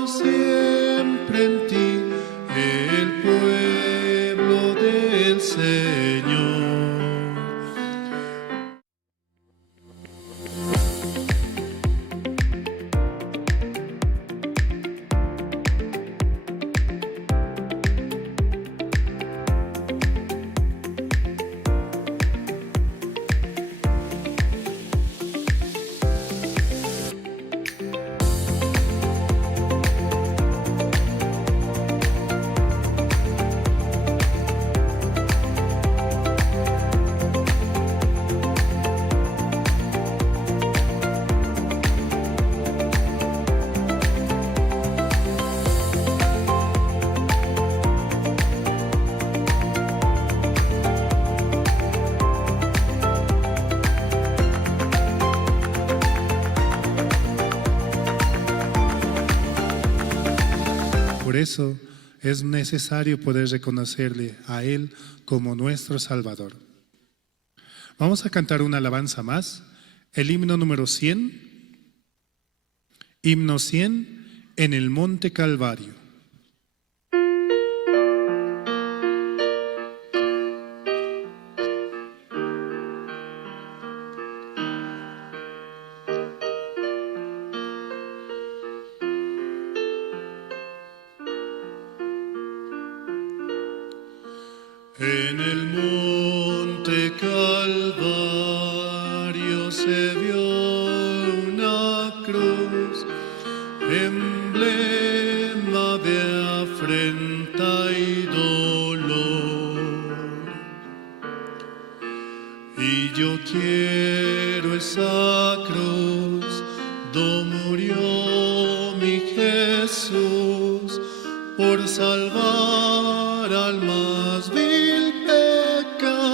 confiado siempre en ti, el pueblo del Señor. Por eso es necesario poder reconocerle a Él como nuestro Salvador. Vamos a cantar una alabanza más, el himno número 100, himno 100, en el Monte Calvario. En el monte Calvario se vio una cruz, emblema de afrenta y dolor. Y yo quiero esa cruz, do murió mi Jesús, por salvar al más vil pecador.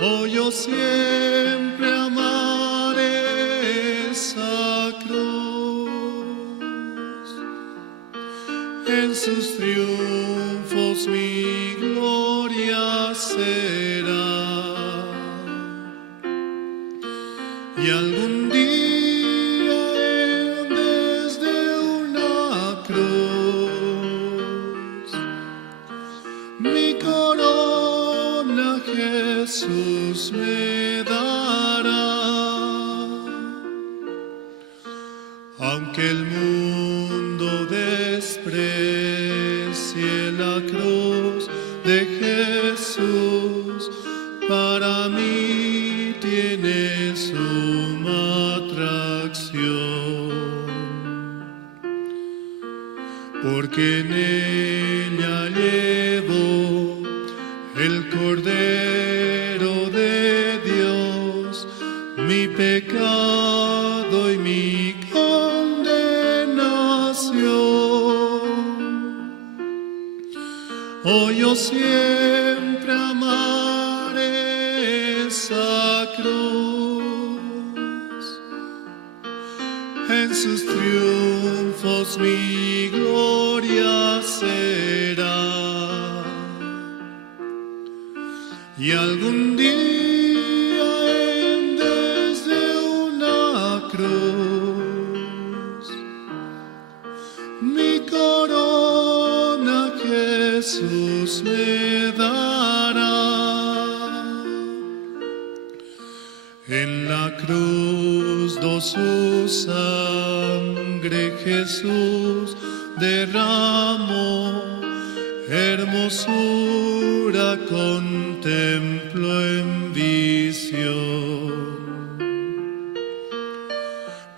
Oh, yo siempre amaré esa cruz, en sus triunfos mi gloria será. Y algún día desde una cruz mi corona Jesús me dará. Aunque el mundo desprecie la cruz de Jesús, para mí tiene suma atracción, porque en ella llevo el Cordero de Dios, mi pecado y mi condenación. Oh, yo siempre amaré esa cruz, en sus triunfos mi gloria será. Y algún día desde una cruz mi corona Jesús me dará. En la cruz do su sangre Jesús derramó, hermosura contemplo en visión,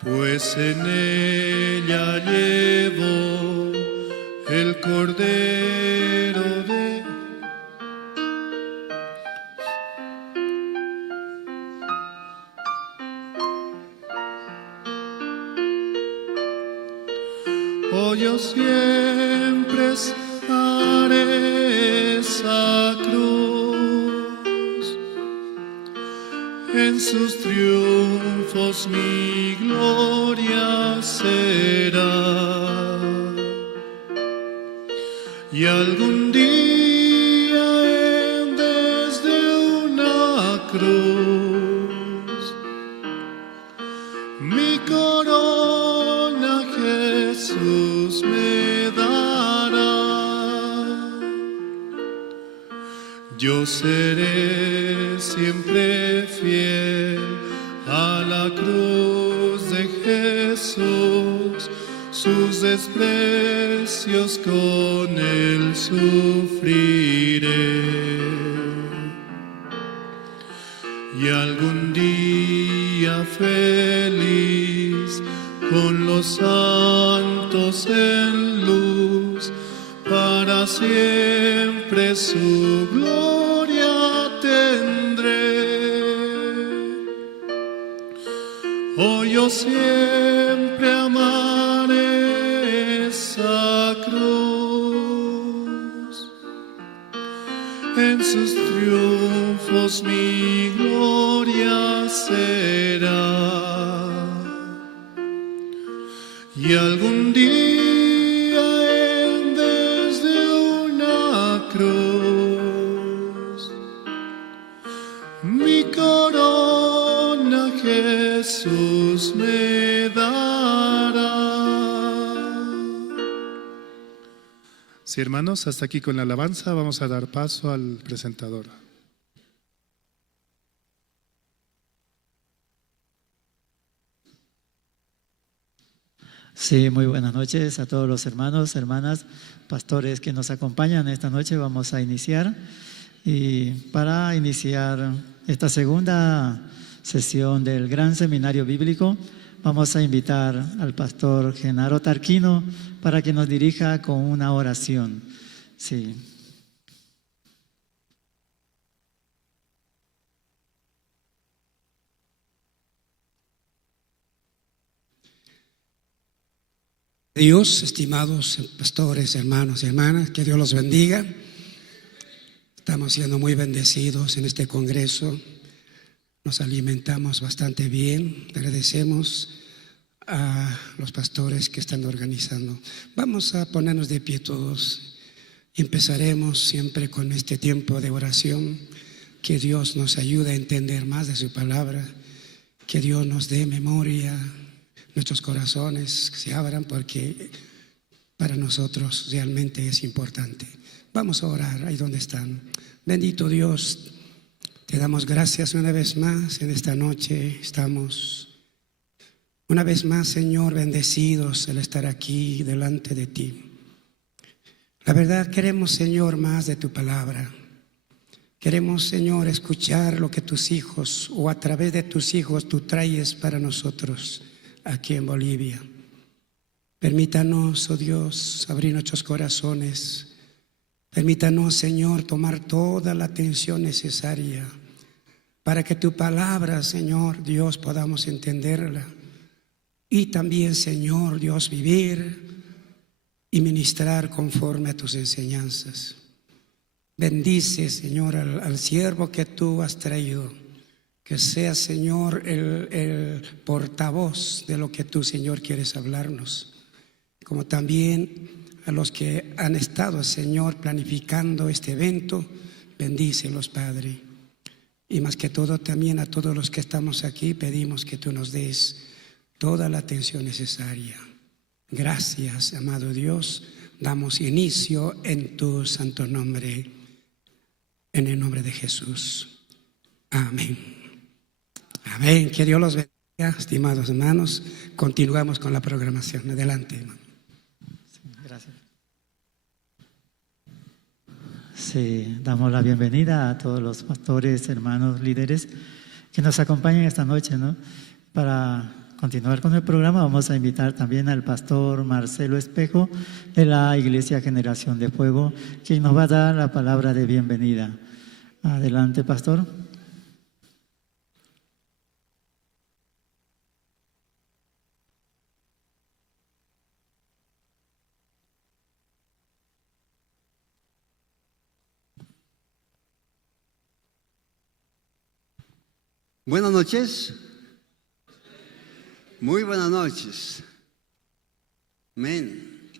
pues en ella llevo el Cordero de Oh, yo siempre estaré esa cruz, en sus triunfos mi gloria será. Y algún día desde una cruz mi corona Jesús me dará. Yo seré siempre fiel a la cruz de Jesús, sus desprecios con él sufriré. Y algún día feliz con los santos en luz, para siempre su gloria tendré. Oh, yo siempre amaré esa cruz, en sus triunfos mi gloria será. Y algún día desde una cruz mi corona Jesús me dará. Sí, hermanos, hasta aquí con la alabanza. Vamos a dar paso al presentador. Sí, muy buenas noches a todos los hermanos, hermanas, pastores que nos acompañan esta noche. Vamos a iniciar. Y para iniciar esta segunda sesión del Gran Seminario Bíblico, vamos a invitar al pastor Genaro Tarquino para que nos dirija con una oración. Sí. Dios, estimados pastores, hermanos y hermanas, que Dios los bendiga. Estamos siendo muy bendecidos en este congreso. Nos alimentamos bastante bien. Agradecemos a los pastores que están organizando. Vamos a ponernos de pie todos y empezaremos siempre con este tiempo de oración. Que Dios nos ayude a entender más de su palabra. Que Dios nos dé memoria, nuestros corazones se abran, porque para nosotros realmente es importante. Vamos a orar ahí donde están. Bendito Dios, te damos gracias una vez más en esta noche. Estamos una vez más, Señor, bendecidos al estar aquí delante de ti. La verdad, queremos, Señor, más de tu palabra. Queremos, Señor, escuchar lo que tus hijos, o a través de tus hijos, tú traes para nosotros aquí en Bolivia. Permítanos, oh Dios, abrir nuestros corazones. Permítanos, Señor, tomar toda la atención necesaria para que tu palabra, Señor Dios, podamos entenderla. Y también, Señor Dios, vivir y ministrar conforme a tus enseñanzas. Bendice, Señor, al siervo que tú has traído. Que sea, Señor, el portavoz de lo que tú, Señor, quieres hablarnos. Como también a los que han estado, Señor, planificando este evento, bendícelos, Padre. Y más que todo, también a todos los que estamos aquí, pedimos que tú nos des toda la atención necesaria. Gracias, amado Dios. Damos inicio en tu santo nombre, en el nombre de Jesús. Amén. Amén. Que Dios los bendiga, estimados hermanos. Continuamos con la programación. Adelante, hermano. Gracias. Sí, damos la bienvenida a todos los pastores, hermanos, líderes que nos acompañan esta noche, ¿no? Para continuar con el programa, vamos a invitar también al pastor Marcelo Espejo de la Iglesia Generación de Fuego, quien nos va a dar la palabra de bienvenida. Adelante, pastor. Buenas noches. Muy buenas noches. Amén.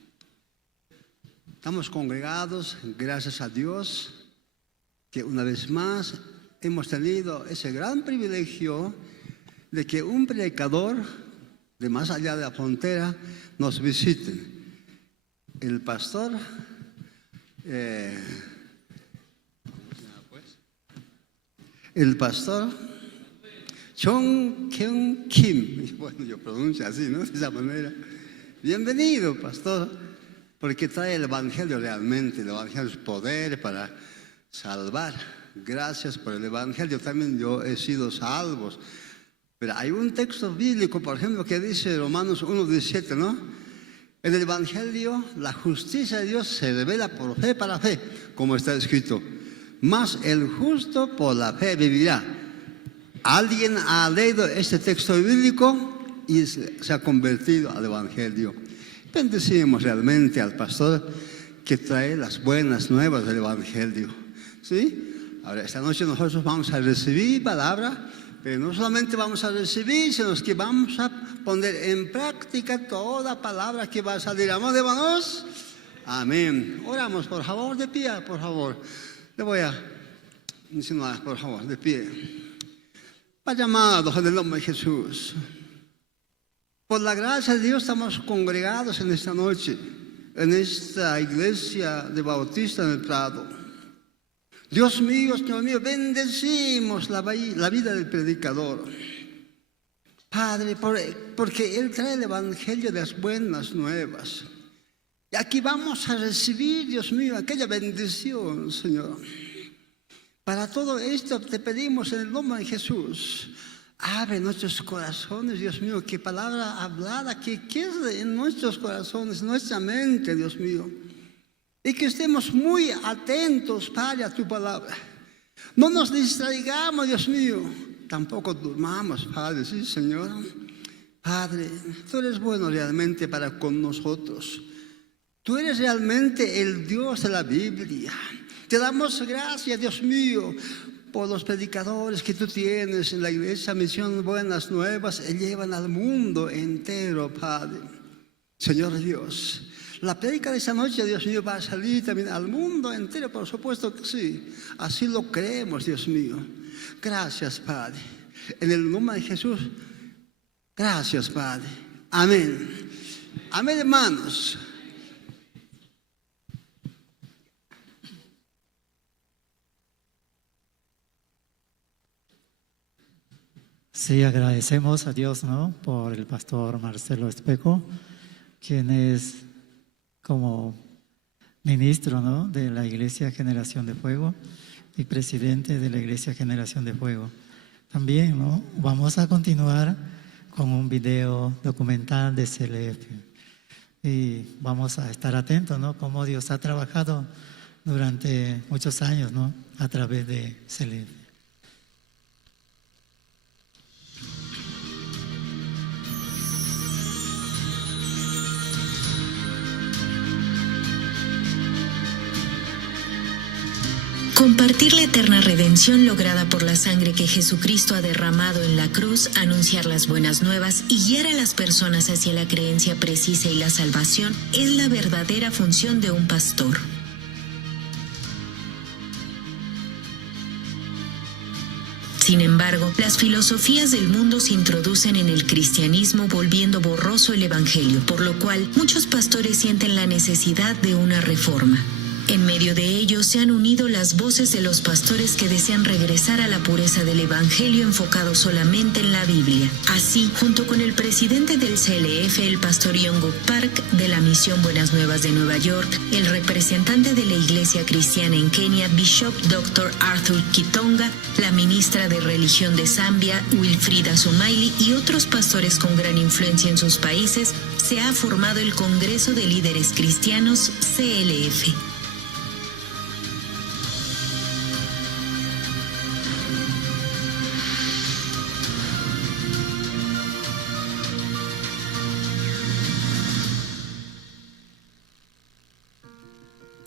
Estamos congregados, gracias a Dios, que una vez más hemos tenido ese gran privilegio de que un predicador de más allá de la frontera nos visiten. El pastor Chong Kyung Kim, bueno, yo pronuncio así, ¿no? De esa manera. Bienvenido, pastor, porque trae el Evangelio realmente. El Evangelio es poder para salvar. Gracias por el Evangelio. También yo he sido salvo. Pero hay un texto bíblico, por ejemplo, que dice Romanos 1:17, ¿no? En el Evangelio, la justicia de Dios se revela por fe para fe, como está escrito. Mas el justo por la fe vivirá. Alguien ha leído este texto bíblico y se ha convertido al Evangelio. Bendecimos realmente al pastor que trae las buenas nuevas del Evangelio. ¿Sí? Ahora, esta noche nosotros vamos a recibir palabra, pero no solamente vamos a recibir, sino que vamos a poner en práctica toda palabra que va a salir. ¿Amén, hermanos? Amén. Oramos, por favor, de pie, por favor. Le voy a insinuar, por favor, de pie. Padre amado, en el nombre de Jesús, por la gracia de Dios estamos congregados en esta noche, en esta iglesia de Bautista en el Prado. Dios mío, Señor mío, bendecimos la vida del predicador. Padre, porque Él trae el Evangelio de las buenas nuevas. Y aquí vamos a recibir, Dios mío, aquella bendición, Señor. Para todo esto te pedimos en el nombre de Jesús. Abre nuestros corazones, Dios mío, que palabra hablada, que quede en nuestros corazones, en nuestra mente, Dios mío. Y que estemos muy atentos, Padre, a tu palabra. No nos distraigamos, Dios mío. Tampoco durmamos, Padre, sí, Señor. Padre, tú eres bueno realmente para con nosotros. Tú eres realmente el Dios de la Biblia. Te damos gracias, Dios mío, por los predicadores que tú tienes en la iglesia Misión Buenas Nuevas. Llevan al mundo entero, Padre. Señor Dios, la prédica de esta noche, Dios mío, va a salir también al mundo entero, por supuesto que sí. Así lo creemos, Dios mío. Gracias, Padre. En el nombre de Jesús, gracias, Padre. Amén. Amén, hermanos. Sí, agradecemos a Dios, ¿no?, por el pastor Marcelo Espejo, quien es como ministro, ¿no?, de la Iglesia Generación de Fuego y presidente de la Iglesia Generación de Fuego. También, ¿no?, vamos a continuar con un video documental de CLF y vamos a estar atentos, ¿no?, cómo Dios ha trabajado durante muchos años, ¿no?, a través de CLF. Compartir la eterna redención lograda por la sangre que Jesucristo ha derramado en la cruz, anunciar las buenas nuevas y guiar a las personas hacia la creencia precisa y la salvación es la verdadera función de un pastor. Sin embargo, las filosofías del mundo se introducen en el cristianismo volviendo borroso el evangelio, por lo cual muchos pastores sienten la necesidad de una reforma. En medio de ello se han unido las voces de los pastores que desean regresar a la pureza del Evangelio enfocado solamente en la Biblia. Así, junto con el presidente del CLF, el pastor Yongo Park, de la Misión Buenas Nuevas de Nueva York, el representante de la Iglesia Cristiana en Kenia, Bishop Dr. Arthur Kitonga, la ministra de Religión de Zambia, Wilfrida Sumaili, y otros pastores con gran influencia en sus países, se ha formado el Congreso de Líderes Cristianos, CLF.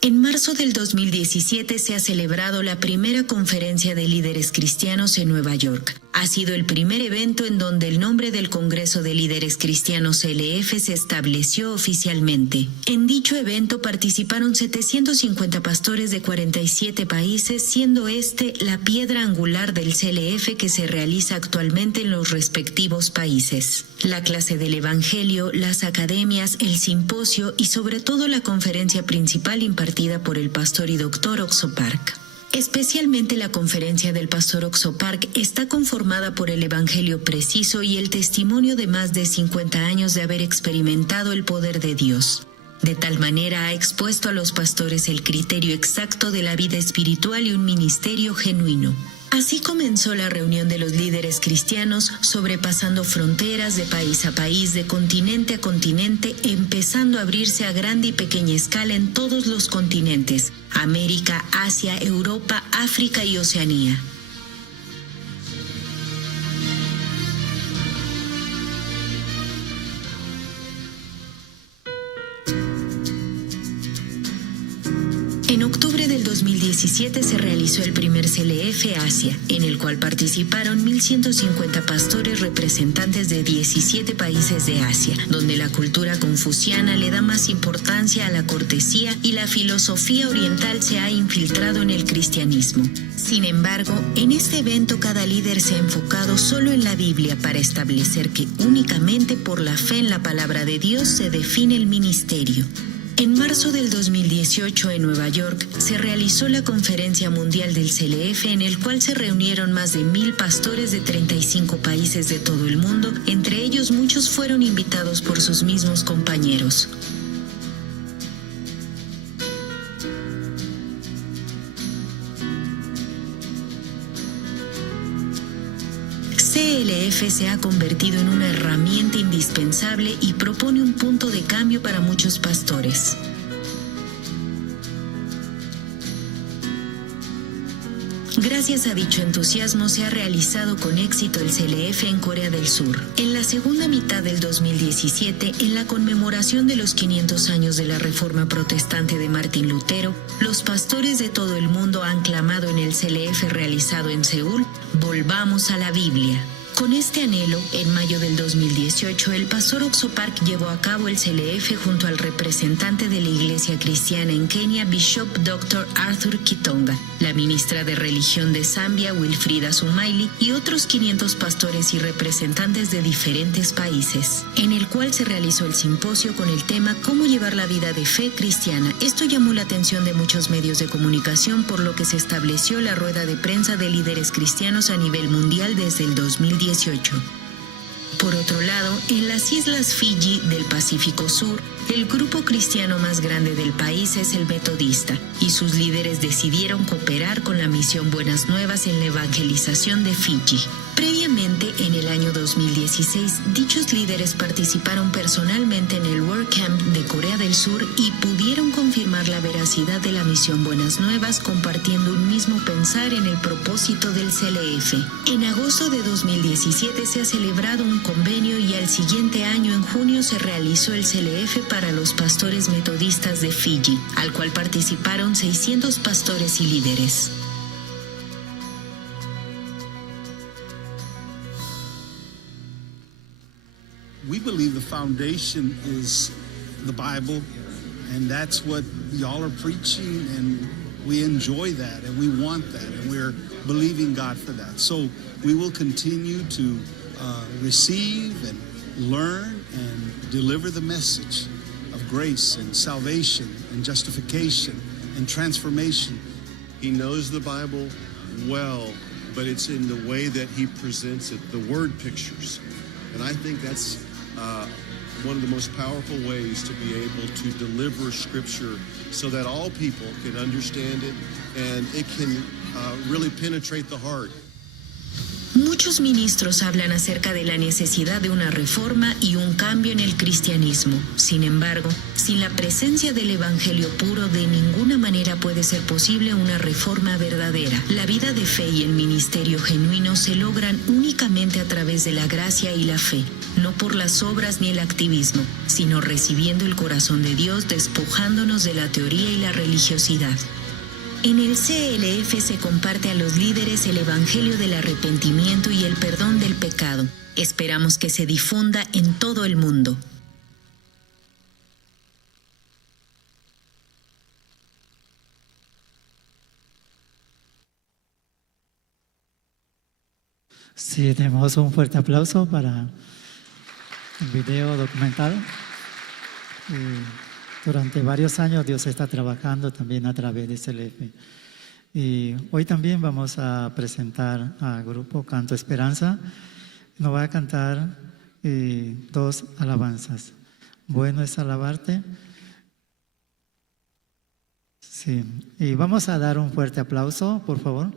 En marzo del 2017 se ha celebrado la primera conferencia de líderes cristianos en Nueva York. Ha sido el primer evento en donde el nombre del Congreso de Líderes Cristianos CLF se estableció oficialmente. En dicho evento participaron 750 pastores de 47 países, siendo este la piedra angular del CLF que se realiza actualmente en los respectivos países. La clase del Evangelio, las academias, el simposio y sobre todo la conferencia principal impartida por el pastor y doctor Oxopark. Especialmente la conferencia del pastor Oxopark está conformada por el Evangelio preciso y el testimonio de más de 50 años de haber experimentado el poder de Dios. De tal manera ha expuesto a los pastores el criterio exacto de la vida espiritual y un ministerio genuino. Así comenzó la reunión de los líderes cristianos, sobrepasando fronteras de país a país, de continente a continente, empezando a abrirse a grande y pequeña escala en todos los continentes: América, Asia, Europa, África y Oceanía. En octubre del 2017 se realizó el primer CLF Asia, en el cual participaron 1.150 pastores representantes de 17 países de Asia, donde la cultura confuciana le da más importancia a la cortesía y la filosofía oriental se ha infiltrado en el cristianismo. Sin embargo, en este evento cada líder se ha enfocado solo en la Biblia para establecer que únicamente por la fe en la palabra de Dios se define el ministerio. En marzo del 2018 en Nueva York se realizó la Conferencia Mundial del CLF, en el cual se reunieron más de 1.000 pastores de 35 países de todo el mundo. Entre ellos muchos fueron invitados por sus mismos compañeros. CLF se ha convertido en una herramienta indispensable y propone un punto de cambio para muchos pastores. Gracias a dicho entusiasmo se ha realizado con éxito el CLF en Corea del Sur. En la segunda mitad del 2017, en la conmemoración de los 500 años de la Reforma Protestante de Martín Lutero, los pastores de todo el mundo han clamado en el CLF realizado en Seúl: "Volvamos a la Biblia". Con este anhelo, en mayo del 2018, el pastor Oxopark llevó a cabo el CLF junto al representante de la Iglesia Cristiana en Kenia, Bishop Dr. Arthur Kitonga, la ministra de Religión de Zambia, Wilfrida Sumaili, y otros 500 pastores y representantes de diferentes países, en el cual se realizó el simposio con el tema "Cómo llevar la vida de fe cristiana". Esto llamó la atención de muchos medios de comunicación, por lo que se estableció la rueda de prensa de líderes cristianos a nivel mundial desde el 2018. Por otro lado, en las islas Fiji del Pacífico Sur, el grupo cristiano más grande del país es el Metodista, y sus líderes decidieron cooperar con la misión Buenas Nuevas en la evangelización de Fiji. Previamente, en el año 2016, dichos líderes participaron personalmente en el WordCamp de Corea del Sur y pudieron confirmar la veracidad de la misión Buenas Nuevas, compartiendo un mismo pensar en el propósito del CLF. En agosto de 2017 se ha celebrado un convenio y al siguiente año, en junio, se realizó el CLF para los pastores metodistas de Fiji, al cual participaron 600 pastores y líderes. We believe the foundation is the Bible, and that's what y'all are preaching, and we enjoy that, and we want that, and we're believing God for that. So we will continue to receive and learn and deliver the message of grace and salvation and justification and transformation. He knows the Bible well, but it's in the way that he presents it, the word pictures. And I think that's one of the most powerful ways to be able to deliver Scripture so that all people can understand it and it can really penetrate the heart. Muchos ministros hablan acerca de la necesidad de una reforma y un cambio en el cristianismo. Sin embargo, sin la presencia del evangelio puro, de ninguna manera puede ser posible una reforma verdadera. La vida de fe y el ministerio genuino se logran únicamente a través de la gracia y la fe, no por las obras ni el activismo, sino recibiendo el corazón de Dios, despojándonos de la teoría y la religiosidad. En el CLF se comparte a los líderes el Evangelio del arrepentimiento y el perdón del pecado. Esperamos que se difunda en todo el mundo. Sí, tenemos un fuerte aplauso para el video documental. Durante varios años Dios está trabajando también a través de CLF. Y hoy también vamos a presentar al grupo Canto Esperanza. Nos va a cantar 2 alabanzas. Bueno es alabarte. Sí, y vamos a dar un fuerte aplauso, por favor.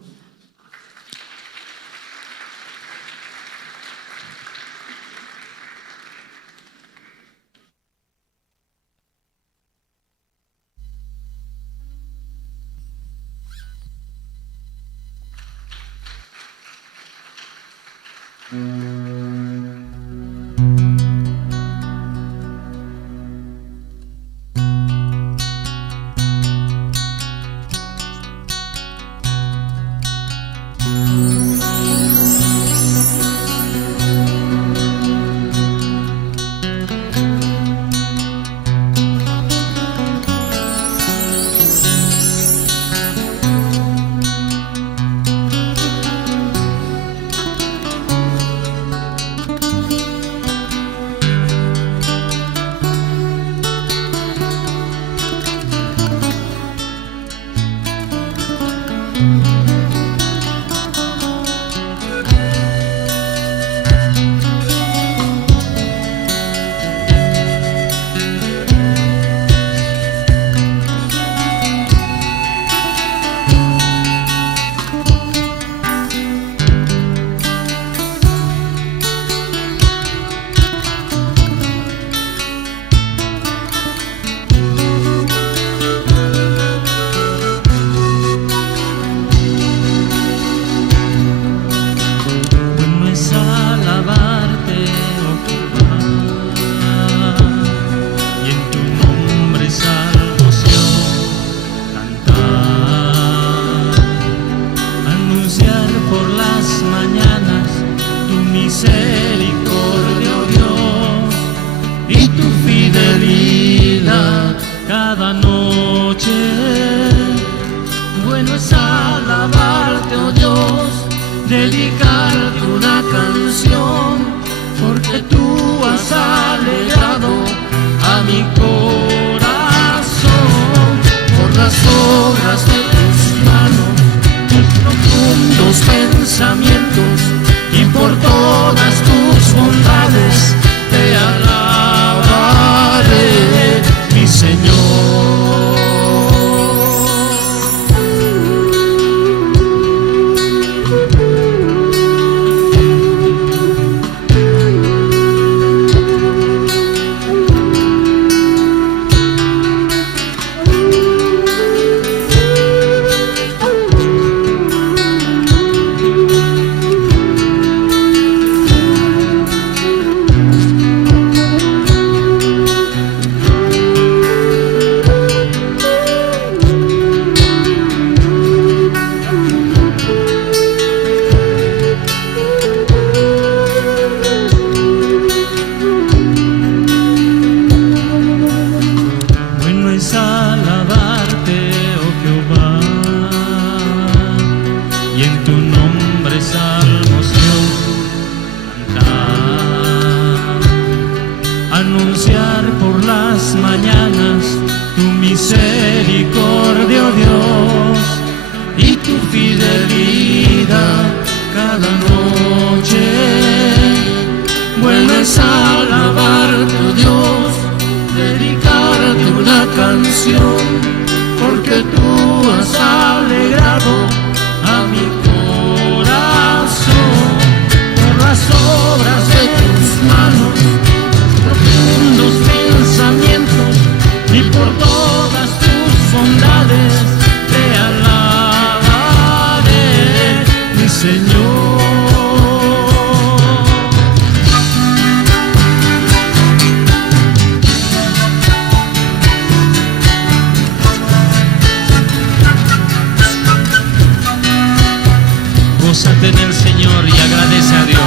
fuerte en el Señor y agradece a Dios.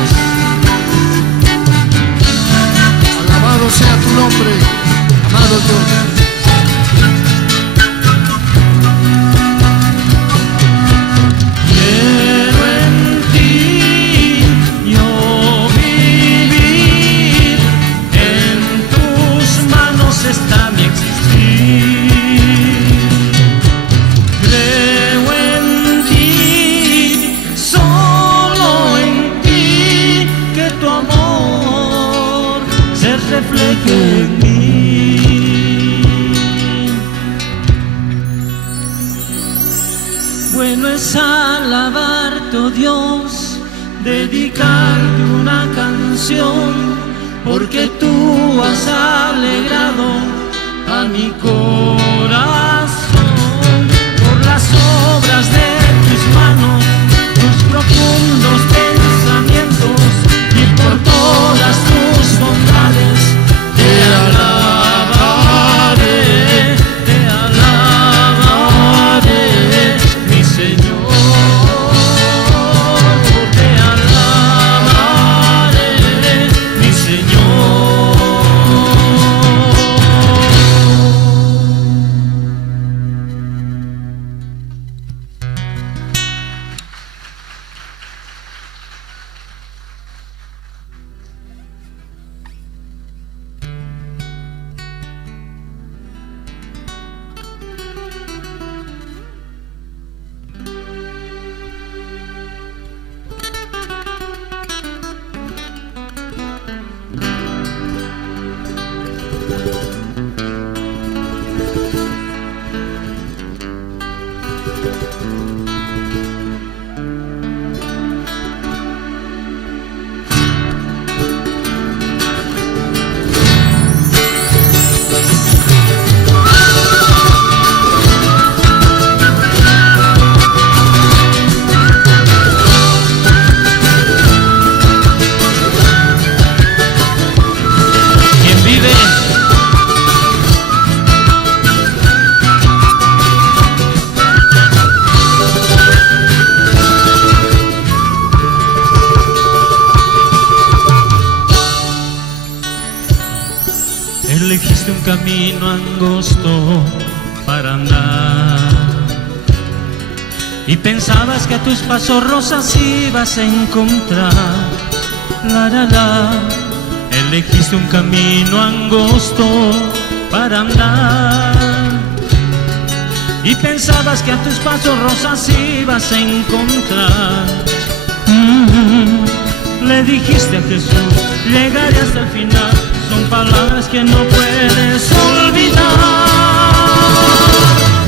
Alabado sea tu nombre, amado Dios. Está mi existir. Creo en ti, solo en ti, que tu amor se refleje en mí. Bueno es alabarte, oh Dios, dedicarte una canción, porque tú has alegrado a mi corazón por las obras de tus manos, tus profundos pensamientos y por todas tus bondades. Te alabaré, mi Señor. Te alabaré, mi Señor. Elegiste un camino angosto para andar y pensabas que a tus pasos rosas ibas a encontrar. Elegiste un camino angosto para andar y pensabas que a tus pasos rosas ibas a encontrar. Le dijiste a Jesús, llegaré hasta el final. Son palabras que no puedes olvidar.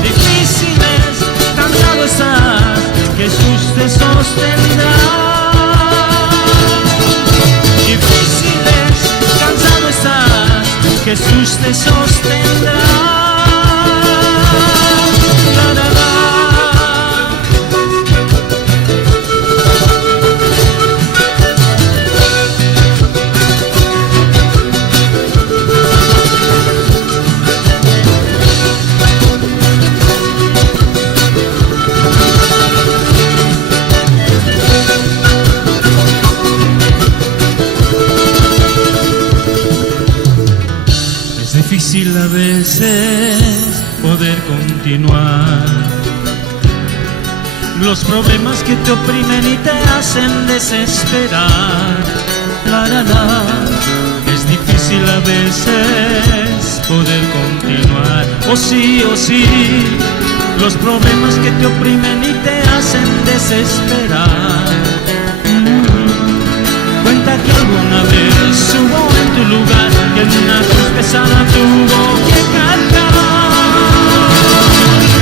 Difíciles, cansado estás, Jesús te sostendrá. Difíciles, cansado estás, Jesús te sostendrá. Difícil a veces poder continuar. Los problemas que te oprimen y te hacen desesperar. Es difícil a veces poder continuar. Oh sí, los problemas que te oprimen y te hacen desesperar. Cuenta que alguna vez hubo en tu lugar que en una cruz pesada tuvo que cargar.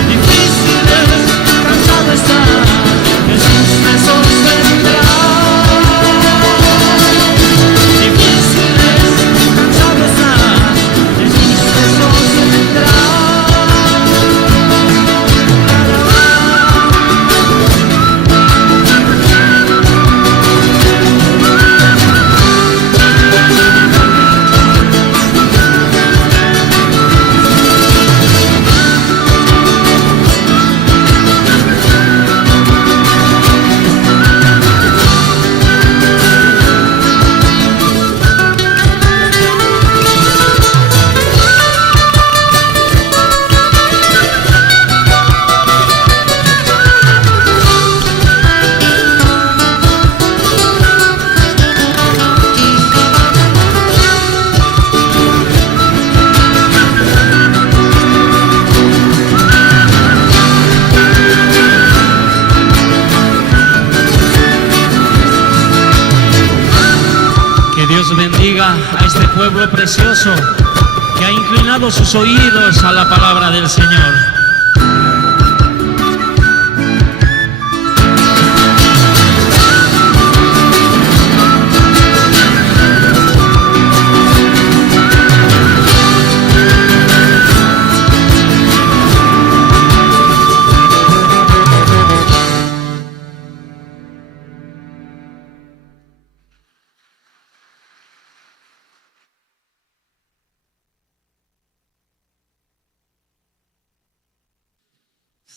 Difíciles, cansado estás, Jesús te sostendrá. Difíciles, cansado estás, Jesús te sostendrá. este pueblo precioso que ha inclinado sus oídos a la palabra del Señor.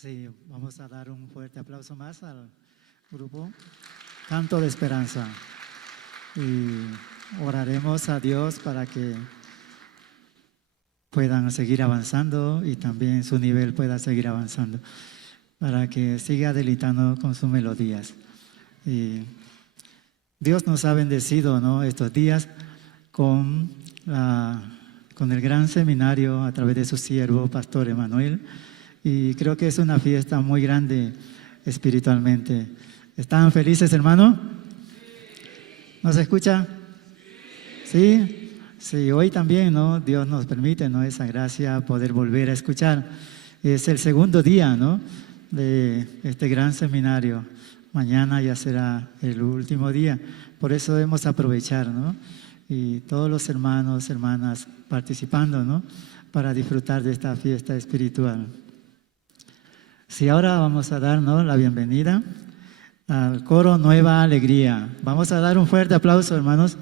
Sí, vamos a dar un fuerte aplauso más al grupo Canto de Esperanza y oraremos a Dios para que puedan seguir avanzando y también su nivel pueda seguir avanzando, para que siga deleitando con sus melodías. Y Dios nos ha bendecido, ¿no?, estos días con el gran seminario a través de su siervo, Pastor Emanuel. Y creo que es una fiesta muy grande espiritualmente. ¿Están felices, hermano? ¿Nos escucha? ¿Sí? Sí, hoy también, ¿no?, Dios nos permite, ¿no?, esa gracia, poder volver a escuchar. Es el segundo día, ¿no?, de este gran seminario. Mañana ya será el último día. Por eso debemos aprovechar, ¿no?, y todos los hermanos, hermanas participando, ¿no?, para disfrutar de esta fiesta espiritual. Sí, ahora vamos a dar, ¿no?, la bienvenida al coro Nueva Alegría. Vamos a dar un fuerte aplauso, hermanos.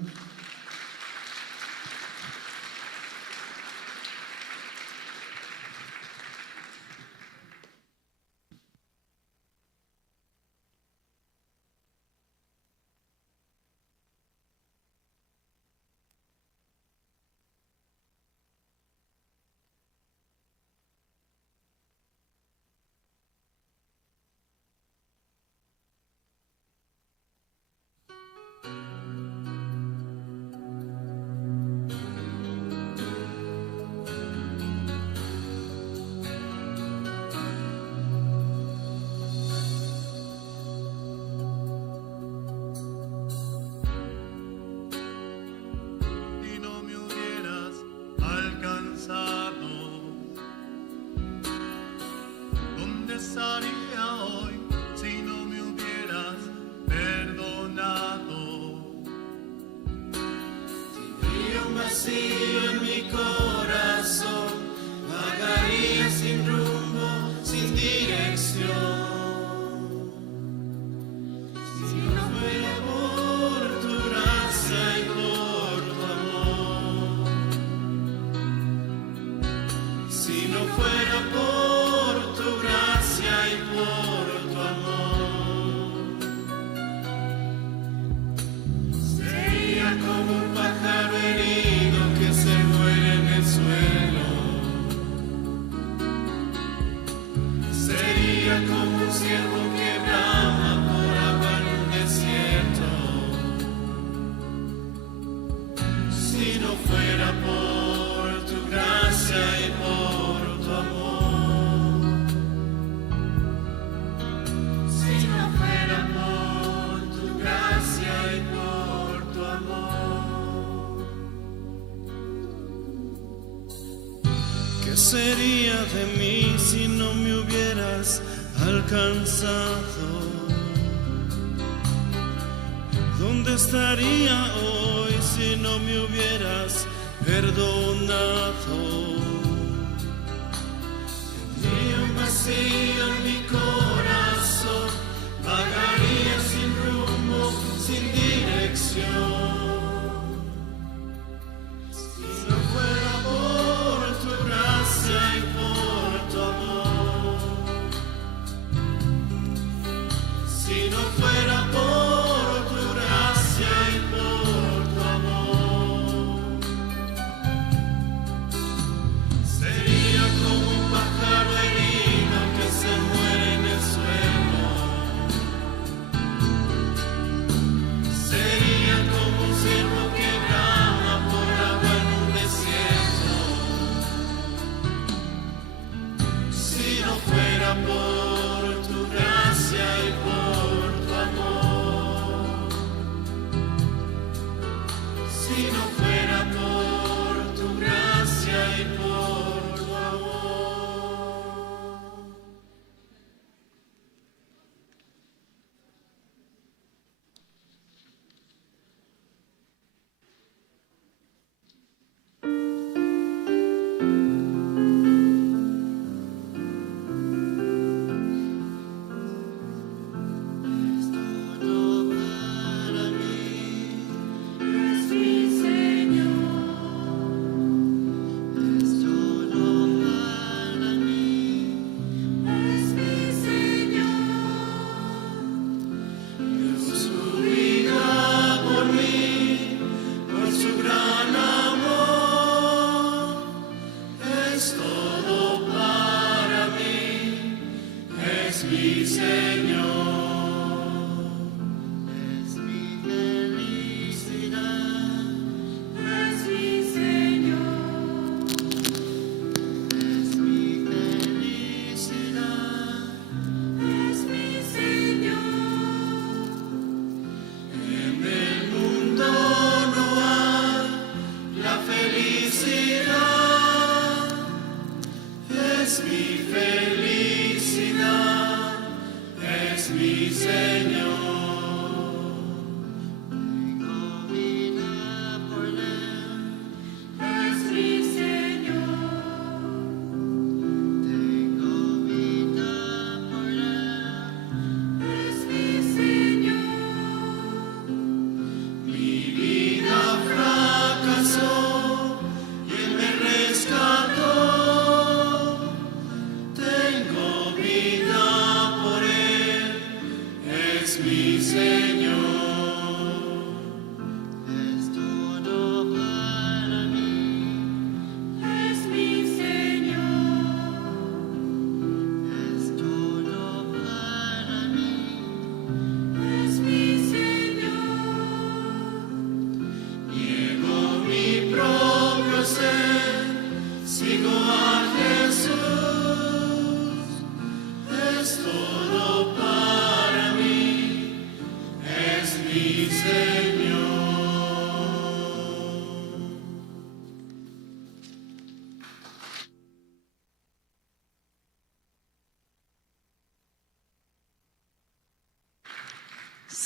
Sería de mí si no me hubieras alcanzado? ¿Dónde estaría hoy si no me hubieras perdonado? Tendría un vacío en mi corazón, vagaría sin rumbo, sin dirección. Si no fuera por tu gracia y por tu amor, si no fuera por tu gracia y por tu amor, sería como un pájaro herido que se muere en el suelo, sería como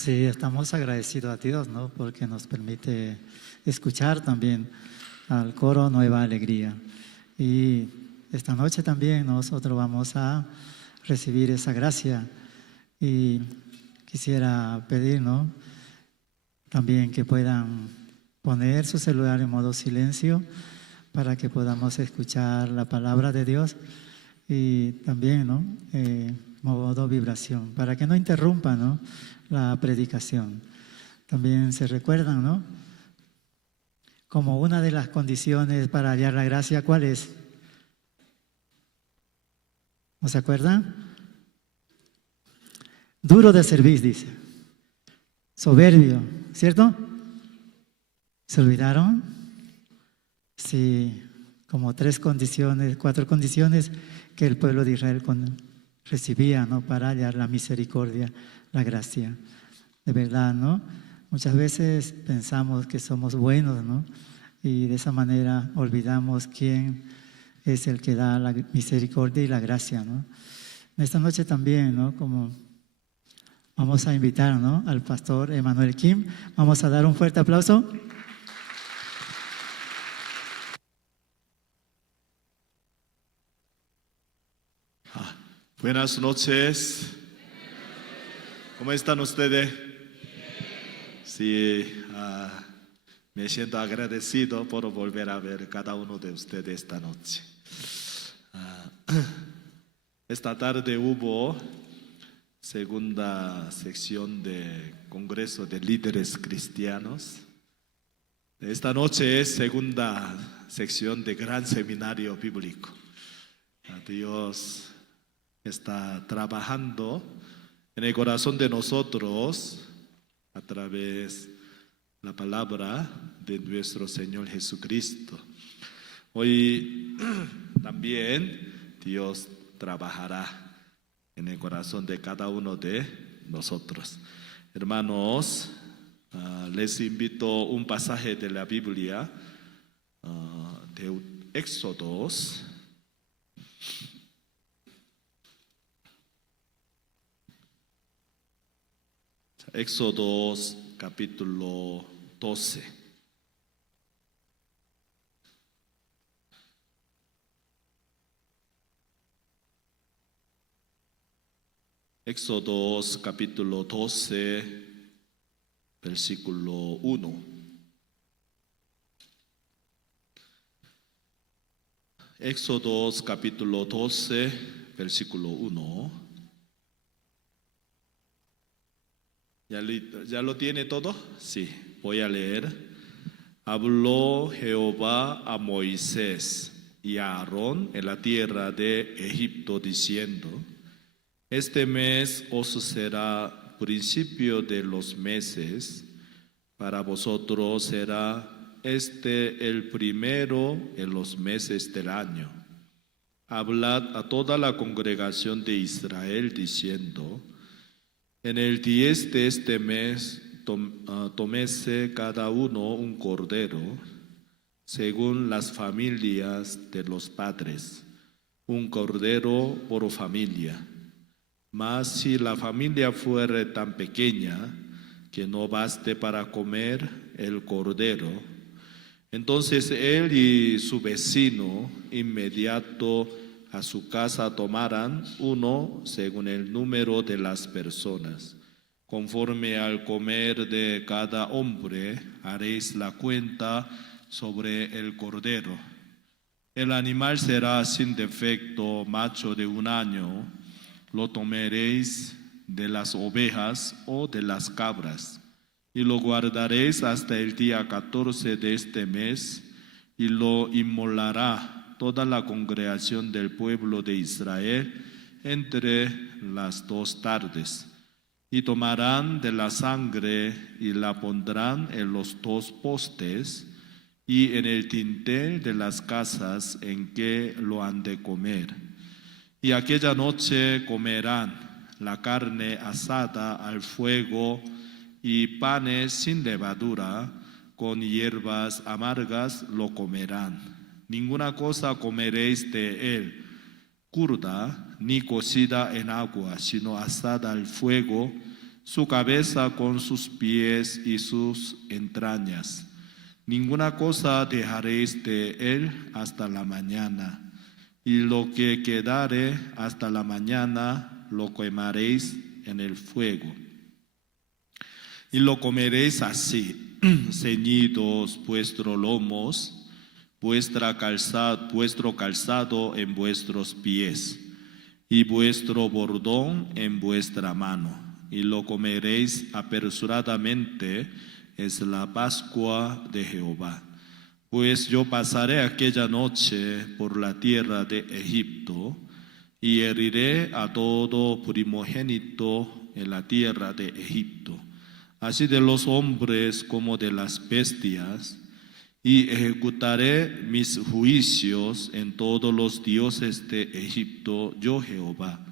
Sí, estamos agradecidos a Dios, ¿no? Porque nos permite escuchar también al coro Nueva Alegría. Y esta noche también nosotros vamos a recibir esa gracia. Y quisiera pedir, ¿no? También que puedan poner su celular en modo silencio para que podamos escuchar la palabra de Dios y también, ¿no? Modo vibración, para que no interrumpa, ¿no? La predicación. También se recuerdan, ¿no? Como una de las condiciones para hallar la gracia, ¿cuál es? ¿No se acuerdan? Duro de servir, dice. Soberbio, ¿cierto? ¿Se olvidaron? Sí, como 3 condiciones, 4 condiciones que el pueblo de Israel recibía, ¿no? Para hallar la misericordia, la gracia. De verdad, ¿no? Muchas veces pensamos que somos buenos, ¿no? Y de esa manera olvidamos quién es el que da la misericordia y la gracia, ¿no? En esta noche también, ¿no? Como vamos a invitar, ¿no? Al pastor Emmanuel Kim. Vamos a dar un fuerte aplauso. Buenas noches. ¿Cómo están ustedes? Sí, me siento agradecido por volver a ver cada uno de ustedes esta noche. Esta tarde hubo segunda sección de Congreso de Líderes Cristianos. Esta noche es segunda sección de Gran Seminario Bíblico. Dios está trabajando en el corazón de nosotros a través de la palabra de nuestro Señor Jesucristo. Hoy también Dios trabajará en el corazón de cada uno de nosotros. Hermanos, les invito un pasaje de la Biblia, de Éxodos. Éxodos capítulo 12. Éxodos capítulo 12, versículo 1. Éxodos capítulo 12, versículo 1. ¿Ya lo tiene todo? Sí, voy a leer. Habló Jehová a Moisés y a Aarón en la tierra de Egipto diciendo: este mes os será principio de los meses, para vosotros será este el primero en los meses del año. Hablad a toda la congregación de Israel diciendo: en el 10 de este mes tómese cada uno un cordero, según las familias de los padres, un cordero por familia. Mas si la familia fuere tan pequeña que no baste para comer el cordero, entonces él y su vecino inmediato a su casa tomarán uno según el número de las personas. Conforme al comer de cada hombre haréis la cuenta sobre el cordero. El animal será sin defecto, macho de 1 año. Lo tomaréis de las ovejas o de las cabras, y lo guardaréis hasta el día 14 de este mes, y lo inmolará toda la congregación del pueblo de Israel entre las 2 tardes. Y tomarán de la sangre y la pondrán en los 2 postes y en el dintel de las casas en que lo han de comer. Y aquella noche comerán la carne asada al fuego y panes sin levadura, con hierbas amargas lo comerán. Ninguna cosa comeréis de él cruda ni cocida en agua, sino asada al fuego, su cabeza con sus pies y sus entrañas. Ninguna cosa dejaréis de él hasta la mañana, y lo que quedare hasta la mañana lo quemaréis en el fuego. Y lo comeréis así, ceñidos vuestros lomos, vuestro calzado en vuestros pies, y vuestro bordón en vuestra mano. Y lo comeréis apresuradamente, es la Pascua de Jehová. Pues yo pasaré aquella noche por la tierra de Egipto, y heriré a todo primogénito en la tierra de Egipto, así de los hombres como de las bestias, y ejecutaré mis juicios en todos los dioses de Egipto, yo Jehová.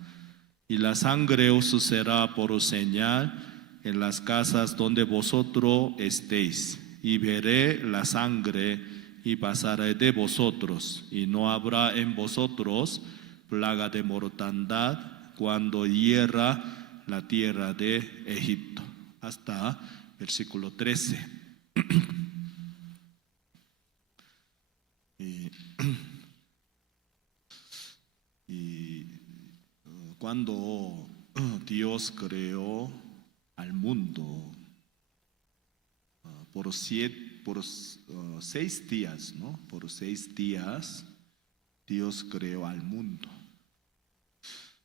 Y la sangre os será por señal en las casas donde vosotros estéis, y veré la sangre y pasaré de vosotros, y no habrá en vosotros plaga de mortandad cuando hierra la tierra de Egipto. Hasta versículo 13. Y cuando Dios creó al mundo por 6 días, ¿no? Por 6 días Dios creó al mundo.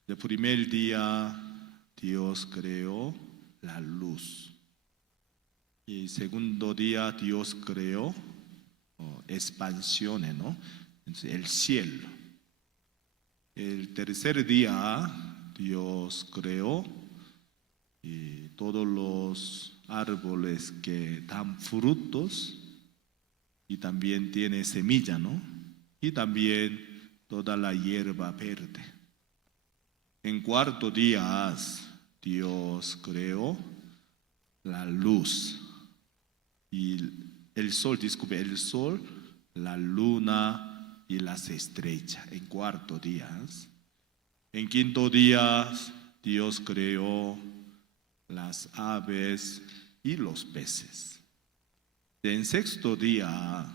El primer día Dios creó la luz. Y el segundo día Dios creó expansiones, ¿no? El cielo. El tercer día Dios creó todos los árboles que dan frutos y también tiene semilla, ¿no? Y también toda la hierba verde. En cuarto día Dios creó la luz y el sol, la luna y las estrellas. En cuarto día. En quinto día Dios creó las aves y los peces. En sexto día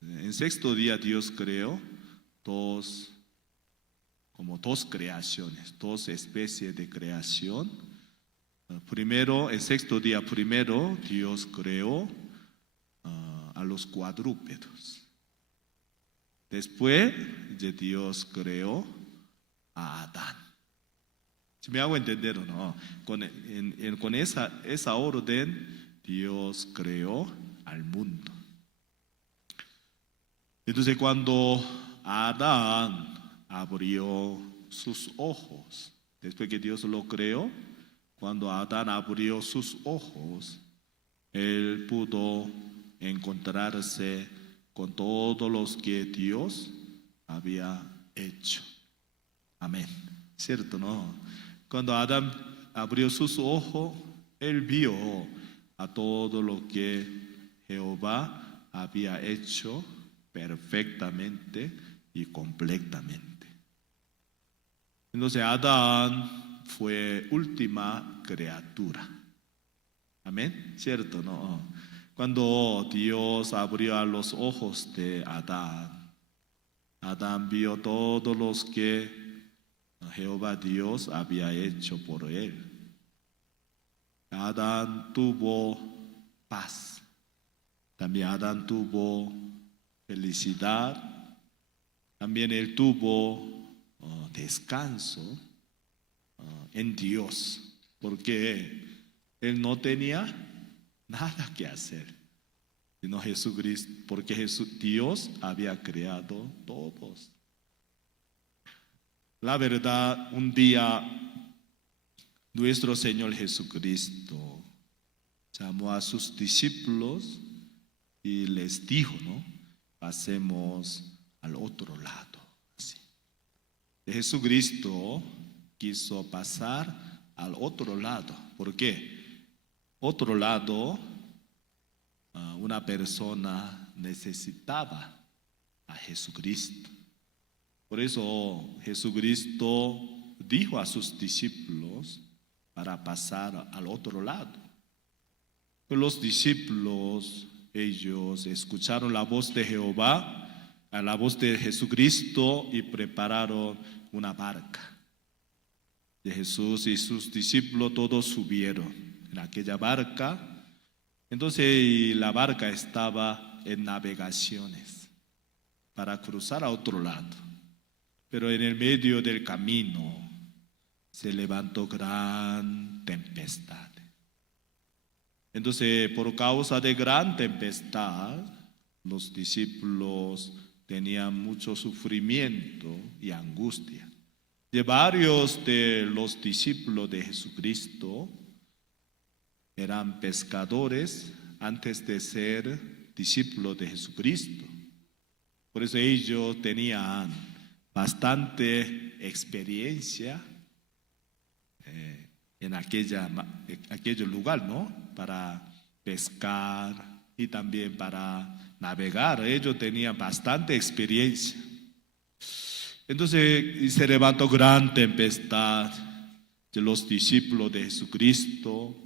Dios creó dos creaciones, 2 especies de creación. Primero, el sexto día primero Dios creó a los cuadrúpedos. Después Dios creó a Adán. ¿Me hago entender o no? Con esa orden Dios creó al mundo. Entonces cuando Adán abrió sus ojos, después que Dios lo creó, cuando Adán abrió sus ojos, él pudo encontrarse con todos los que Dios había hecho. Amén. ¿Cierto, no? Cuando Adán abrió sus ojos, él vio a todo lo que Jehová había hecho perfectamente y completamente. Entonces Adán fue última criatura. Amén, ¿cierto? No. Cuando Dios abrió los ojos de Adán, Adán vio todos los que Jehová Dios había hecho por él. Adán tuvo paz. También Adán tuvo felicidad. También él tuvo descanso en Dios, porque él no tenía nada que hacer, sino Jesucristo, porque Dios había creado todos. La verdad, un día nuestro Señor Jesucristo llamó a sus discípulos y les dijo, ¿no? Pasemos al otro lado. Así. Jesucristo quiso pasar al otro lado. ¿Por qué? Otro lado, una persona necesitaba a Jesucristo. Por eso Jesucristo dijo a sus discípulos, para pasar al otro lado. Pero los discípulos, ellos escucharon la voz de Jehová, a la voz de Jesucristo, y prepararon una barca. De Jesús y sus discípulos todos subieron en aquella barca. Entonces la barca estaba en navegaciones para cruzar a otro lado. Pero en el medio del camino se levantó gran tempestad. Entonces, por causa de gran tempestad, los discípulos tenían mucho sufrimiento y angustia. De varios de los discípulos de Jesucristo eran pescadores antes de ser discípulos de Jesucristo. Por eso ellos tenían bastante experiencia en aquel lugar, ¿no? Para pescar y también para navegar. Ellos tenían bastante experiencia. Entonces se levantó gran tempestad de los discípulos de Jesucristo,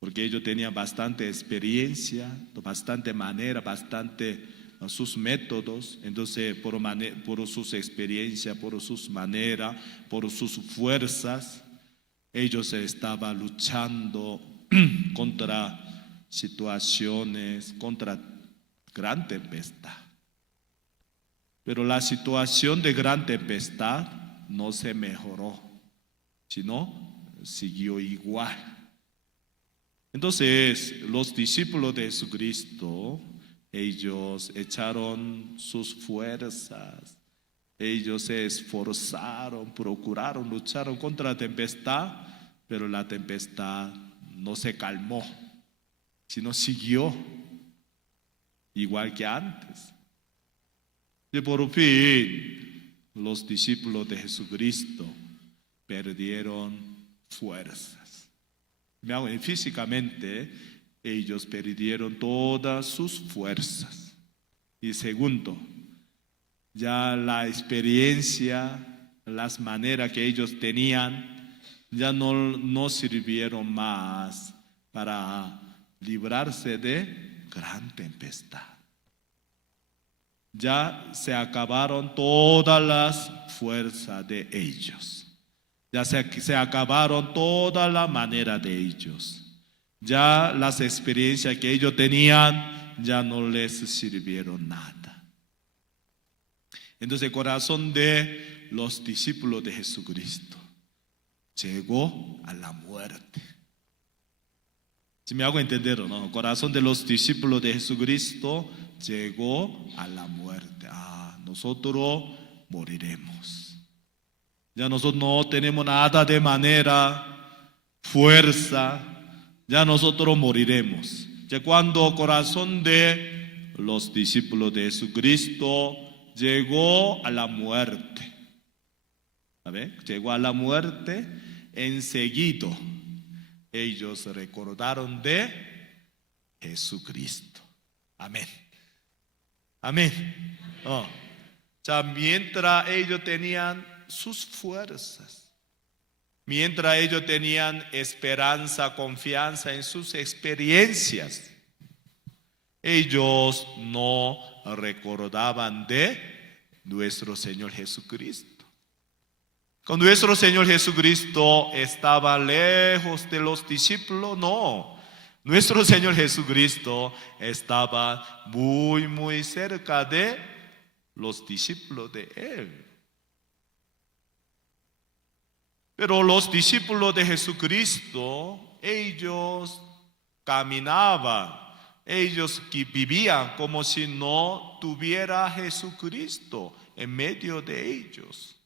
porque ellos tenían bastante experiencia, bastante manera, bastante sus métodos. Entonces por sus experiencias, por sus maneras, por sus fuerzas, ellos estaban luchando contra situaciones, contra gran tempestad. Pero la situación de gran tempestad no se mejoró, sino siguió igual. Entonces, los discípulos de Jesucristo, ellos echaron sus fuerzas, ellos se esforzaron, procuraron, lucharon contra la tempestad, pero la tempestad no se calmó, sino siguió igual que antes. Y por fin, los discípulos de Jesucristo perdieron fuerzas. Físicamente, ellos perdieron todas sus fuerzas. Y segundo, ya la experiencia, las maneras que ellos tenían, ya no sirvieron más para librarse de gran tempestad. Ya se acabaron todas las fuerzas de ellos. Ya se acabaron toda la manera de ellos. Ya las experiencias que ellos tenían ya no les sirvieron nada. Entonces el corazón de los discípulos de Jesucristo llegó a la muerte. Si me hago entender o no, el corazón de los discípulos de Jesucristo llegó a la muerte. Nosotros moriremos. Ya nosotros no tenemos nada de manera, fuerza. Ya nosotros moriremos. Ya cuando el corazón de los discípulos de Jesucristo llegó a la muerte. Llegó a la muerte, enseguida ellos recordaron de Jesucristo. Amén. Amén. Ya mientras ellos tenían sus fuerzas, mientras ellos tenían esperanza, confianza en sus experiencias, ellos no recordaban de nuestro Señor Jesucristo. Cuando nuestro Señor Jesucristo estaba lejos de los discípulos, no. Nuestro Señor Jesucristo estaba muy, muy cerca de los discípulos de Él. Pero los discípulos de Jesucristo, ellos caminaban, ellos vivían como si no tuviera Jesucristo en medio de ellos.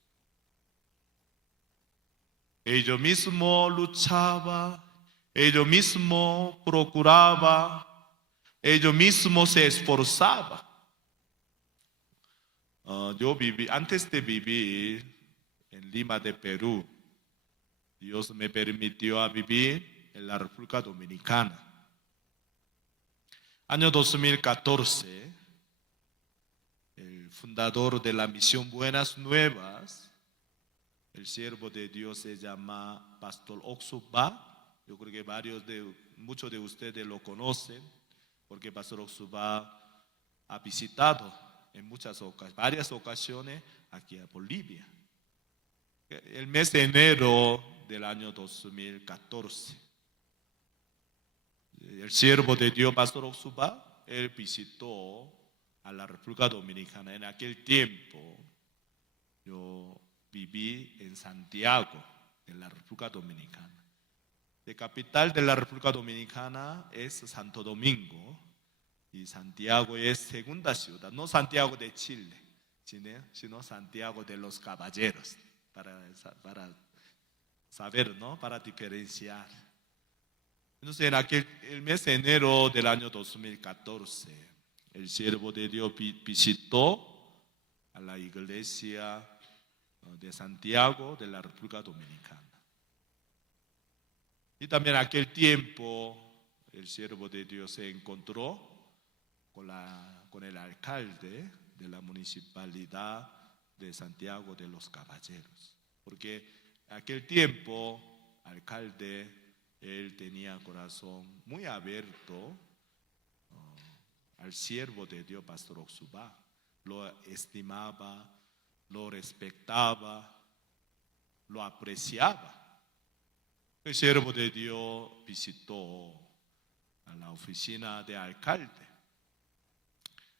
Ellos mismos luchaban, ellos mismos procuraban, ellos mismos se esforzaban. Yo viví, antes de vivir en Lima de Perú, Dios me permitió a vivir en la República Dominicana. Año 2014, el fundador de la Misión Buenas Nuevas, el siervo de Dios se llama Pastor Oksuba. Yo creo que muchos de ustedes lo conocen, porque Pastor Oksuba ha visitado en varias ocasiones aquí a Bolivia. El mes de enero del año 2014, el siervo de Dios, Pastor Oksuba, él visitó a la República Dominicana. En aquel tiempo, yo viví en Santiago, en la República Dominicana. La capital de la República Dominicana es Santo Domingo y Santiago es segunda ciudad, no Santiago de Chile, sino Santiago de los Caballeros, para saber, ¿no? Para diferenciar. Entonces, el mes de enero del año 2014, el siervo de Dios visitó a la iglesia de Santiago de la República Dominicana. Y también en aquel tiempo el siervo de Dios se encontró con el alcalde de la municipalidad de Santiago de los Caballeros. Porque en aquel tiempo, alcalde, él tenía corazón muy abierto al siervo de Dios, Pastor Oksuba. Lo estimaba, lo respetaba, lo apreciaba. El siervo de Dios visitó a la oficina de alcalde.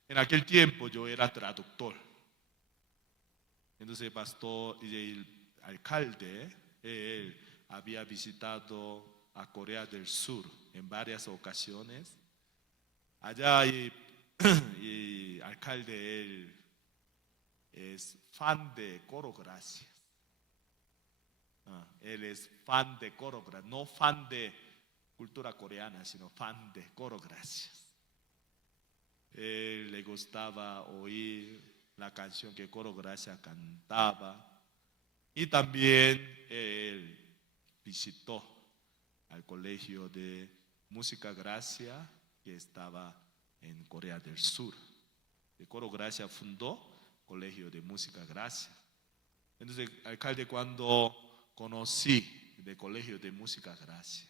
En aquel tiempo yo era traductor. Entonces el alcalde, él había visitado a Corea del Sur en varias ocasiones. Allá y alcalde, él es fan de Coro Gracias. Él es fan de Coro Gracias, no fan de cultura coreana, sino fan de Coro Gracias. Él le gustaba oír la canción que Coro Gracias cantaba. Y también él visitó al colegio de música Gracia que estaba en Corea del Sur. El Coro Gracia fundó colegio de música Gracia. Entonces, alcalde, cuando conocí el colegio de música Gracia,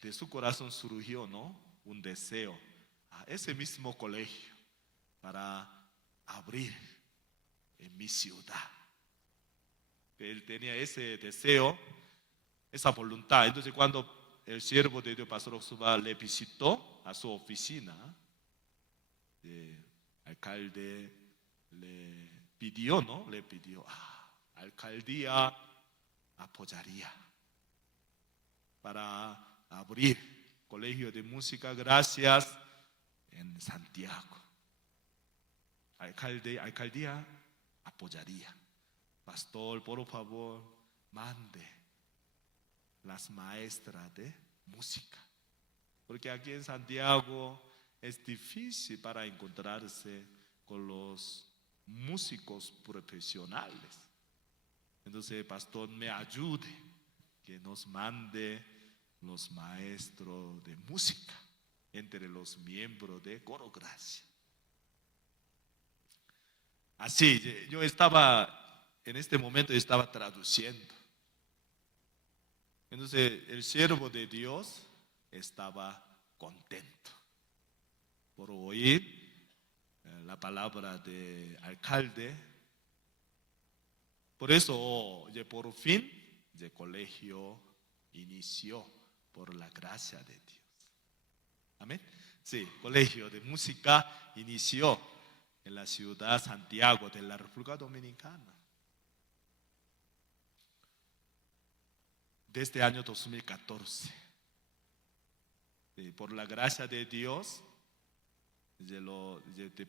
de su corazón surgió, ¿no?, un deseo a ese mismo colegio para abrir en mi ciudad. Él tenía ese deseo, esa voluntad. Entonces, cuando el siervo de Dios, Pastor Oksuba, le visitó a su oficina, el alcalde le pidió, alcaldía apoyaría para abrir colegio de música Gracias en Santiago. Alcaldía apoyaría. Pastor, por favor, mande las maestras de música. Porque aquí en Santiago es difícil para encontrarse con los músicos profesionales. Entonces, pastor, me ayude, que nos mande los maestros de música entre los miembros de Coro Gracia. Así, en este momento estaba traduciendo. Entonces, el siervo de Dios estaba contento por oír la palabra del alcalde. Por eso, por fin, el colegio inició por la gracia de Dios. Amén. Sí, colegio de música inició en la ciudad Santiago de la República Dominicana. Desde el año 2014. Por la gracia de Dios,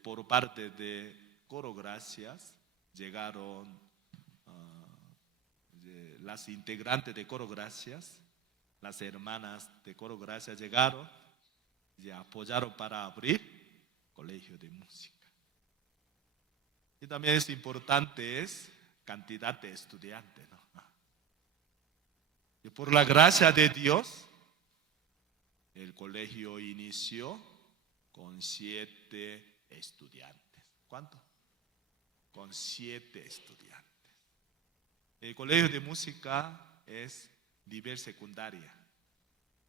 por parte de Coro Gracias, llegaron las integrantes de Coro Gracias, las hermanas de Coro Gracias llegaron y apoyaron para abrir colegio de música. Y también es importante cantidad de estudiantes, ¿no? Y por la gracia de Dios, el colegio inició con 7 estudiantes. ¿Cuánto? Con 7 estudiantes. El colegio de música es nivel secundaria.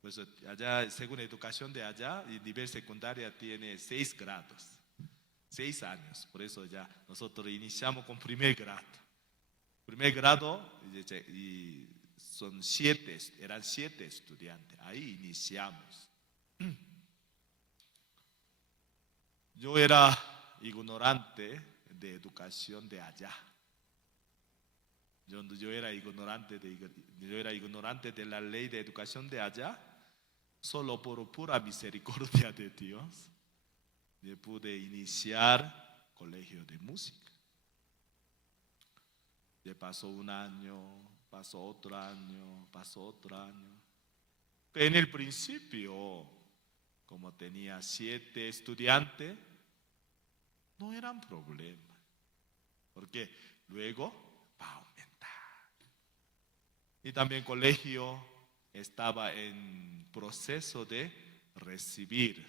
Pues allá, según educación de allá, el nivel secundaria tiene 6 grados, 6 años. Por eso ya nosotros iniciamos con primer grado. Primer grado y eran 7 estudiantes. Ahí iniciamos. Yo era ignorante de educación de allá. Yo era ignorante de la ley de educación de allá. Solo por pura misericordia de Dios, yo pude iniciar colegio de música. Ya pasó un año, pasó otro año, pasó otro año. En el principio, como tenía 7 estudiantes, no eran problema, porque luego va a aumentar. Y también el colegio estaba en proceso de recibir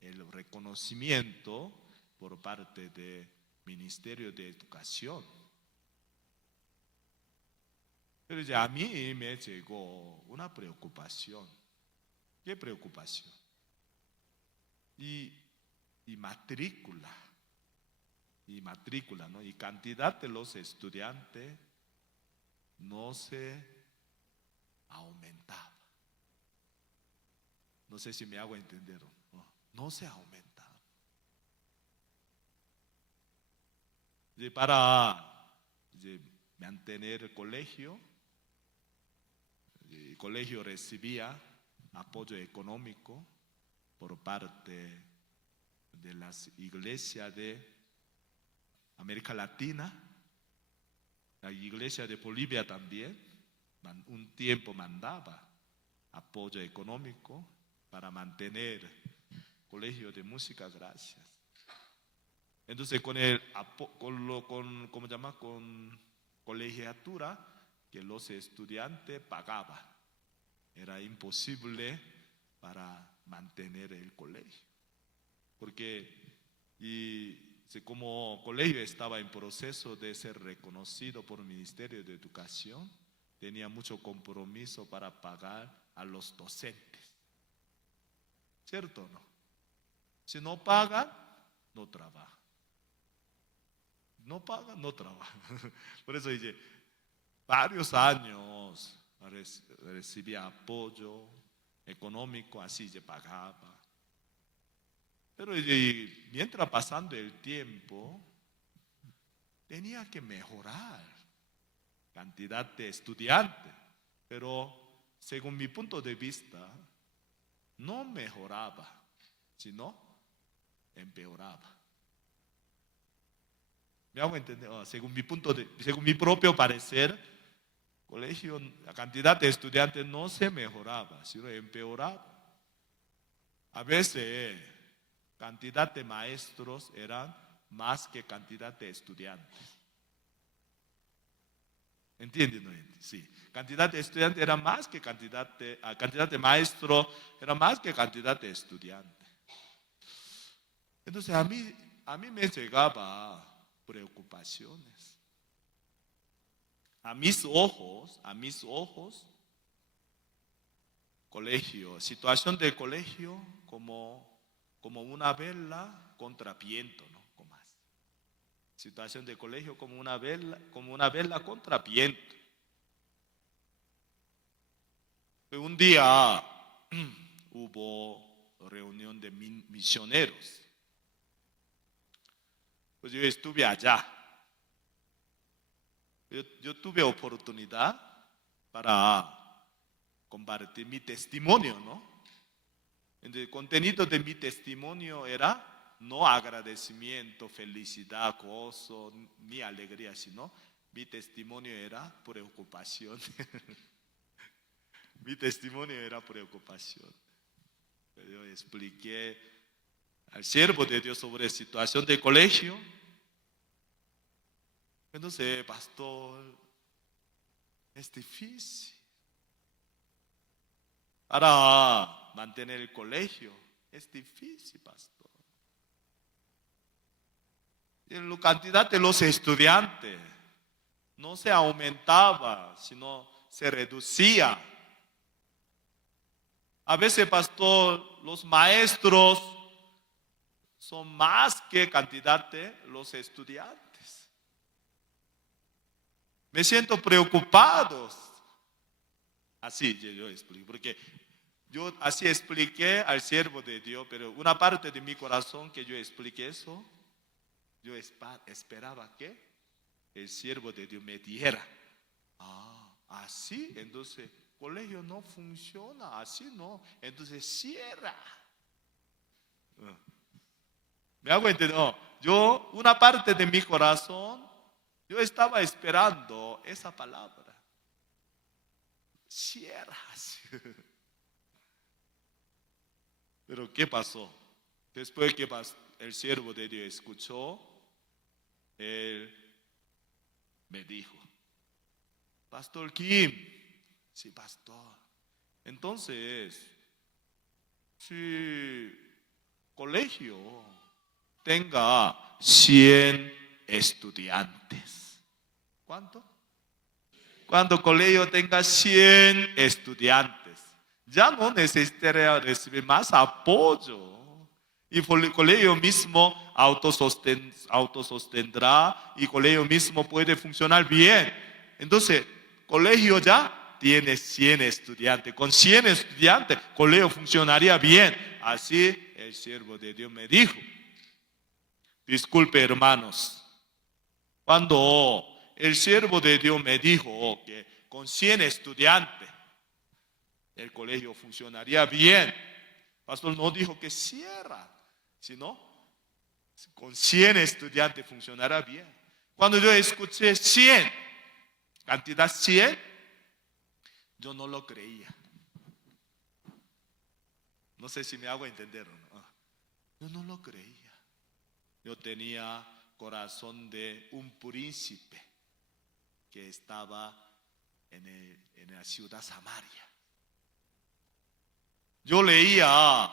el reconocimiento por parte del Ministerio de Educación. Pero ya a mí me llegó una preocupación. ¿Qué preocupación? Y matrícula, ¿no? Y cantidad de los estudiantes no se aumentaba. No sé si me hago entender. No se aumentaba. Y para mantener el colegio recibía apoyo económico por parte de las iglesias de América Latina, la iglesia de Bolivia también, un tiempo mandaba apoyo económico para mantener colegio de música, gracias. Entonces con colegiatura que los estudiantes pagaban, era imposible para mantener el colegio, porque como colegio estaba en proceso de ser reconocido por el Ministerio de Educación, tenía mucho compromiso para pagar a los docentes. ¿Cierto o no? Si no pagan, no trabajan. No pagan, no trabajan. Por eso dice, varios años recibía apoyo económico, así se pagaba. Pero mientras pasando el tiempo, tenía que mejorar cantidad de estudiantes, pero según mi punto de vista, no mejoraba, sino empeoraba. ¿Me hago entender? Según mi propio parecer, colegio, la cantidad de estudiantes no se mejoraba, sino empeoraba. A veces, cantidad de maestros eran más que cantidad de estudiantes. ¿Entienden? ¿No? Sí. Cantidad de estudiantes era más que cantidad de maestros, era más que cantidad de estudiantes. Entonces a mí me llegaba preocupaciones. A mis ojos, colegio, situación del colegio como una vela contra viento, ¿no? Situación de colegio como una vela contra viento. Un día hubo reunión de misioneros. Pues yo estuve allá. Yo tuve oportunidad para compartir mi testimonio, ¿no? El contenido de mi testimonio era no agradecimiento, felicidad, gozo, ni alegría, sino mi testimonio era preocupación. Mi testimonio era preocupación. Yo expliqué al siervo de Dios sobre la situación del colegio. Entonces, pastor, es difícil. Para mantener el colegio, es difícil, pastor. Y la cantidad de los estudiantes no se aumentaba, sino se reducía. A veces, pastor, los maestros son más que cantidad de los estudiantes. Me siento preocupado. Así yo explico, porque yo así expliqué al siervo de Dios, pero una parte de mi corazón que yo expliqué eso, yo esperaba que el siervo de Dios me dijera, así, entonces colegio no funciona, así no, entonces cierra. ¿Me hago entender? No, yo, una parte de mi corazón, yo estaba esperando esa palabra. Cierras. Pero ¿qué pasó? Después que el siervo de Dios escuchó, él me dijo, Pastor Kim, sí, pastor. Entonces, si colegio tenga 100 estudiantes, ¿cuánto? Cuando colegio tenga 100 estudiantes, ya no necesitaría recibir más apoyo. Y el colegio mismo autosostendrá y el colegio mismo puede funcionar bien. Entonces, colegio ya tiene 100 estudiantes. Con 100 estudiantes, el colegio funcionaría bien. Así el siervo de Dios me dijo. Disculpe, hermanos. Cuando el siervo de Dios me dijo que con 100 estudiantes el colegio funcionaría bien, pastor no dijo que cierra, sino con 100 estudiantes funcionará bien. Cuando yo escuché 100, cantidad 100, yo no lo creía. No sé si me hago entender o no. Yo no lo creía. Yo tenía corazón de un príncipe que estaba en la ciudad Samaria. Yo leía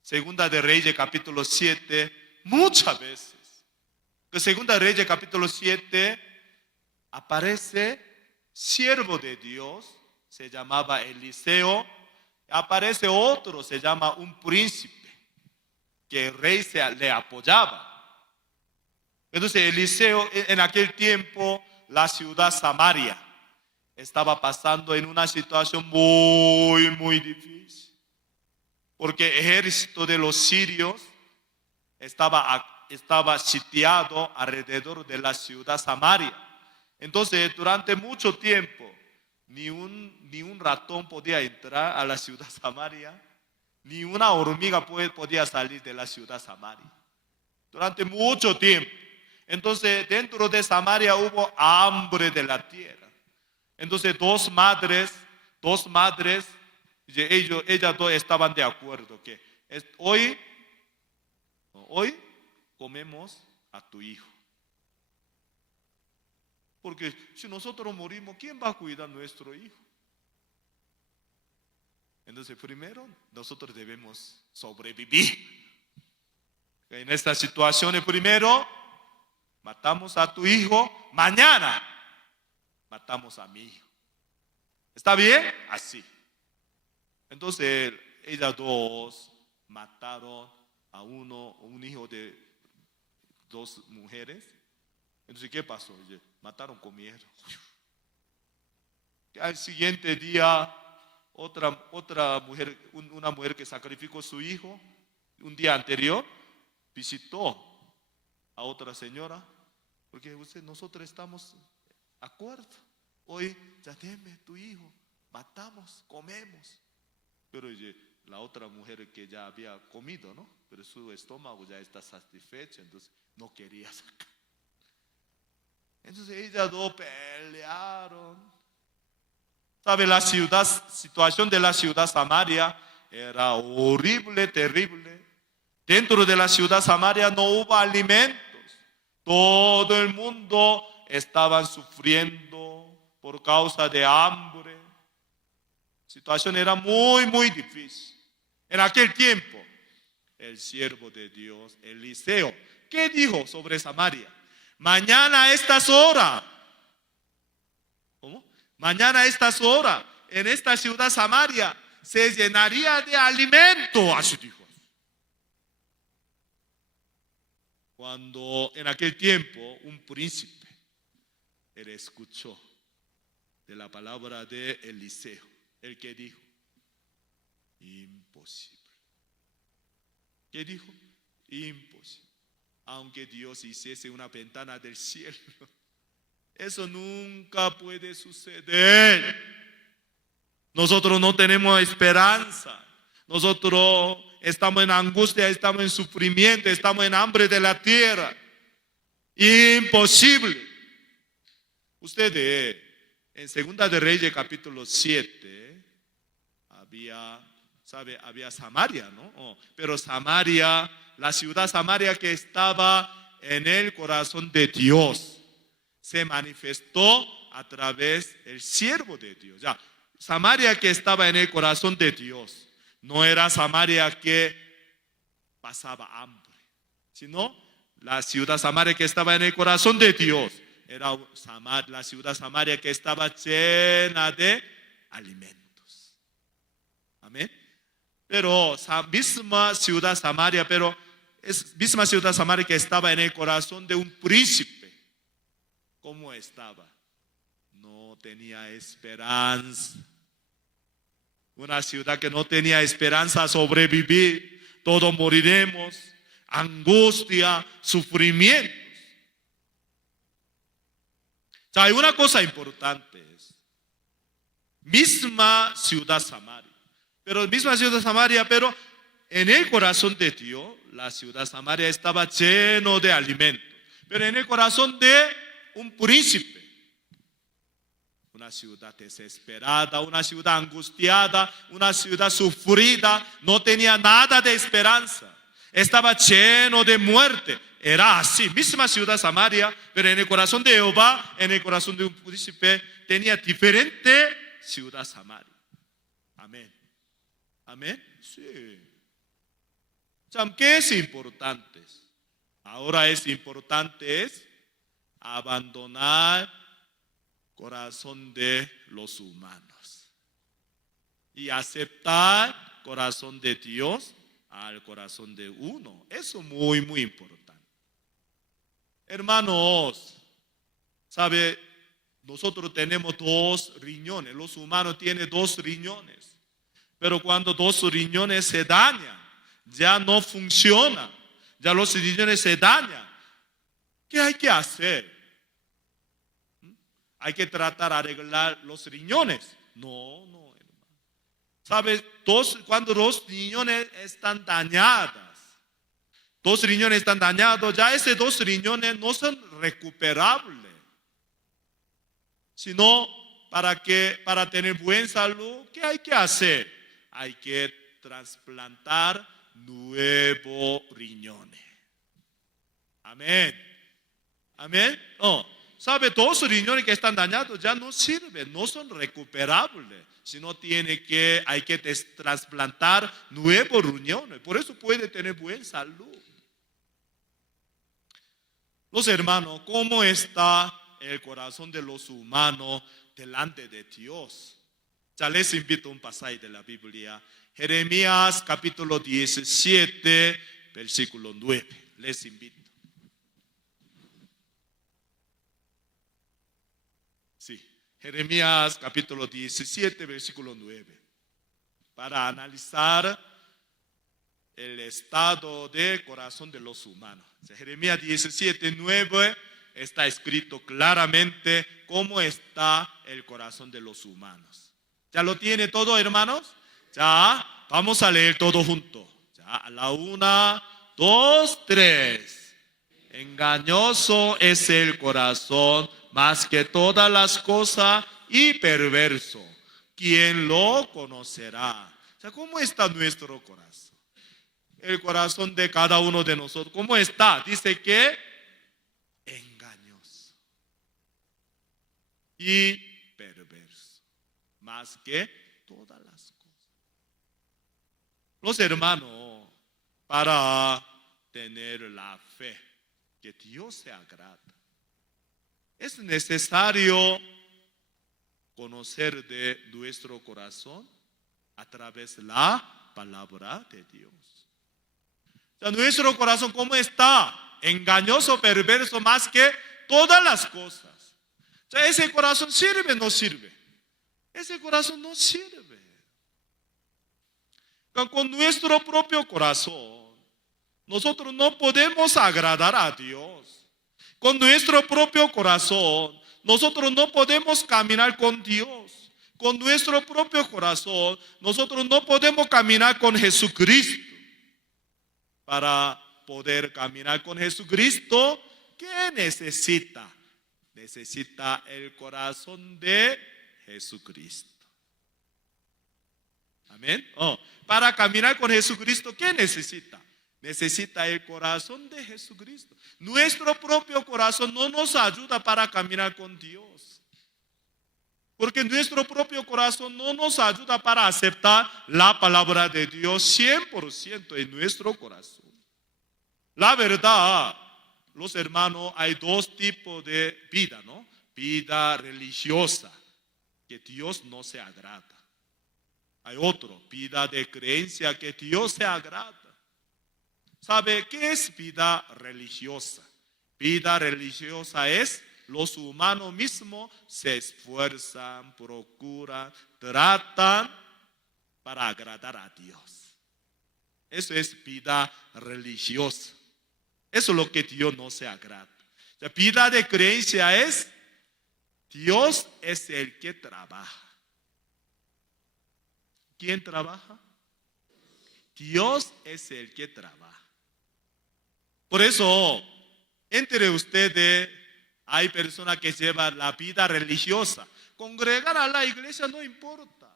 Segunda de Reyes capítulo 7 muchas veces. En Segunda de Reyes capítulo 7 aparece siervo de Dios, se llamaba Eliseo. Aparece otro, se llama un príncipe, que el rey le apoyaba. Entonces Eliseo, en aquel tiempo, la ciudad Samaria estaba pasando en una situación muy, muy difícil. Porque el ejército de los sirios estaba sitiado alrededor de la ciudad Samaria. Entonces, durante mucho tiempo, ni un ratón podía entrar a la ciudad Samaria, ni una hormiga podía salir de la ciudad Samaria. Durante mucho tiempo. Entonces, dentro de Samaria hubo hambre de la tierra. Entonces, dos madres, ellas dos estaban de acuerdo que hoy comemos a tu hijo. Porque si nosotros morimos, ¿quién va a cuidar a nuestro hijo? Entonces, primero, nosotros debemos sobrevivir. En esta situación, primero, matamos a tu hijo, mañana matamos a mi hijo. ¿Está bien? Así. Entonces, ellas dos mataron a un hijo de dos mujeres. Entonces, ¿qué pasó? Mataron, comieron. Al siguiente día, otra mujer, una mujer que sacrificó a su hijo, un día anterior, visitó a otra señora, porque nosotros estamos de acuerdo. Hoy, ya deme tu hijo, matamos, comemos. Pero la otra mujer que ya había comido, ¿no? Pero su estómago ya está satisfecho, entonces no quería sacar. Entonces ellas dos pelearon. ¿Sabe? La situación de la ciudad Samaria era horrible, terrible. Dentro de la ciudad Samaria no hubo alimentos. Todo el mundo estaba sufriendo por causa de hambre. La situación era muy, muy difícil. En aquel tiempo, el siervo de Dios, Eliseo, ¿qué dijo sobre Samaria? Mañana a estas horas Mañana a estas horas, en esta ciudad Samaria, se llenaría de alimento, así dijo. Cuando en aquel tiempo un príncipe, él escuchó de la palabra de Eliseo, el que dijo, imposible. ¿Qué dijo? Imposible. Aunque Dios hiciese una ventana del cielo, eso nunca puede suceder. Nosotros no tenemos esperanza. Nosotros estamos en angustia, estamos en sufrimiento, estamos en hambre de la tierra. Imposible. Ustedes, en Segunda de Reyes capítulo 7, había Samaria, ¿no? Pero Samaria, la ciudad Samaria que estaba en el corazón de Dios, se manifestó a través del siervo de Dios. Ya, Samaria que estaba en el corazón de Dios, no era Samaria que pasaba hambre, sino la ciudad Samaria que estaba en el corazón de Dios, era la ciudad Samaria que estaba llena de alimentos. Amén. Pero misma ciudad Samaria, pero es misma ciudad Samaria que estaba en el corazón de un príncipe. ¿Cómo estaba? No tenía esperanza. Una ciudad que no tenía esperanza a sobrevivir. Todos moriremos. Angustia, sufrimientos. O sea, hay una cosa importante. Misma ciudad Samaria. Pero misma ciudad Samaria, pero en el corazón de Dios, la ciudad Samaria estaba lleno de alimentos. Pero en el corazón de un príncipe, una ciudad desesperada, una ciudad angustiada, una ciudad sufrida, no tenía nada de esperanza, estaba lleno de muerte. Era así, misma ciudad Samaria, pero en el corazón de Jehová, en el corazón de un príncipe, tenía diferente ciudad Samaria. Amén. Amén. Sí. ¿Qué es importante? Ahora es importante abandonar corazón de los humanos y aceptar corazón de Dios al corazón de uno. Eso es muy, muy importante. Hermanos, ¿sabe? Nosotros tenemos 2 riñones. Los humanos tienen 2 riñones. Pero cuando 2 riñones se dañan, ya no funciona. Ya los riñones se dañan. ¿Qué hay que hacer? ¿Hay que tratar de arreglar los riñones? No, hermano. ¿Sabes? Cuando los riñones están dañados, 2 riñones están dañados, ya esos 2 riñones no son recuperables. Sino para tener buena salud, ¿qué hay que hacer? Hay que trasplantar nuevos riñones. Amén. Amén. ¿Sabe? 2 riñones que están dañados ya no sirven, no son recuperables, sino hay que trasplantar nuevos riñones. Por eso puede tener buena salud. Los hermanos, ¿cómo está el corazón de los humanos delante de Dios? Ya les invito a un pasaje de la Biblia, Jeremías capítulo 17, versículo 9. Les invito. Sí, Jeremías capítulo 17, versículo 9. Para analizar el estado de corazón de los humanos. Jeremías 17, 9 está escrito claramente cómo está el corazón de los humanos. ¿Ya lo tiene todo, hermanos? Ya, vamos a leer todo junto. Ya, a la 1, 2, 3. Engañoso es el corazón más que todas las cosas y perverso. ¿Quién lo conocerá? O sea, ¿cómo está nuestro corazón? El corazón de cada uno de nosotros, ¿cómo está? Dice que engañoso y perverso, más que todas las cosas. Los hermanos, para tener la fe que Dios se agrada, es necesario conocer de nuestro corazón a través de la palabra de Dios. O sea, nuestro corazón, ¿cómo está? Engañoso, perverso, más que todas las cosas. O sea, ese corazón sirve o no sirve. Ese corazón no sirve. Con nuestro propio corazón, nosotros no podemos agradar a Dios. Con nuestro propio corazón, nosotros no podemos caminar con Dios. Con nuestro propio corazón, nosotros no podemos caminar con Jesucristo. Para poder caminar con Jesucristo, ¿qué necesita? Necesita el corazón de Jesucristo. Amén. Para caminar con Jesucristo, ¿qué necesita? Necesita el corazón de Jesucristo. Nuestro propio corazón no nos ayuda para caminar con Dios. Porque nuestro propio corazón no nos ayuda para aceptar la palabra de Dios 100% en nuestro corazón. La verdad, los hermanos, hay dos tipos de vida, ¿no? Vida religiosa, que Dios no se agrada. Hay otro, vida de creencia, que Dios se agrada. ¿Sabe qué es vida religiosa? Vida religiosa es los humanos mismos se esfuerzan, procuran, tratan para agradar a Dios. Eso es vida religiosa. Eso es lo que Dios no se agrada. La vida de creencia es Dios es el que trabaja. ¿Quién trabaja? Dios es el que trabaja. Por eso, entre ustedes hay personas que llevan la vida religiosa. Congregar a la iglesia no importa.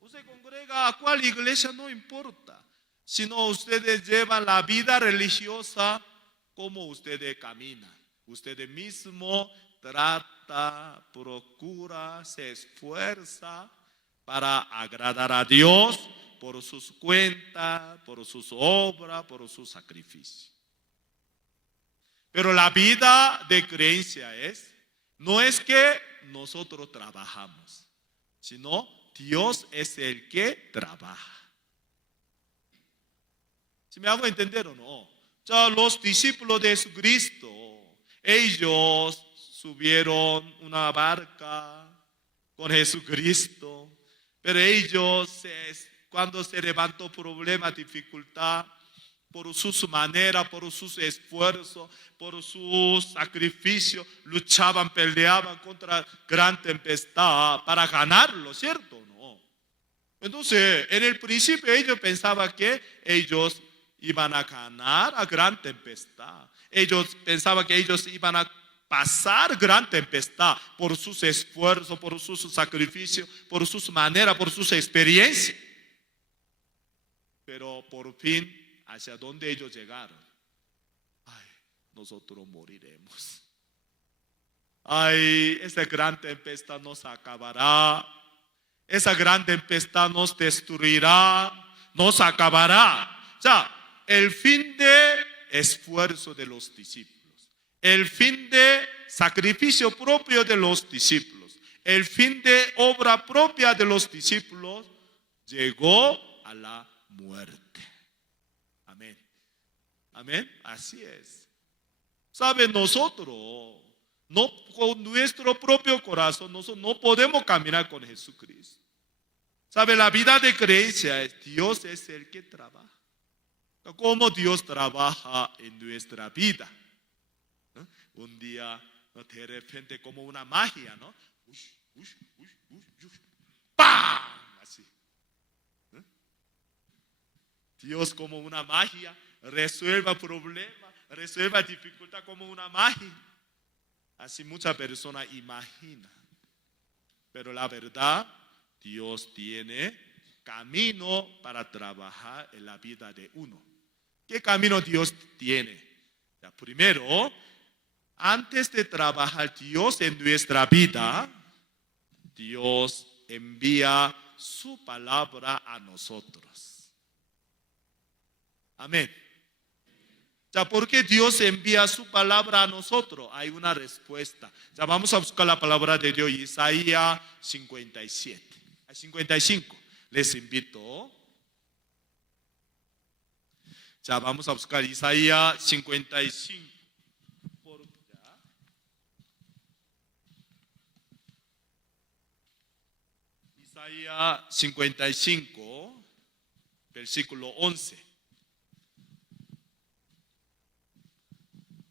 Usted congrega a cuál iglesia no importa. Sino ustedes llevan la vida religiosa como ustedes caminan. Ustedes mismos trata, procura, se esfuerza para agradar a Dios por sus cuentas, por sus obras, por sus sacrificios. Pero la vida de creencia no es que nosotros trabajamos, sino Dios es el que trabaja. ¿Sí me hago entender o no? Ya los discípulos de Jesucristo, ellos subieron una barca con Jesucristo, pero ellos cuando se levantó problema, dificultad, por sus maneras, por sus esfuerzos, por sus sacrificios, luchaban, peleaban contra gran tempestad para ganarlo, ¿cierto? No. Entonces, en el principio ellos pensaban que ellos iban a ganar a gran tempestad. Ellos pensaban que ellos iban a pasar gran tempestad por sus esfuerzos, por sus sacrificios, por sus maneras, por sus experiencias. Pero por fin, ¿hacia dónde ellos llegaron? Ay, nosotros moriremos. Ay, esa gran tempestad nos acabará. Esa gran tempestad nos destruirá, nos acabará. O sea, el fin de esfuerzo de los discípulos, el fin de sacrificio propio de los discípulos, el fin de obra propia de los discípulos llegó a la muerte. Amén. Amén. Así es. ¿Saben? Nosotros, no, con nuestro propio corazón, nosotros no podemos caminar con Jesucristo. ¿Sabe? La vida de creencia es Dios es el que trabaja. ¿Cómo Dios trabaja en nuestra vida? Un día, de repente, como una magia, ¿no? ¡Pam! Así. Dios como una magia resuelve problemas, resuelve dificultad como una magia. Así muchas personas imaginan. Pero la verdad, Dios tiene camino para trabajar en la vida de uno. ¿Qué camino Dios tiene? Ya, primero, antes de trabajar Dios en nuestra vida, Dios envía su palabra a nosotros. Amén. Ya, ¿por qué Dios envía su palabra a nosotros? Hay una respuesta. Ya, vamos a buscar la palabra de Dios, Isaías 57, 55. Les invito. Ya, vamos a buscar Isaías 55. Isaías 55, versículo 11.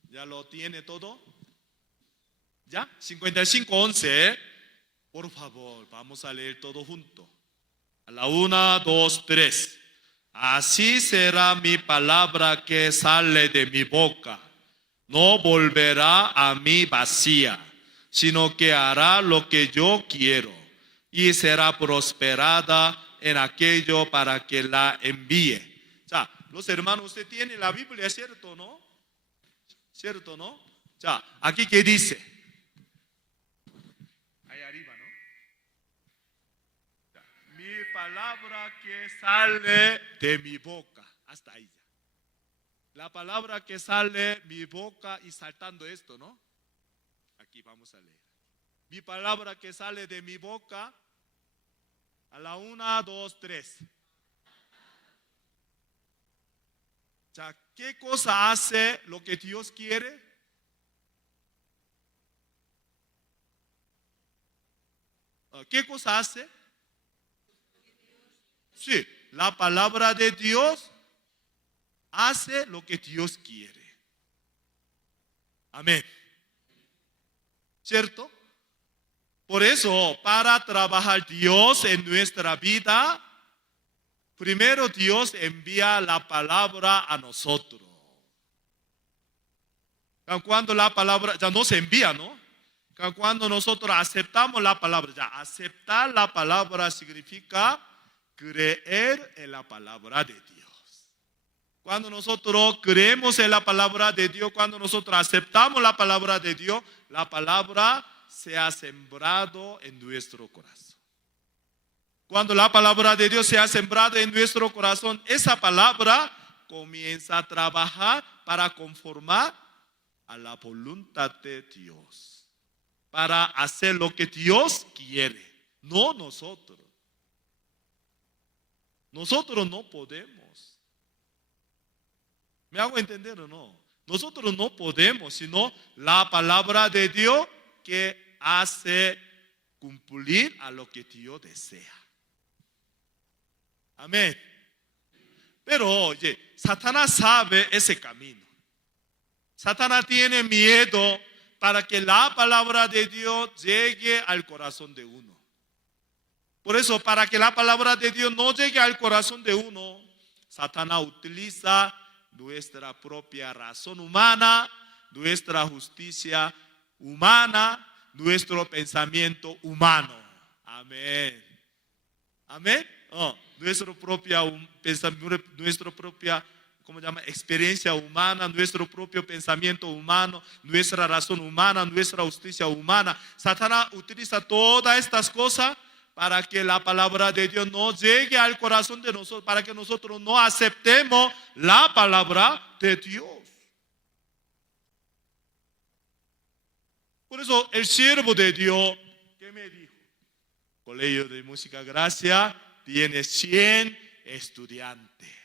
¿Ya lo tiene todo? ¿Ya? 55, 11. Por favor, vamos a leer todo junto. A la 1, 2, 3. Así será mi palabra que sale de mi boca. No volverá a mí vacía, sino que hará lo que yo quiero y será prosperada en aquello para que la envíe. Ya, los hermanos, usted tiene la Biblia, ¿cierto, no? ¿Cierto, no? Ya, aquí ¿qué dice? Ahí arriba, ¿no? Ya, mi palabra que sale de mi boca. Hasta ahí ya. La palabra que sale de mi boca y saltando esto, ¿no? Aquí vamos a leer. Mi palabra que sale de mi boca. A la 1, 2, 3. Ya, ¿qué cosa hace lo que Dios quiere? ¿Qué cosa hace? Sí, la palabra de Dios hace lo que Dios quiere. Amén. ¿Cierto? Por eso, para trabajar Dios en nuestra vida, primero Dios envía la palabra a nosotros. Cuando la palabra ya nos envía, ¿no? Cuando nosotros aceptamos la palabra, ya aceptar la palabra significa creer en la palabra de Dios. Cuando nosotros creemos en la palabra de Dios, cuando nosotros aceptamos la palabra de Dios, la palabra se ha sembrado en nuestro corazón. Cuando la palabra de Dios se ha sembrado en nuestro corazón, esa palabra comienza a trabajar para conformar a la voluntad de Dios, para hacer lo que Dios quiere, no nosotros. Nosotros no podemos. ¿Me hago entender o no? Nosotros no podemos, sino la palabra de Dios que hace cumplir a lo que Dios desea. Amén. Pero oye, Satanás sabe ese camino. Satanás tiene miedo para que la palabra de Dios llegue al corazón de uno. Por eso, para que la palabra de Dios no llegue al corazón de uno, Satanás utiliza nuestra propia razón humana, nuestra justicia humana, nuestro pensamiento humano. Amén. Amén. Nuestra propia pensamiento, nuestra propia, ¿cómo se llama? Experiencia humana, nuestro propio pensamiento humano, nuestra razón humana, nuestra justicia humana. Satanás utiliza todas estas cosas para que la palabra de Dios no llegue al corazón de nosotros, para que nosotros no aceptemos la palabra de Dios. Por eso el siervo de Dios, ¿qué me dijo? Colegio de Música Gracia tiene 100 estudiantes.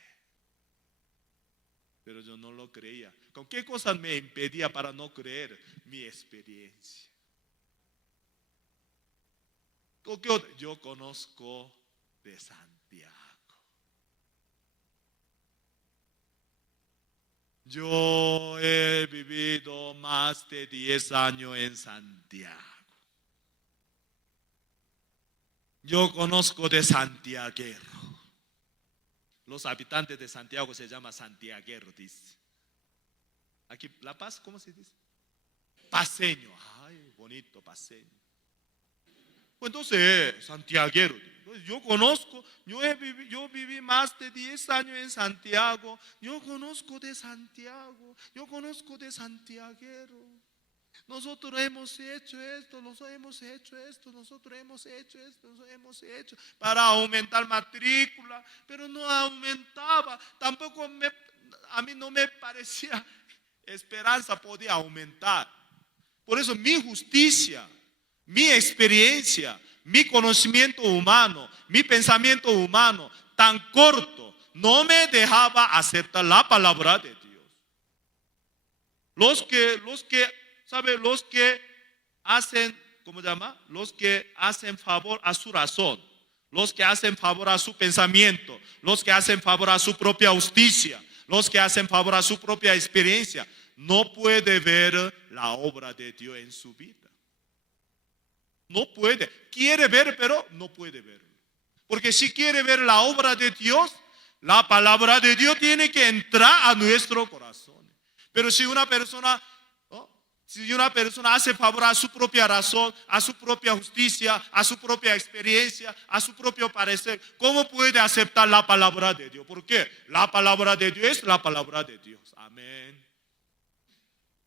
Pero yo no lo creía. ¿Con qué cosas me impedía para no creer? Mi experiencia. Yo conozco de Santiago. Yo he vivido más de 10 años en Santiago. Yo conozco de santiaguero. Los habitantes de Santiago se llaman santiaguero, dice. Aquí, La Paz, ¿cómo se dice? Paseño. Ay, bonito, paseño. Pues entonces, santiaguero. Yo conozco, yo viví más de 10 años en Santiago. Yo conozco de Santiago. Yo conozco de santiaguero. Nosotros hemos hecho esto, nosotros hemos hecho esto, nosotros hemos hecho esto, nosotros hemos hecho para aumentar matrícula, pero no aumentaba. Tampoco a mí no me parecía esperanza podía aumentar. Por eso mi justicia, mi experiencia, mi conocimiento humano, mi pensamiento humano tan corto no me dejaba aceptar la palabra de Dios. Los que hacen, ¿cómo se llama? Los que hacen favor a su razón, los que hacen favor a su pensamiento, los que hacen favor a su propia justicia, los que hacen favor a su propia experiencia, no puede ver la obra de Dios en su vida. No puede. Quiere ver, pero no puede verlo. Porque si quiere ver la obra de Dios, la palabra de Dios tiene que entrar a nuestro corazón. Pero si una persona hace favor a su propia razón, a su propia justicia, a su propia experiencia, a su propio parecer, ¿cómo puede aceptar la palabra de Dios? ¿Por qué? La palabra de Dios es la palabra de Dios. Amén.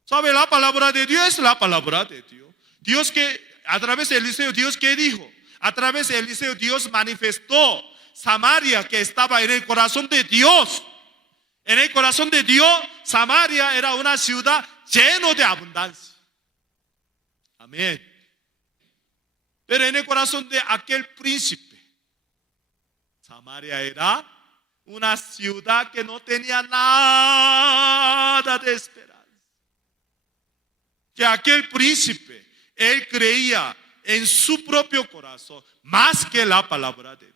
¿Sabe? La palabra de Dios es la palabra de Dios. Dios que, a través de Eliseo, Dios que dijo, a través de Eliseo, Dios manifestó Samaria que estaba en el corazón de Dios. En el corazón de Dios, Samaria era una ciudad llena de abundancia. Amén. Pero en el corazón de aquel príncipe, Samaria era una ciudad que no tenía nada de esperanza. Que aquel príncipe, él creía en su propio corazón más que la palabra de Dios.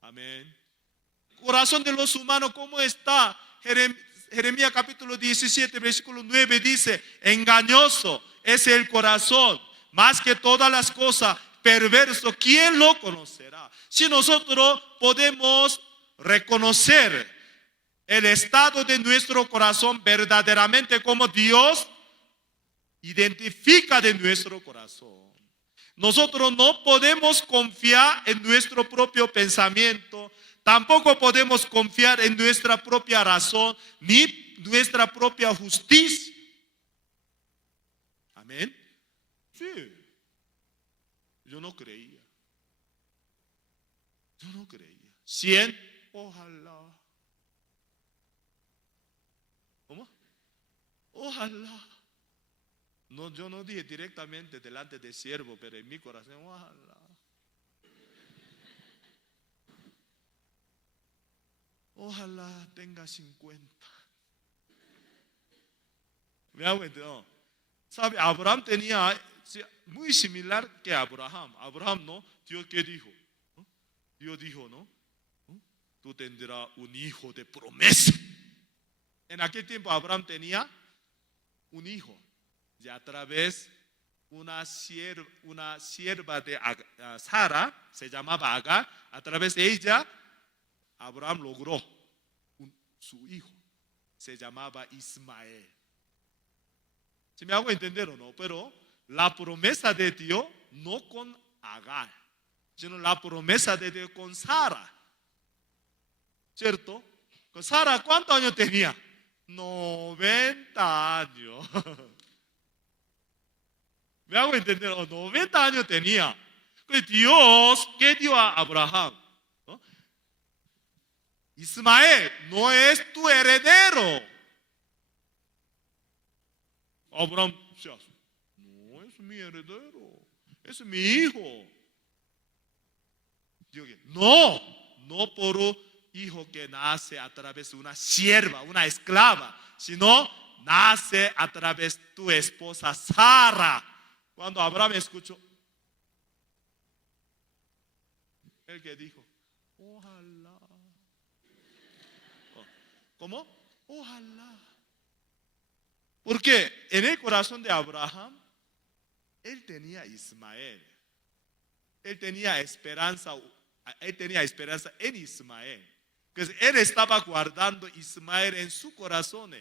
Amén. Corazón de los humanos, ¿cómo está? Jeremías capítulo 17, versículo 9 dice: engañoso es el corazón, más que todas las cosas, perverso, ¿quién lo conocerá? Si nosotros podemos reconocer el estado de nuestro corazón verdaderamente como Dios identifica de nuestro corazón, nosotros no podemos confiar en nuestro propio pensamiento, tampoco podemos confiar en nuestra propia razón ni nuestra propia justicia. Amén. Sí. Yo no creía. 100, ojalá. ¿Cómo? Ojalá. No, yo no dije directamente delante del siervo, pero en mi corazón, ojalá. Ojalá tenga 50. ¿Me hago entender? No. ¿Sabe? Abraham tenía muy similar que Abraham. Abraham, ¿no? Dios, ¿qué dijo? ¿no? Dios dijo, ¿no? Tú tendrás un hijo de promesa. En aquel tiempo Abraham tenía un hijo. Y a través una sierva de Sara, se llamaba Agar, a través de ella, Abraham logró su hijo. Se llamaba Ismael. ¿Sí me hago entender o no? Pero la promesa de Dios no con Agar, sino la promesa de Dios con Sara. ¿Cierto? Con Sara, ¿cuántos años tenía? 90 años. ¿Me hago entender? 90 años tenía. Dios, ¿qué dio a Abraham? ¿no? Ismael no es tu heredero. Abraham, no es mi heredero, es mi hijo. No por un hijo que nace a través de una sierva, una esclava, sino nace a través de tu esposa Sara. Cuando Abraham escuchó, él que dijo, ojalá. ¿Cómo? Ojalá. Porque en el corazón de Abraham, él tenía Ismael. Él tenía esperanza en Ismael. Porque él estaba guardando Ismael en su corazón.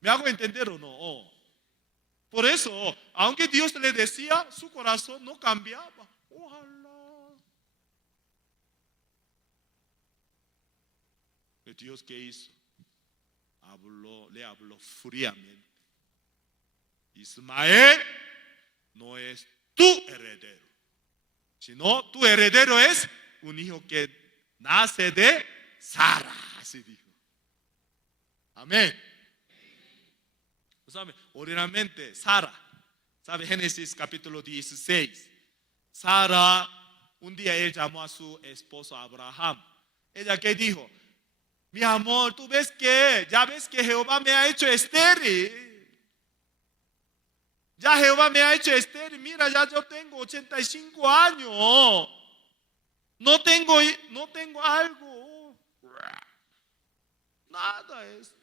¿Me hago entender o no? Por eso, aunque Dios le decía, su corazón no cambiaba. Ojalá. ¿Y Dios qué hizo? Le habló fríamente. Ismael no es tu heredero, sino tu heredero es un hijo que nace de Sara. Así dijo. Amén. ¿Sabe? Originalmente, Sara, ¿sabe? Génesis capítulo 16. Sara, un día él llamó a su esposo Abraham. Ella, ¿qué dijo? Mi amor, ¿tú ves que? Ya ves que Jehová me ha hecho estéril. Ya Jehová me ha hecho estéril. Mira, ya yo tengo 85 años. No tengo algo. Nada es.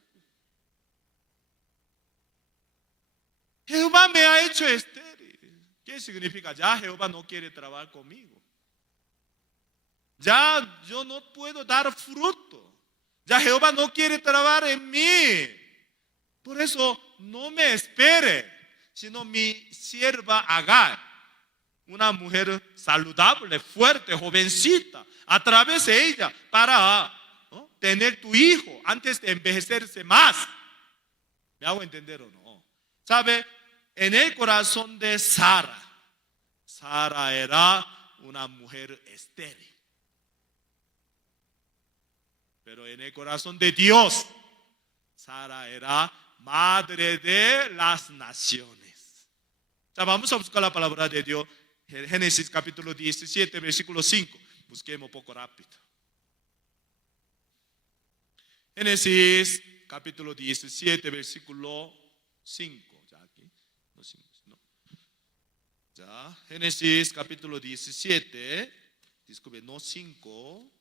Jehová me ha hecho estéril. ¿Qué significa? Ya Jehová no quiere trabajar conmigo. Ya yo no puedo dar fruto. Ya Jehová no quiere trabajar en mí. Por eso no me espere, sino mi sierva Agar, una mujer saludable, fuerte, jovencita, a través de ella para tener tu hijo antes de envejecerse más. ¿Me hago entender o no? ¿Sabe? En el corazón de Sara era una mujer estéril. Pero en el corazón de Dios, Sara era madre de las naciones. Ya vamos a buscar la palabra de Dios. Génesis capítulo 17, versículo 5. Busquemos un poco rápido. Génesis capítulo 17, versículo 5. Ya aquí. No, 5, no. Ya, Génesis capítulo 17. Disculpe, no 5.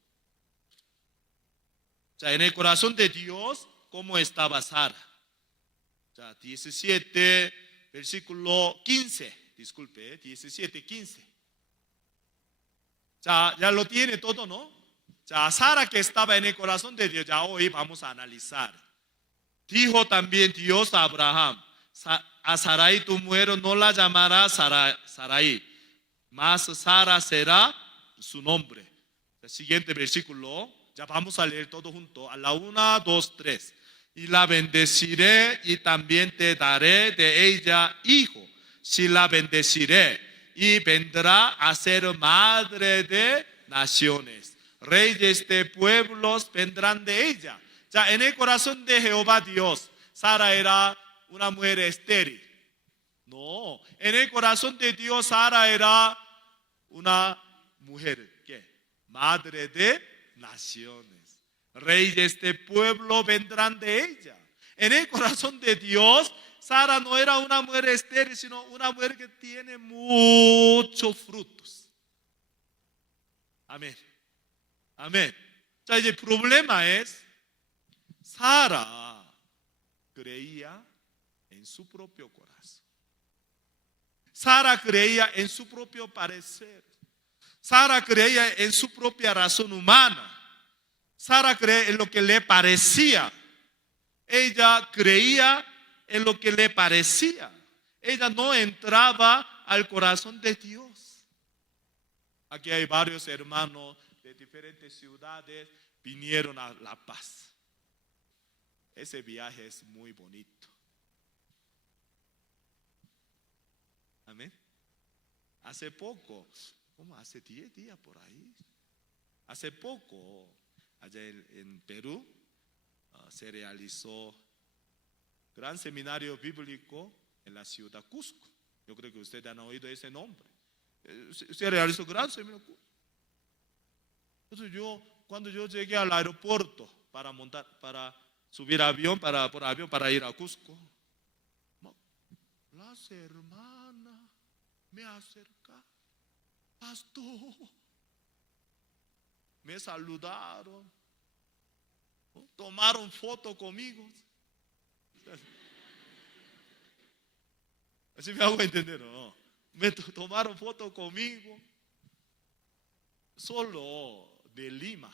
Ya, en el corazón de Dios, ¿cómo estaba Sara? Ya, 17, versículo 15. Disculpe, 17, 15. Ya lo tiene todo, ¿no? Ya, Sara que estaba en el corazón de Dios, ya hoy vamos a analizar. Dijo también Dios a Abraham: a Sarai tu mujer no la llamará Sarai, mas Sara será su nombre. El siguiente versículo. Ya vamos a leer todo junto. A la 1, 2, 3. Y la bendeciré y también te daré de ella hijo. Si la bendeciré y vendrá a ser madre de naciones. Reyes de pueblos vendrán de ella. Ya en el corazón de Jehová Dios, Sara era una mujer estéril. No, en el corazón de Dios, Sara era una mujer, ¿qué? Madre de naciones. Reyes de pueblo vendrán de ella. En el corazón de Dios, Sara no era una mujer estéril, sino una mujer que tiene muchos frutos. Amén. Amén. Ya, el problema es, Sara creía en su propio corazón. Sara creía en su propio parecer. Sara creía en su propia razón humana. Sara creía en lo que le parecía. Ella creía en lo que le parecía. Ella no entraba al corazón de Dios. Aquí hay varios hermanos de diferentes ciudades, vinieron a La Paz. Ese viaje es muy bonito. Amén. Hace poco, como hace 10 días por ahí, hace poco, allá en Perú, se realizó gran seminario bíblico en la ciudad Cusco. Yo creo que ustedes han oído ese nombre. Se realizó gran seminario. Entonces cuando yo llegué al aeropuerto para subir avión, por avión para ir a Cusco, las hermanas me acercaron. Pastor, me saludaron, tomaron foto conmigo. Así me hago entender, ¿no? Me tomaron foto conmigo. Solo de Lima.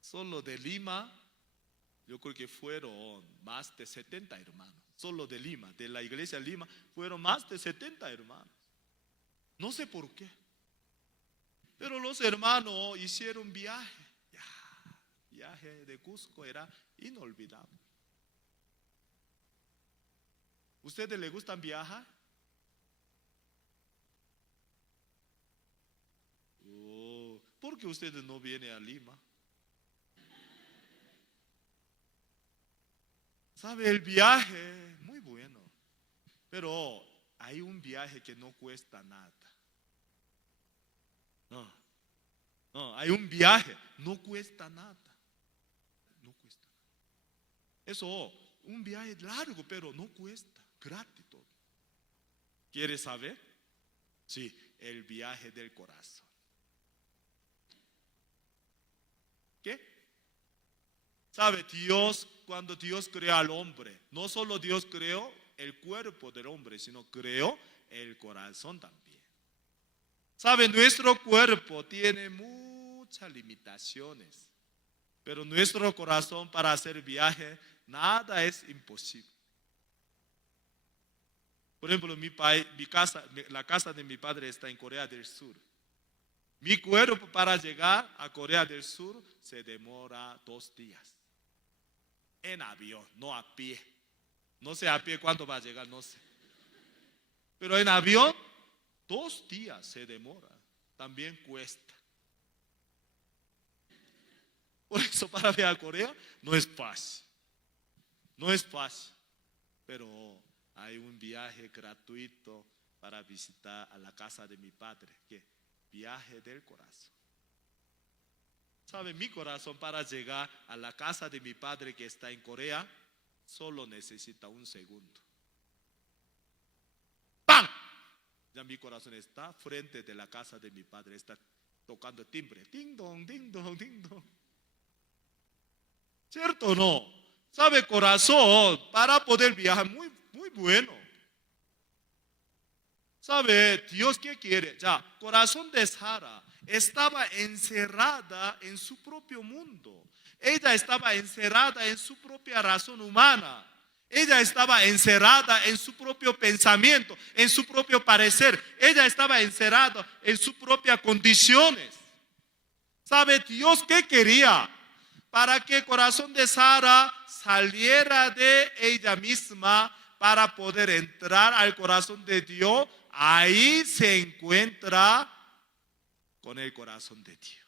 Solo de Lima, yo creo que fueron más de 70 hermanos. Solo de Lima, de la iglesia de Lima, fueron más de 70 hermanos. No sé por qué. Pero los hermanos hicieron viaje. Viaje de Cusco era inolvidable. ¿Ustedes les gustan viajar? ¿Por qué ustedes no vienen a Lima? ¿Sabe? El viaje, muy bueno. Pero hay un viaje que no cuesta nada. No, hay un viaje, no cuesta nada. No cuesta nada. Eso, un viaje largo, pero no cuesta, gratis todo. ¿Quieres saber? Sí, el viaje del corazón. ¿Qué? ¿Sabe? Dios, cuando Dios creó al hombre, no solo Dios creó el cuerpo del hombre, sino creó el corazón también. ¿Sabe? Nuestro cuerpo tiene muchas limitaciones, pero nuestro corazón para hacer viaje, nada es imposible. Por ejemplo, la casa de mi padre está en Corea del Sur. Mi cuerpo para llegar a Corea del Sur se demora 2 días. En avión, no a pie. No sé a pie cuándo va a llegar, no sé. Pero en avión, 2 días se demora. También cuesta. Por eso para viajar a Corea no es fácil. No es fácil. Pero hay un viaje gratuito para visitar a la casa de mi padre. ¿Qué? Viaje del corazón. ¿Sabe? Mi corazón para llegar a la casa de mi padre que está en Corea solo necesita 1 segundo. ¡Pam! Ya mi corazón está frente de la casa de mi padre, está tocando timbre. Ding dong, ding dong, ding dong. ¿Cierto o no? ¿Sabe? Corazón para poder viajar muy bueno. ¿Sabe? Dios qué quiere. Ya, corazón de Sara estaba encerrada en su propio mundo. Ella estaba encerrada en su propia razón humana. Ella estaba encerrada en su propio pensamiento, en su propio parecer. Ella estaba encerrada en sus propias condiciones. ¿Sabe Dios qué quería? Para que el corazón de Sara saliera de ella misma para poder entrar al corazón de Dios. Ahí se encuentra con el corazón de Dios.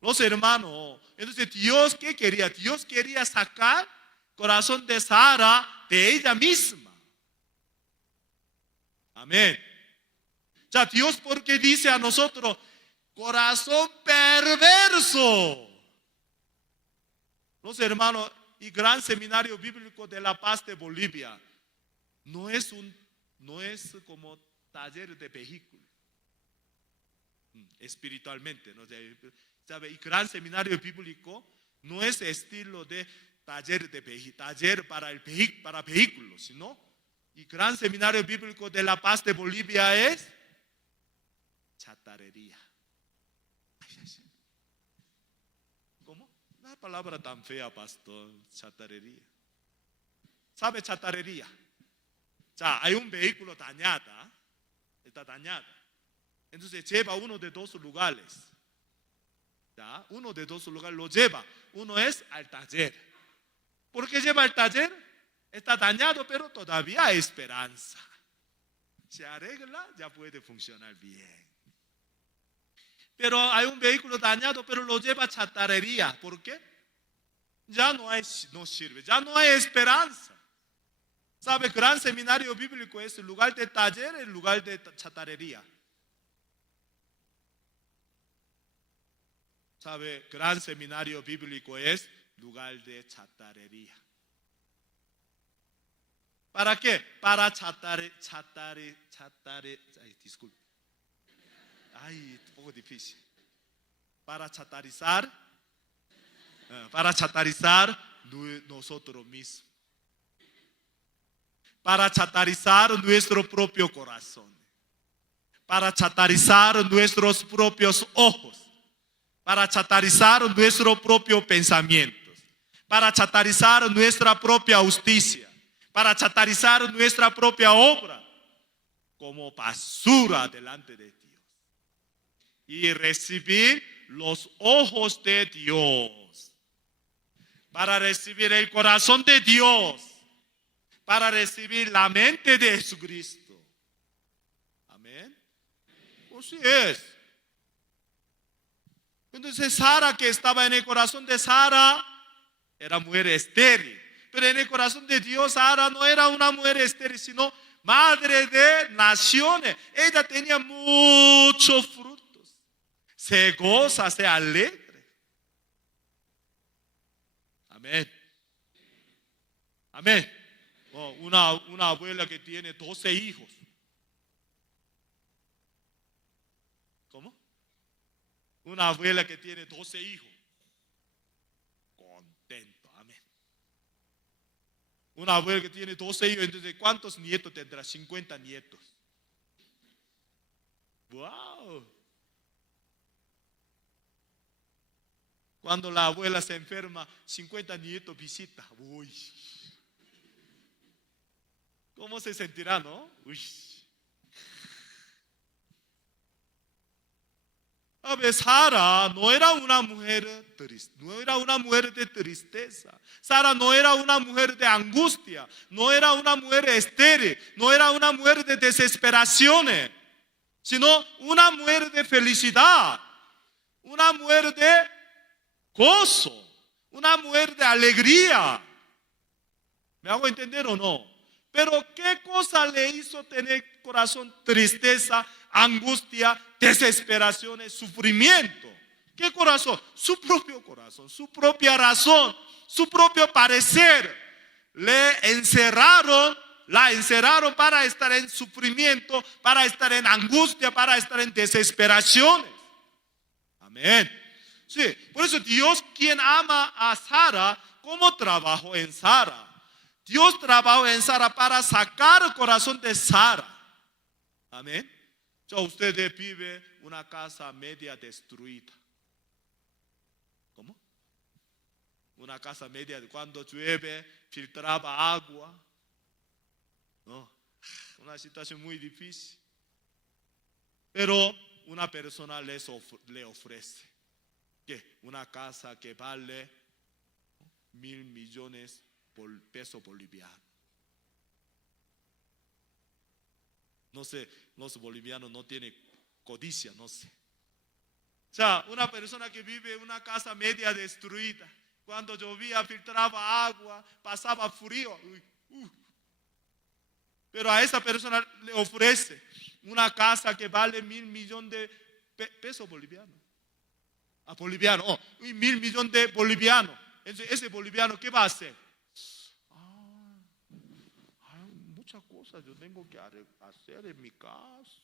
Los hermanos, entonces Dios ¿qué quería? Dios quería sacar corazón de Sara de ella misma. Amén. Ya Dios porque dice a nosotros corazón perverso. Los hermanos y Gran Seminario Bíblico de La Paz de Bolivia no es como taller de vehículo espiritualmente, ¿no? ¿Sabe? Y Gran Seminario Bíblico no es estilo de taller para vehículos, sino y Gran Seminario Bíblico de La Paz de Bolivia es chatarrería. ¿Cómo? Una palabra tan fea, pastor, chatarrería. ¿Sabe chatarrería? Ya, hay un vehículo dañado, está dañado. Entonces lleva uno de 2 lugares. ¿Ya? Uno de 2 lugares lo lleva. Uno es al taller. ¿Por qué lleva al taller? Está dañado, pero todavía hay esperanza. Se arregla, ya puede funcionar bien. Pero hay un vehículo dañado, pero lo lleva a chatarrería. ¿Por qué? Ya no sirve, ya no hay esperanza. ¿Sabe? Gran Seminario Bíblico es el lugar de taller, el lugar de chatarrería. ¿Sabe? Gran Seminario Bíblico es lugar de chatarrería. ¿Para qué? Para disculpe. Ay, un poco difícil. Para chatarizar nosotros mismos. Para chatarizar nuestro propio corazón. Para chatarizar nuestros propios ojos. Para chatarizar nuestros propios pensamientos, para chatarizar nuestra propia justicia, para chatarizar nuestra propia obra, como basura delante de Dios. Y recibir los ojos de Dios, para recibir el corazón de Dios, para recibir la mente de Jesucristo. Amén. Así es. Entonces Sara, que estaba en el corazón de Sara, era mujer estéril. Pero en el corazón de Dios, Sara no era una mujer estéril, sino madre de naciones. Ella tenía muchos frutos. Se goza, se alegra. Amén. Amén. Una abuela que tiene 12 hijos. ¿Cómo? Una abuela que tiene 12 hijos. Contento, amén. Una abuela que tiene 12 hijos, entonces ¿cuántos nietos tendrá? 50 nietos. ¡Wow! Cuando la abuela se enferma, 50 nietos visita. Uy. ¿Cómo se sentirá, no? Uy. A ver, Sara no era una mujer triste, no era una mujer de tristeza. Sara no era una mujer de angustia, no era una mujer estéril, no era una mujer de desesperaciones, sino una mujer de felicidad, una mujer de gozo, una mujer de alegría. ¿Me hago entender o no? Pero ¿qué cosa le hizo tener corazón? Tristeza, angustia, desesperaciones, sufrimiento. ¿Qué corazón? Su propio corazón, su propia razón, su propio parecer. La encerraron para estar en sufrimiento, para estar en angustia, para estar en desesperaciones. Amén. Sí, por eso Dios, quien ama a Sara, ¿cómo trabajó en Sara? Dios trabajó en Sara para sacar el corazón de Sara. Amén. Usted vive una casa media destruida. ¿Cómo? Una casa media, cuando llueve, filtraba agua. No, una situación muy difícil. Pero una persona le ofrece ¿qué? Una casa que vale 1.000 millones pesos bolivianos. No sé, los bolivianos no tienen codicia, no sé. O sea, una persona que vive en una casa media destruida, cuando llovía filtraba agua, pasaba frío. Pero a esa persona le ofrece una casa que vale 1.000 millones de pesos bolivianos. A boliviano, 1.000 millones de bolivianos. Entonces, ese boliviano, ¿qué va a hacer? Muchas cosas yo tengo que hacer en mi casa.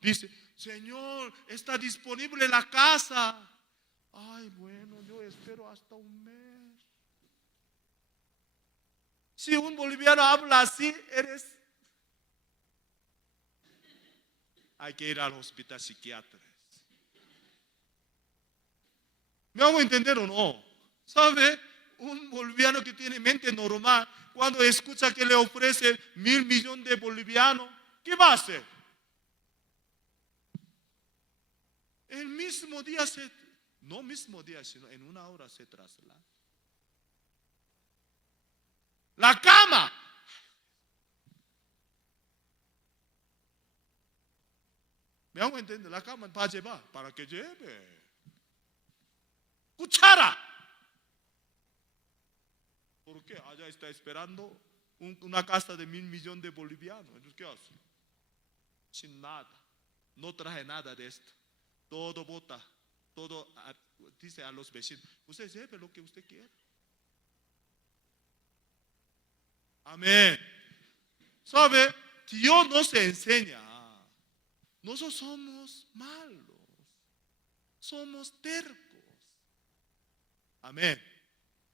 Dice, Señor, está disponible la casa. Ay, bueno, yo espero hasta un mes. Si un boliviano habla así, hay que ir al hospital psiquiátrico. ¿Me hago entender o no? ¿Sabe? Un boliviano que tiene mente normal, cuando escucha que le ofrece 1.000 millones de bolivianos, ¿qué va a hacer? El mismo día no mismo día, sino en una hora se traslada. La cama. ¿Me hago entender? La cama para llevar, para que lleve. Cuchara. ¿Por qué? Allá está esperando una casa de 1.000 millones de bolivianos. Entonces, ¿qué hace? Sin nada. No traje nada de esto. Todo bota. Todo dice a los vecinos. Usted lleve lo que usted quiera. Amén. ¿Sabe? Dios nos enseña. Nosotros somos malos. Somos tercos. Amén.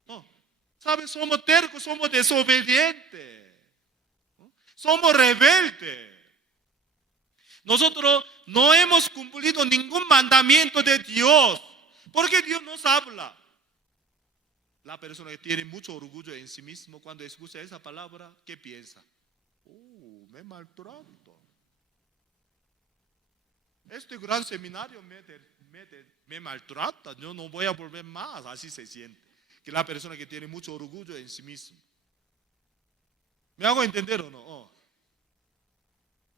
No. ¿Sabe? Somos tercos, somos desobedientes. ¿No? Somos rebeldes. Nosotros no hemos cumplido ningún mandamiento de Dios. Porque Dios nos habla. La persona que tiene mucho orgullo en sí mismo, cuando escucha esa palabra, ¿qué piensa? Me maltrato. Este gran seminario me maltrata. Yo no voy a volver más. Así se siente. Que la persona que tiene mucho orgullo en sí mismo. ¿Me hago entender o no?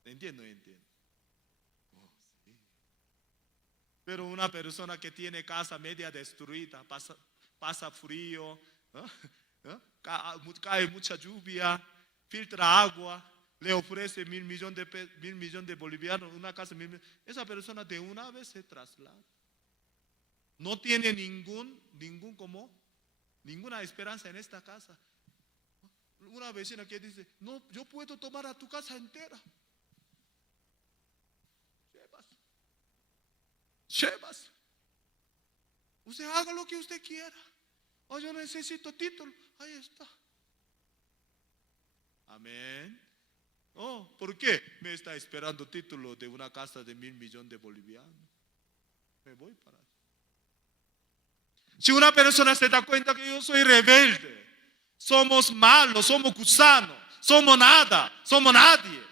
Entiendo. Sí. Pero una persona que tiene casa media destruida, pasa frío, ¿no? ¿no? Cae mucha lluvia, filtra agua, le ofrece 1.000 millones de bolivianos, una casa, esa persona de una vez se traslada. No tiene ninguna esperanza en esta casa. Una vecina que dice, no, yo puedo tomar a tu casa entera. Llevas. Usted haga lo que usted quiera. Oh, yo necesito título. Ahí está. Amén. Oh, ¿por qué me está esperando título de una casa de 1.000 millones de bolivianos? Me voy para allá. Si una persona se da cuenta que yo soy rebelde, somos malos, somos gusanos, somos nada, somos nadie,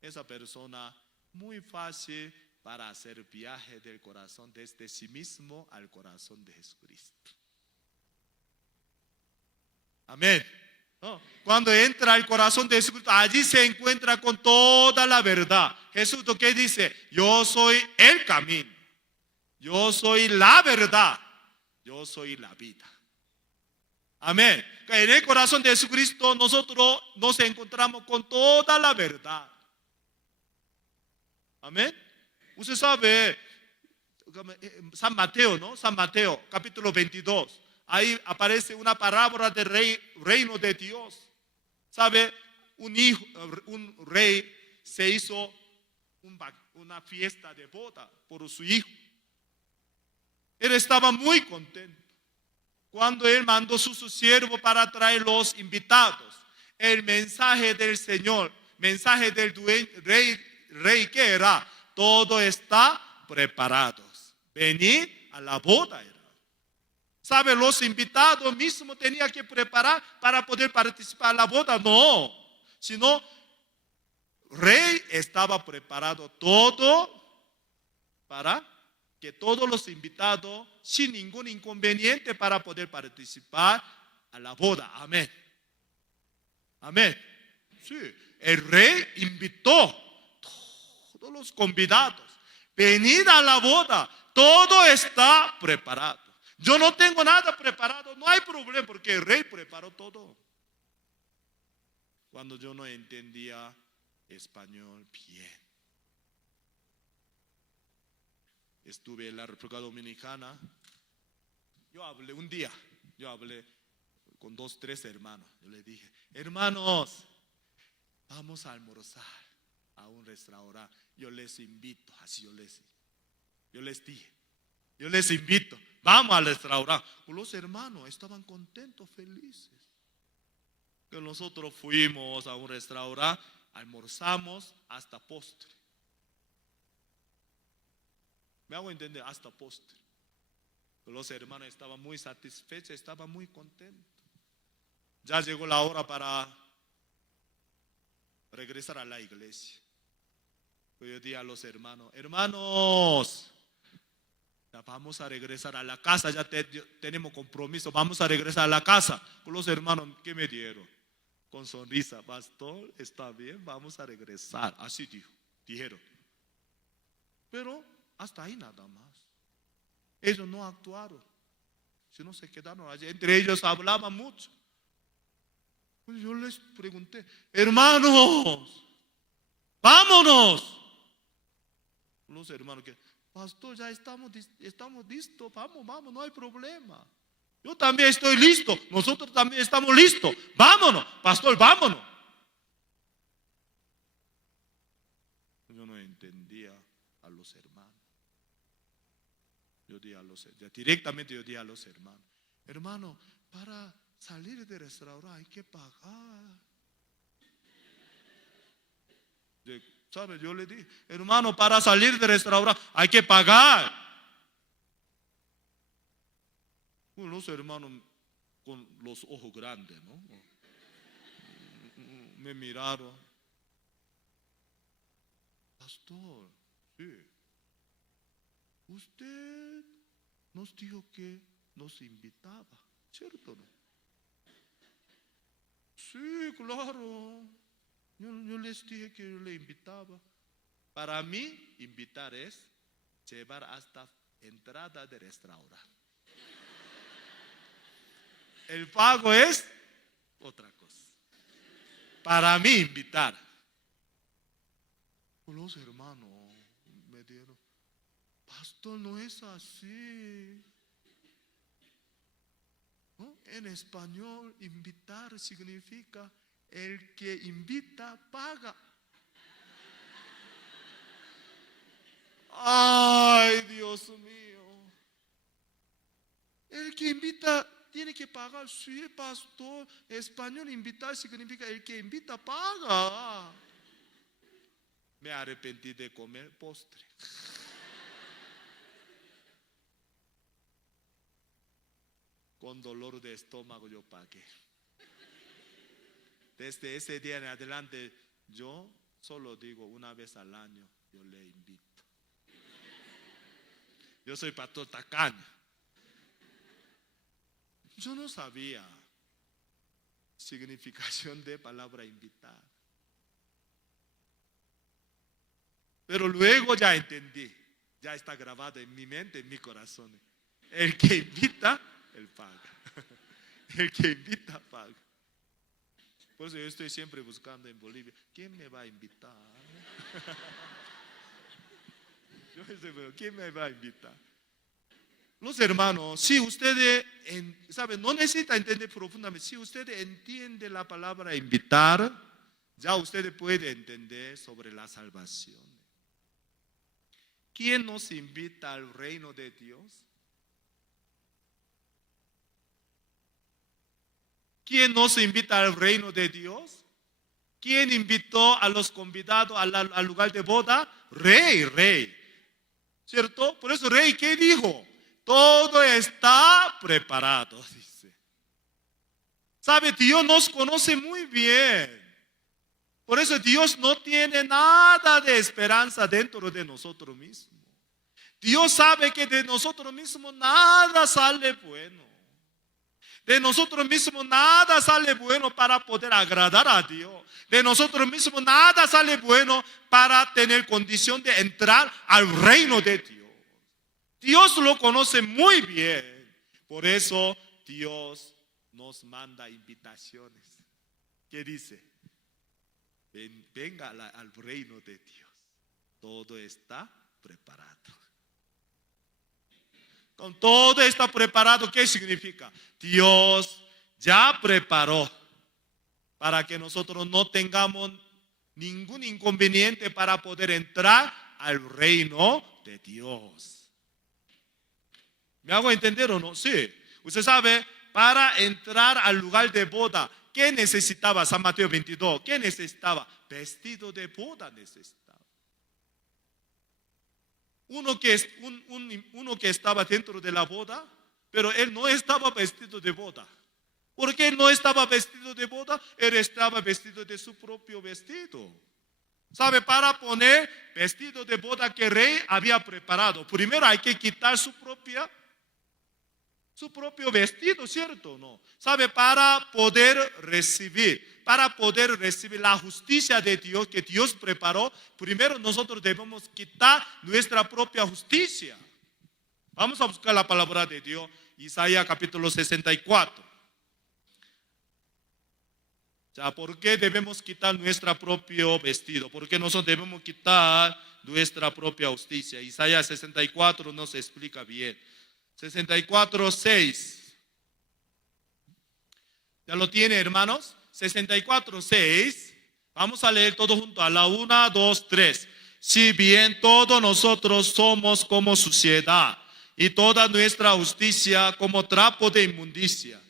esa persona muy fácil para hacer viaje del corazón desde sí mismo al corazón de Jesucristo. Amén. ¿No? Cuando entra al corazón de Jesucristo, allí se encuentra con toda la verdad. Jesús, ¿qué dice? Yo soy el camino, yo soy la verdad, yo soy la vida. Amén. En el corazón de Jesucristo nosotros nos encontramos con toda la verdad. Amén. Usted sabe, San Mateo, ¿no? San Mateo, capítulo 22. Ahí aparece una parábola del reino de Dios. ¿Sabe? Un rey se hizo una fiesta de boda por su hijo. Él estaba muy contento. Cuando él mandó a su siervo para traer los invitados, el mensaje del Señor, mensaje del rey que era, todo está preparado. Venid a la boda. ¿Sabe? Los invitados mismos tenían que preparar para poder participar en la boda. No, sino rey estaba preparado todo para que todos los invitados sin ningún inconveniente para poder participar a la boda. Amén. Amén. Sí, el rey invitó todos los convidados. Venid a la boda, todo está preparado. Yo no tengo nada preparado, no hay problema porque el rey preparó todo. Cuando yo no entendía español bien, estuve en la República Dominicana. Yo hablé con 2, 3 hermanos. Yo les dije, hermanos, vamos a almorzar a un restaurante. Yo les invito, así yo les dije, yo les invito, vamos al restaurante. Los hermanos estaban contentos, felices. Que nosotros fuimos a un restaurante, almorzamos hasta postre. Me hago entender, hasta postre. Los hermanos estaban muy satisfechos, estaban muy contentos. Ya llegó la hora para regresar a la iglesia. Yo dije a los hermanos, hermanos, ya vamos a regresar a la casa, ya tenemos compromiso, vamos a regresar a la casa. Los hermanos, ¿qué me dieron? Con sonrisa, pastor, está bien, vamos a regresar. Así dijeron. Pero hasta ahí nada más. Ellos no actuaron, sino se quedaron allí. Entre ellos hablaban mucho. Pues yo les pregunté, hermanos, vámonos. Los hermanos que, pastor, ya estamos listos, vamos, no hay problema. Yo también estoy listo, nosotros también estamos listos. Vámonos, pastor, vámonos. Yo no entendía a los hermanos. Directamente yo dije a los hermanos, hermano, para salir del restaurante hay que pagar. ¿Sabe? Yo le dije, hermano, para salir del restaurante hay que pagar. Los hermanos con los ojos grandes, ¿no? Me miraron. Pastor, sí. Usted nos dijo que nos invitaba, ¿cierto? ¿No? Sí, claro. Yo les dije que yo le invitaba. Para mí, invitar es llevar hasta entrada del restaurante. El pago es otra cosa. Para mí invitar. Los hermanos me dieron, pastor, no es así. ¿No? En español, invitar significa el que invita paga. Ay, Dios mío. El que invita tiene que pagar. Sí, pastor. Español, invitar significa el que invita paga. Me arrepentí de comer postre. Con dolor de estómago yo pagué. Desde ese día en adelante, yo solo digo una vez al año, yo le invito. Yo soy pastor tacaño. Yo no sabía significación de palabra invitar. Pero luego ya entendí, ya está grabado en mi mente, en mi corazón. El que invita, él paga. El que invita, paga. Por eso yo estoy siempre buscando en Bolivia, ¿quién me va a invitar? Yo estoy, ¿quién me va a invitar? Los hermanos, si ustedes, ¿saben? No necesita entender profundamente. Si ustedes entienden la palabra invitar, ya ustedes pueden entender sobre la salvación. ¿Quién nos invita al reino de Dios? ¿Quién nos invita al reino de Dios? ¿Quién invitó a los convidados al lugar de boda? Rey. ¿Cierto? Por eso rey, ¿qué dijo? Todo está preparado, dice. ¿Sabe? Dios nos conoce muy bien. Por eso Dios no tiene nada de esperanza dentro de nosotros mismos. Dios sabe que de nosotros mismos nada sale bueno. De nosotros mismos nada sale bueno para poder agradar a Dios. De nosotros mismos nada sale bueno para tener condición de entrar al reino de Dios. Dios lo conoce muy bien. Por eso Dios nos manda invitaciones. ¿Qué dice? Venga al reino de Dios. Todo está preparado. Con todo está preparado, ¿qué significa? Dios ya preparó para que nosotros no tengamos ningún inconveniente para poder entrar al reino de Dios. ¿Me hago entender o no? Sí. Usted sabe, para entrar al lugar de boda, ¿qué necesitaba San Mateo 22? ¿Qué necesitaba? Vestido de boda necesitaba. Uno que estaba dentro de la boda, pero él no estaba vestido de boda. ¿Por qué él no estaba vestido de boda? Él estaba vestido de su propio vestido. ¿Sabe? Para poner vestido de boda que el rey había preparado, primero hay que quitar su propio vestido, ¿cierto o no? ¿Sabe? Para poder recibir la justicia de Dios que Dios preparó, primero nosotros debemos quitar nuestra propia justicia. Vamos a buscar la palabra de Dios, Isaías capítulo 64. Ya, ¿por qué debemos quitar nuestro propio vestido? ¿Por qué nosotros debemos quitar nuestra propia justicia? Isaías 64 nos explica bien. 64:6. ¿Ya lo tiene, hermanos? 64:6. Vamos a leer todo junto a la 1, 2, 3. Si bien todos nosotros somos como suciedad y toda nuestra justicia como trapo de inmundicia,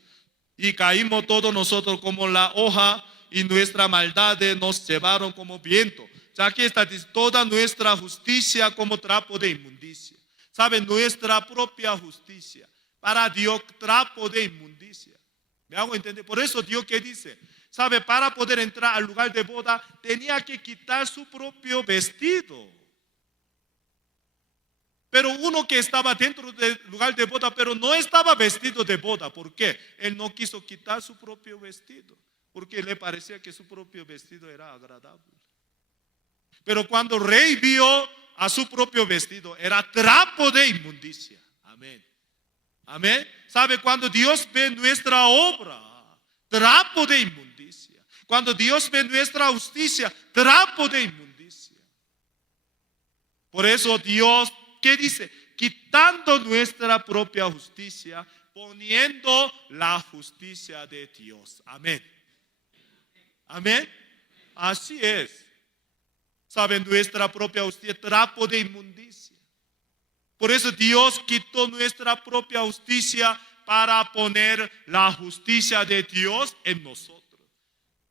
y caímos todos nosotros como la hoja y nuestra maldad nos llevaron como viento. Ya aquí está, toda nuestra justicia como trapo de inmundicia. ¿Sabe? Nuestra propia justicia. Para Dios, trapo de inmundicia. ¿Me hago entender? Por eso Dios, ¿qué dice? ¿Sabe? Para poder entrar al lugar de boda, tenía que quitar su propio vestido. Pero uno que estaba dentro del lugar de boda, pero no estaba vestido de boda. ¿Por qué? Él no quiso quitar su propio vestido, porque le parecía que su propio vestido era agradable. Pero cuando el rey vio a su propio vestido, era trapo de inmundicia. Amén. Amén. ¿Sabe? Cuando Dios ve nuestra obra, trapo de inmundicia. Cuando Dios ve nuestra justicia, trapo de inmundicia. Por eso Dios, ¿qué dice? Quitando nuestra propia justicia, poniendo la justicia de Dios. Amén. Amén. Así es. ¿Saben? Nuestra propia justicia, trapo de inmundicia. Por eso Dios quitó nuestra propia justicia para poner la justicia de Dios en nosotros.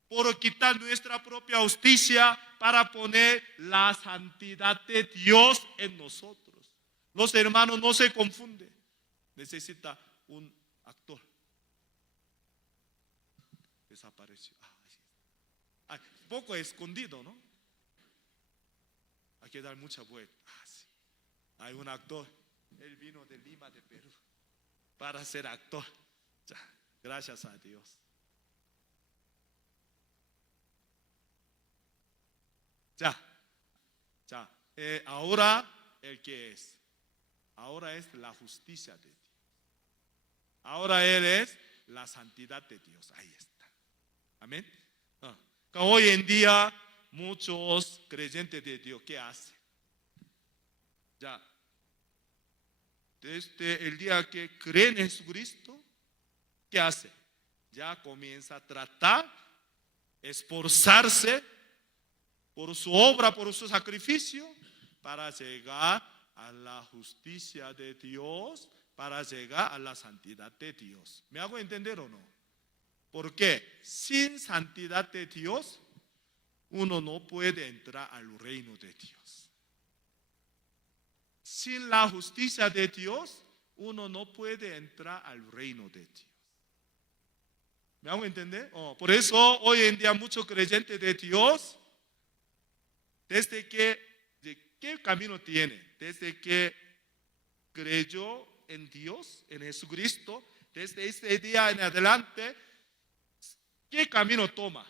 Por quitar nuestra propia justicia para poner la santidad de Dios en nosotros. Los hermanos, no se confunden. Necesita un actor. Desapareció. Ay, poco escondido, ¿no? Hay que dar mucha vuelta. Sí. Hay un actor. Él vino de Lima, de Perú, para ser actor. Ya, gracias a Dios. Ya. Ahora, ¿el qué es? Ahora es la justicia de Dios. Ahora Él es la santidad de Dios. Ahí está. Amén. Hoy en día, muchos creyentes de Dios, ¿qué hacen? Ya. Desde el día que creen en Jesucristo, ¿qué hace? Ya comienza a tratar, esforzarse por su obra, por su sacrificio, para llegar a la justicia de Dios, para llegar a la santidad de Dios. ¿Me hago entender o no? Porque sin santidad de Dios, uno no puede entrar al reino de Dios. Sin la justicia de Dios, uno no puede entrar al reino de Dios. ¿Me hago entender? Por eso hoy en día muchos creyentes de Dios, desde que, ¿qué camino tiene? Desde que creyó en Dios, en Jesucristo, desde este día en adelante, ¿qué camino toma?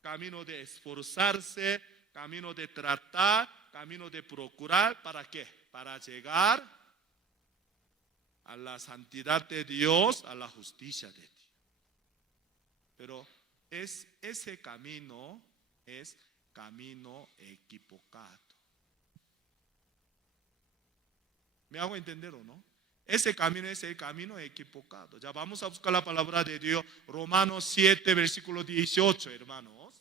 Camino de esforzarse, camino de tratar, camino de procurar. ¿Para qué? Para llegar a la santidad de Dios, a la justicia de Dios. Pero ese camino es camino equivocado. ¿Me hago entender o no? Ese camino es el camino equivocado. Ya vamos a buscar la palabra de Dios. Romanos 7, versículo 18, hermanos.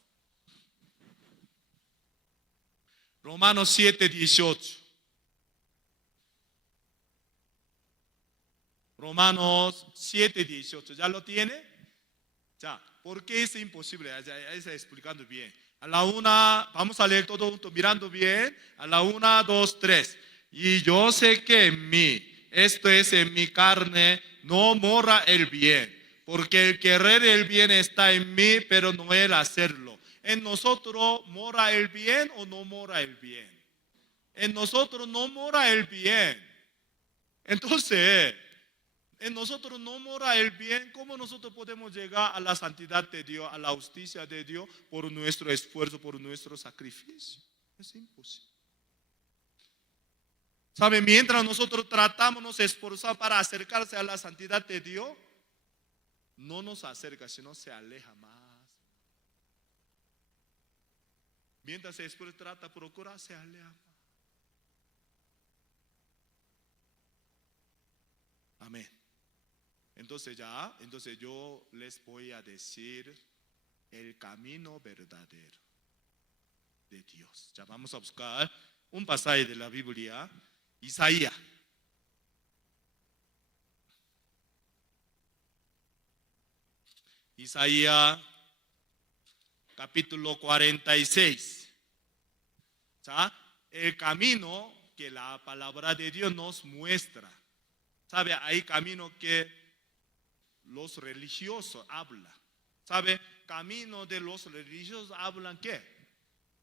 Romanos 7, 18. Romanos 7, 18. ¿Ya lo tiene? Ya. ¿Por qué es imposible? Ya está explicando bien. A la una, vamos a leer todo junto, mirando bien. A la 1, 2, 3. Y yo sé que en mí, esto es en mi carne, no mora el bien. Porque el querer el bien está en mí, pero no el hacerlo. ¿En nosotros mora el bien o no mora el bien? En nosotros no mora el bien. Entonces, en nosotros no mora el bien. ¿Cómo nosotros podemos llegar a la santidad de Dios, a la justicia de Dios, por nuestro esfuerzo, por nuestro sacrificio? Es imposible. ¿Sabe? Mientras nosotros tratamos, nos esforzamos para acercarse a la santidad de Dios, no nos acerca, sino se aleja más. Mientras se esfuerza, trata, procura, se aleja más. Amén. Entonces yo les voy a decir el camino verdadero de Dios. Ya vamos a buscar un pasaje de la Biblia. Isaías. Isaías capítulo 46. ¿Sabe? El camino que la palabra de Dios nos muestra. ¿Sabe? Hay camino que los religiosos hablan. ¿Sabe? Camino de los religiosos hablan ¿qué?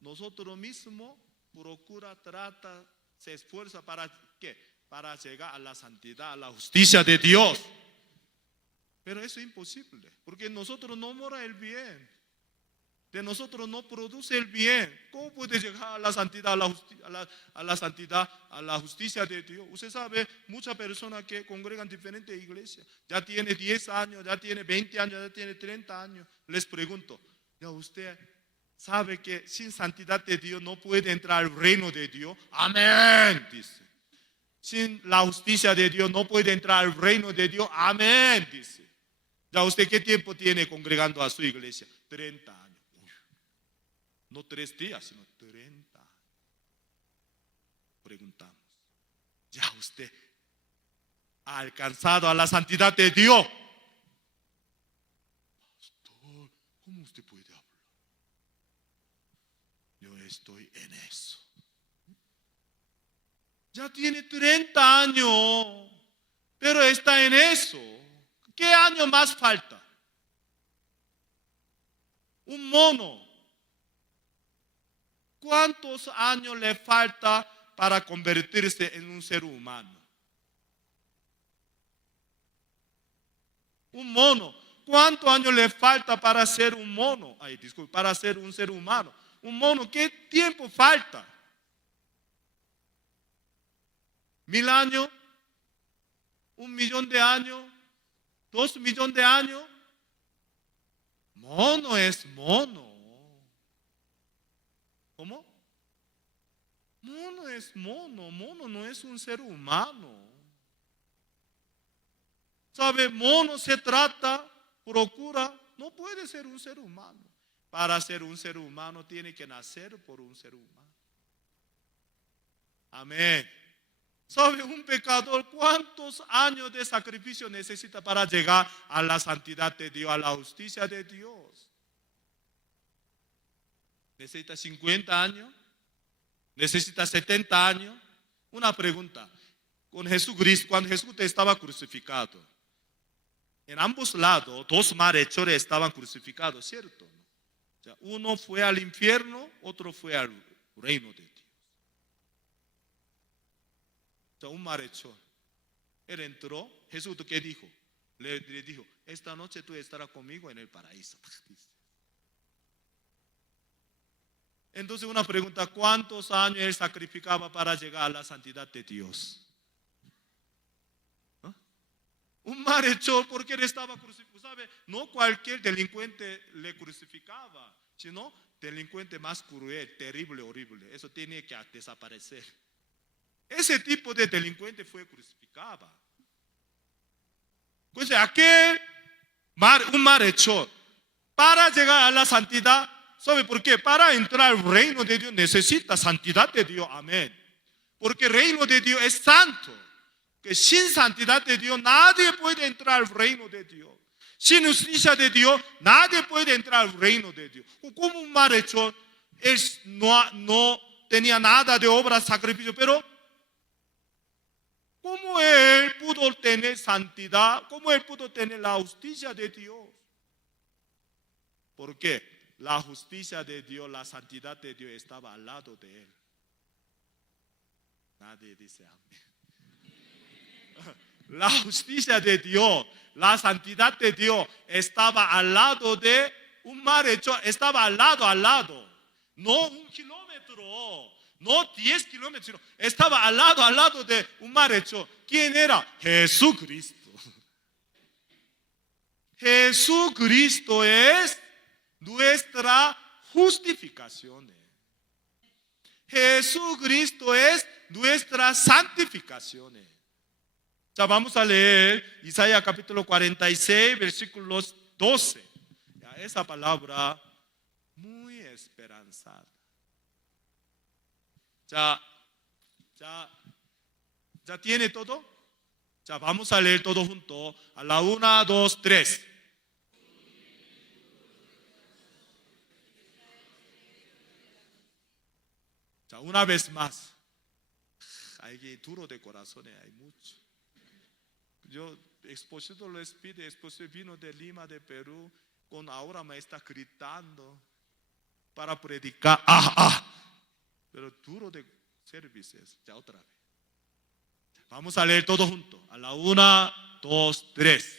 Nosotros mismos procura, trata, se esfuerza para ¿qué? Para llegar a la santidad, a la justicia de Dios. Pero eso es imposible, porque en nosotros no mora el bien. de nosotros no produce el bien, ¿cómo puede llegar a la santidad, a la justicia de Dios? Usted sabe, muchas personas que congregan en diferentes iglesias, ya tiene 10 años, ya tiene 20 años, ya tiene 30 años. Les pregunto, ¿ya usted sabe que sin santidad de Dios no puede entrar al reino de Dios? Amén, dice. Sin la justicia de Dios no puede entrar al reino de Dios. Amén, dice. ¿Ya usted qué tiempo tiene congregando a su iglesia? 30 años. No 3 días, sino 30. Preguntamos, ¿ya usted ha alcanzado a la santidad de Dios? Pastor, ¿cómo usted puede hablar? Yo estoy en eso. Ya tiene 30 años, pero está en eso. ¿Qué año más falta? Un mono. ¿Cuántos años le falta para convertirse en un ser humano? Un mono. ¿Cuántos años le falta para ser un mono? Para ser un ser humano. Un mono, ¿qué tiempo falta? ¿1000 años? ¿1.000.000 de años? ¿2 millones de años? Mono es mono. ¿Cómo? Mono es mono, mono no es un ser humano. ¿Sabe? Mono se trata, procura, no puede ser un ser humano. Para ser un ser humano tiene que nacer por un ser humano. Amén. ¿Sabe? Un pecador, ¿cuántos años de sacrificio necesita para llegar a la santidad de Dios, a la justicia de Dios? ¿Necesita 50 años? ¿Necesita 70 años? Una pregunta. Con Jesucristo, cuando Jesús estaba crucificado, en ambos lados, 2 malhechores estaban crucificados, ¿cierto? O sea, uno fue al infierno, otro fue al reino de Dios. O sea, un malhechor. Él entró, Jesús, ¿qué dijo? Le dijo, esta noche tú estarás conmigo en el paraíso. Entonces una pregunta, ¿cuántos años él sacrificaba para llegar a la santidad de Dios? ¿Ah? Un malhechor, porque él estaba crucificado, ¿sabe? No cualquier delincuente le crucificaba, sino delincuente más cruel, terrible, horrible. Eso tiene que desaparecer. Ese tipo de delincuente fue crucificado. Pues un malhechor, para llegar a la santidad, ¿sabe por qué? Para entrar al reino de Dios necesita santidad de Dios. Amén. Porque el reino de Dios es santo. Que sin santidad de Dios nadie puede entrar al reino de Dios. Sin justicia de Dios nadie puede entrar al reino de Dios. Como un malhechor, él no tenía nada de obra, sacrificio, pero ¿cómo él pudo tener santidad? ¿Cómo él pudo tener la justicia de Dios? ¿Por qué? La justicia de Dios, la santidad de Dios estaba al lado de él. Nadie dice amén. La justicia de Dios, la santidad de Dios estaba al lado de un malhechor, estaba al lado. No 1 kilómetro, no 10 kilómetros, sino estaba al lado de un malhechor. ¿Quién era? Jesucristo. Jesucristo es nuestra justificación. Jesucristo es nuestra santificación. Ya vamos a leer Isaías capítulo 46, versículos 12. Ya, esa palabra muy esperanzada. ¿Ya tiene todo? Ya vamos a leer todo junto. A la 1, 2, 3. Ya, una vez más. Hay que duro de corazones, hay mucho. Yo, Exposito les pide, Exposito vino de Lima, de Perú, con ahora me está gritando para predicar. Pero duro de servicios. Ya otra vez. Vamos a leer todo junto. A la 1, 2, 3.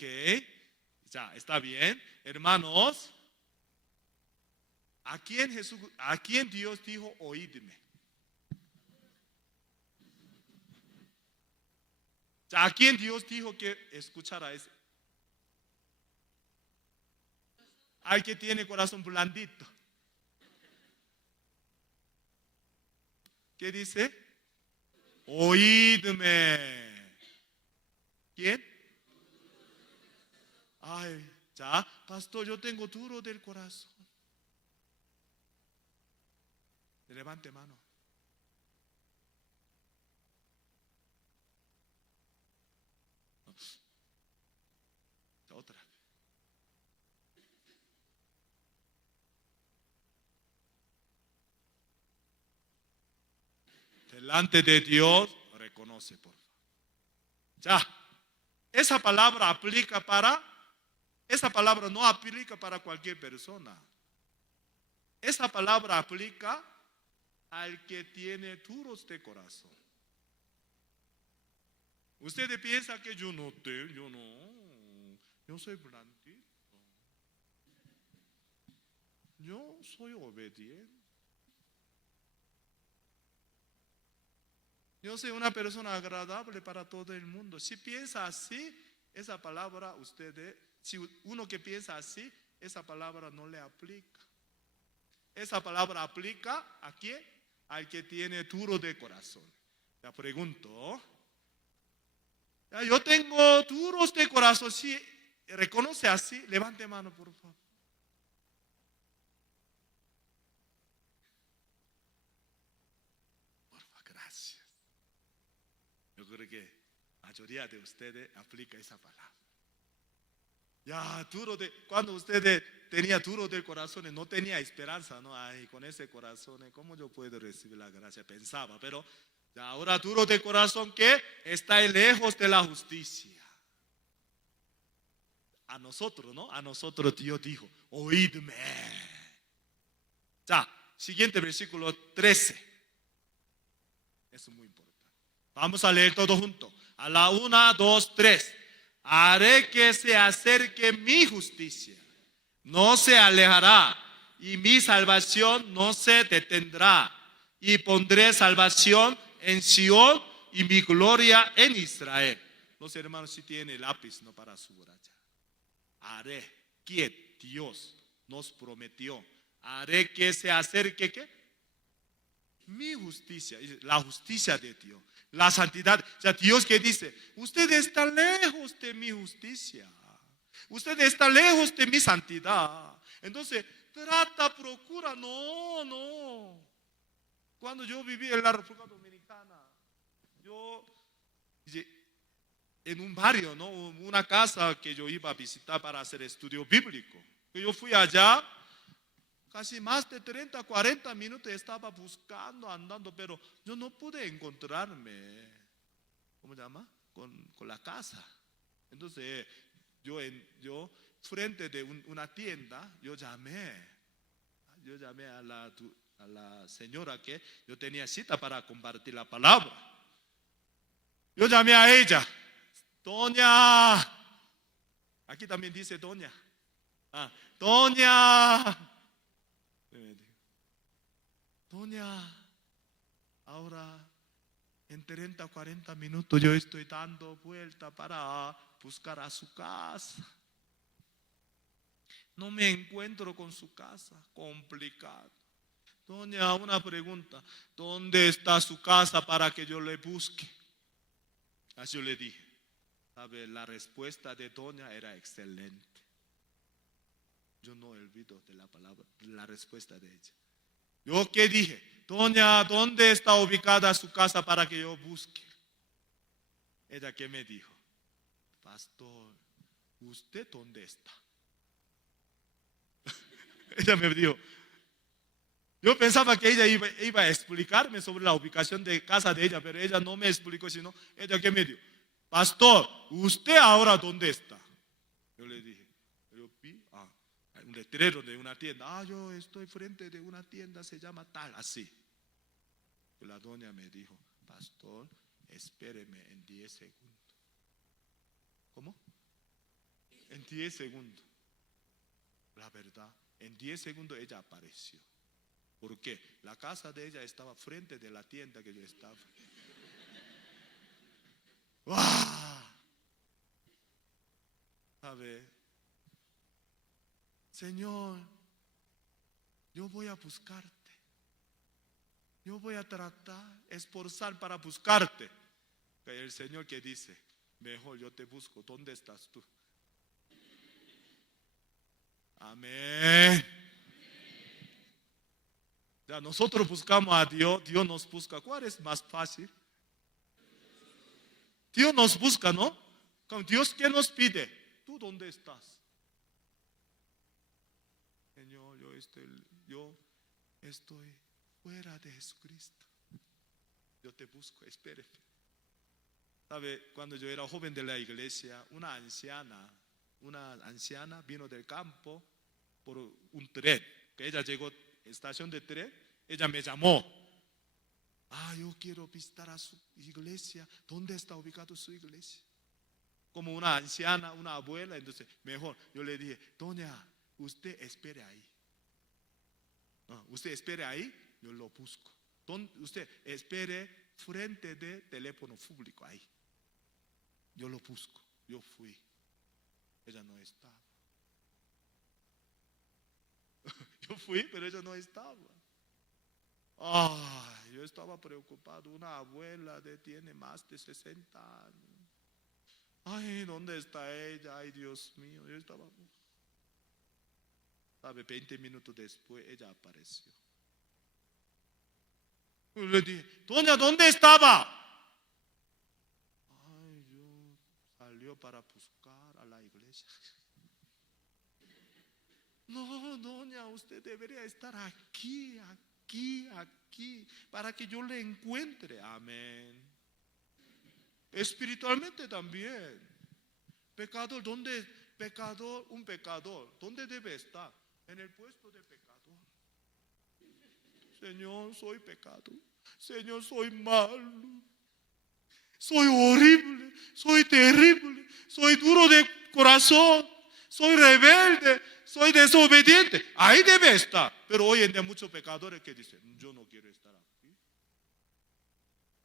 Ok. Ya, está bien. Hermanos, ¿a quién Dios dijo oídme? Ya, ¿a quién Dios dijo que escuchara eso? Al que tiene corazón blandito. ¿Qué dice? Oídme. ¿Quién? Ay, ya, pastor, yo tengo duro del corazón. Levante mano. Otra. Delante de Dios, reconoce, por favor. Ya, esa palabra no aplica para cualquier persona. Esa palabra aplica al que tiene duros de corazón. Ustedes piensan que yo soy blandito. Yo soy obediente. Yo soy una persona agradable para todo el mundo. Si piensa así, esa palabra si uno que piensa así, esa palabra no le aplica. Esa palabra aplica ¿a quién? Al que tiene duro de corazón. Ya pregunto, yo tengo duros de corazón. Si reconoce así, levante mano por favor. Por favor, gracias. Yo creo que la mayoría de ustedes aplica esa palabra. Ya, cuando ustedes tenían duro del corazón, no tenía esperanza, ¿no? Ay, con ese corazón, ¿cómo yo puedo recibir la gracia? Pensaba, pero ya ahora duro de corazón que está lejos de la justicia. A nosotros, ¿no? A nosotros Dios dijo, oídme. Ya, siguiente versículo 13. Eso es muy importante. Vamos a leer todo junto. A la 1, 2, 3. Haré que se acerque mi justicia, no se alejará, y mi salvación no se detendrá. Y pondré salvación en Sión y mi gloria en Israel. Los hermanos, si tienen lápiz, no para subrayar. Haré, ¿quién? Dios nos prometió. Haré que se acerque, ¿qué? Mi justicia, la justicia de Dios. La santidad, o sea, Dios que dice, usted está lejos de mi justicia, usted está lejos de mi santidad. Entonces, procura, no. Cuando yo viví en la República Dominicana, yo en un barrio, ¿no? Una casa que yo iba a visitar para hacer estudio bíblico. Yo fui allá. Casi más de 30, 40 minutos estaba buscando, andando, pero yo no pude encontrarme, ¿cómo se llama? Con la casa. Entonces, yo frente de una tienda, yo llamé a la señora que yo tenía cita para compartir la palabra. Yo llamé a ella, doña, aquí también dice doña, doña. Doña, ahora en 30 o 40 minutos yo estoy dando vuelta para buscar a su casa. No me encuentro con su casa, complicado. Doña, una pregunta, ¿dónde está su casa para que yo le busque? Así yo le dije. ¿Sabe? La respuesta de doña era excelente. Yo no olvido de la palabra, la respuesta de ella. ¿Yo qué dije? Doña, ¿dónde está ubicada su casa para que yo busque? Ella ¿qué me dijo? Pastor, ¿usted dónde está? Ella me dijo, yo pensaba que ella iba a explicarme sobre la ubicación de casa de ella, pero ella no me explicó, sino ella ¿qué me dijo? Pastor, ¿usted ahora dónde está? Yo le dije, yo vi un letrero de una tienda. Yo estoy frente de una tienda, se llama tal, así. Y la doña me dijo, pastor, espéreme en 10 segundos. ¿Cómo? En 10 segundos. La verdad, en 10 segundos ella apareció. ¿Por qué? La casa de ella estaba frente de la tienda que yo estaba. ¡Wow! ¿Sabe? Señor, yo voy a buscarte. Yo voy a tratar, esforzar para buscarte. El Señor que dice, mejor yo te busco. ¿Dónde estás tú? Amén. Ya nosotros buscamos a Dios, Dios nos busca. ¿Cuál es más fácil? Dios nos busca, ¿no? Dios, ¿qué nos pide? ¿Tú dónde estás? Señor, yo estoy fuera de Jesucristo. Yo te busco, espérate. ¿Sabe? Cuando yo era joven de la iglesia, una anciana vino del campo por un tren. Que ella llegó a la estación de tren, ella me llamó. Yo quiero visitar a su iglesia. ¿Dónde está ubicado su iglesia? Como una anciana, una abuela, entonces mejor. Yo le dije, doña, usted espere ahí. Usted espere ahí, yo lo busco. Usted espere frente de teléfono público ahí. Yo lo busco. Yo fui. Ella no estaba. Yo fui, pero ella no estaba. Yo estaba preocupado. Una abuela tiene más de 60 años. ¿Dónde está ella? Ay, Dios mío. Yo estaba. ¿Sabe? 20 minutos después ella apareció. Yo le dije, doña, ¿dónde estaba? Yo salió para buscar a la iglesia. No, doña, usted debería estar aquí, para que yo le encuentre. Amén. Espiritualmente también. Pecador, un pecador, ¿dónde debe estar? En el puesto de pecador. Señor, soy pecador. Señor, soy malo. Soy horrible, soy terrible, soy duro de corazón, soy rebelde, soy desobediente. Ahí debe estar. Pero hoy en día muchos pecadores que dicen, yo no quiero estar aquí.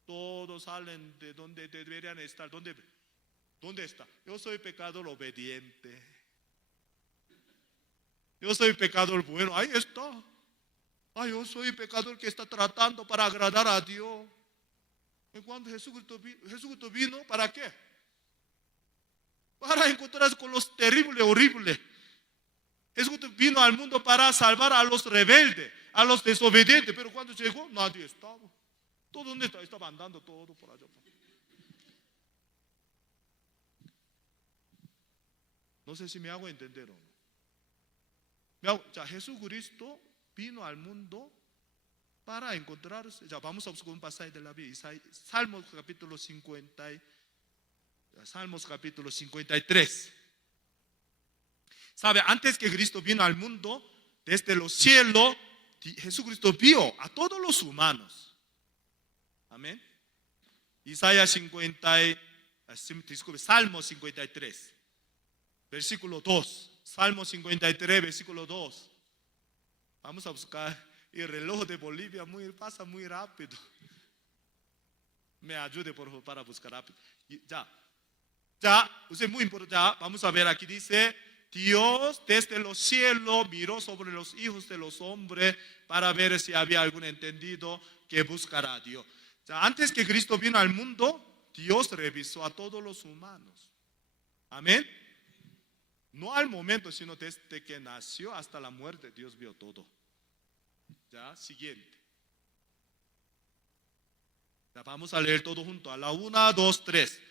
Todos salen de donde deberían estar. ¿Dónde está? Yo soy pecador obediente. Yo soy pecador bueno. Ahí está. Yo soy pecador que está tratando para agradar a Dios. Y cuando Jesucristo vino, ¿para qué? Para encontrarse con los terribles, horribles. Jesucristo vino al mundo para salvar a los rebeldes, a los desobedientes. Pero cuando llegó, nadie estaba. ¿Todo dónde estaba? Estaba andando todo por allá. No sé si me hago entender o no. Jesucristo vino al mundo para encontrarse. Ya vamos a buscar un pasaje de la Biblia. Salmos capítulo 53. ¿Sabe? Antes que Cristo vino al mundo, desde los cielos, Jesucristo vio a todos los humanos. Amén. Salmo 53, versículo 2. Salmo 53, versículo 2. Vamos a buscar. El reloj de Bolivia pasa muy rápido. Me ayude por favor para buscar rápido. Ya, es muy importante. Vamos a ver, aquí dice, Dios desde los cielos miró sobre los hijos de los hombres para ver si había algún entendido que buscara a Dios. Antes que Cristo vino al mundo, Dios revisó a todos los humanos. Amén. No al momento, sino desde que nació hasta la muerte, Dios vio todo. Siguiente. Vamos a leer todo junto. A la 1, 2, 3.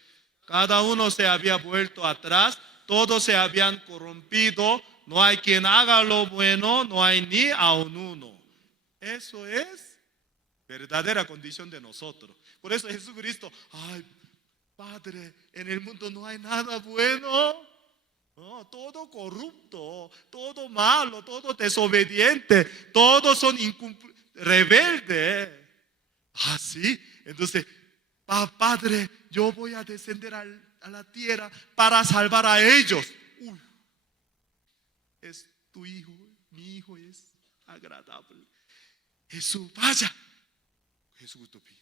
Cada uno se había vuelto atrás. Todos se habían corrompido. No hay quien haga lo bueno. No hay ni aun uno. Eso es verdadera condición de nosotros. Por eso Jesucristo, Padre, en el mundo no hay nada bueno. No, todo corrupto, todo malo, todo desobediente, todos son rebeldes. Sí, entonces, Padre, yo voy a descender a la tierra para salvar a ellos. es tu hijo, mi hijo es agradable. Jesús, vaya. Jesucristo vino.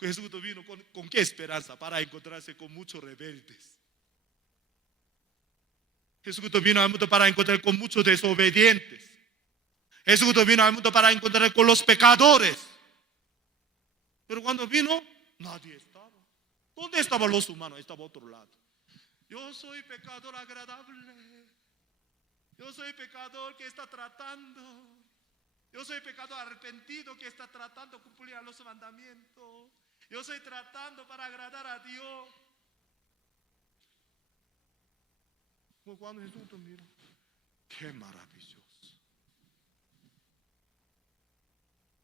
Jesucristo vino con qué esperanza, para encontrarse con muchos rebeldes. Jesucristo vino al mundo para encontrar con muchos desobedientes. Jesucristo vino al mundo para encontrar con los pecadores. Pero cuando vino, nadie estaba. ¿Dónde estaban los humanos? Estaba a otro lado. Yo soy pecador agradable. Yo soy pecador que está tratando. Yo soy pecador arrepentido que está tratando de cumplir los mandamientos. Yo estoy tratando para agradar a Dios. Pues cuando Jesús mira, qué maravilloso.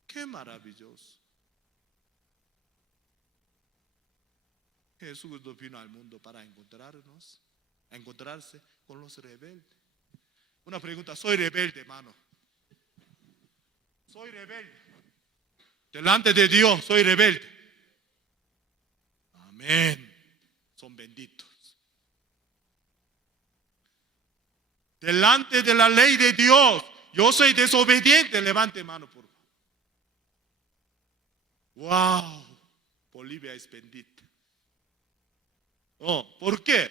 Qué maravilloso. Jesús vino al mundo para encontrarse con los rebeldes. Una pregunta, soy rebelde, hermano. Soy rebelde. Delante de Dios soy rebelde. Amén. Son benditos. Delante de la ley de Dios, yo soy desobediente. Levante mano, por favor. Wow. Bolivia es bendita. Oh, ¿por qué?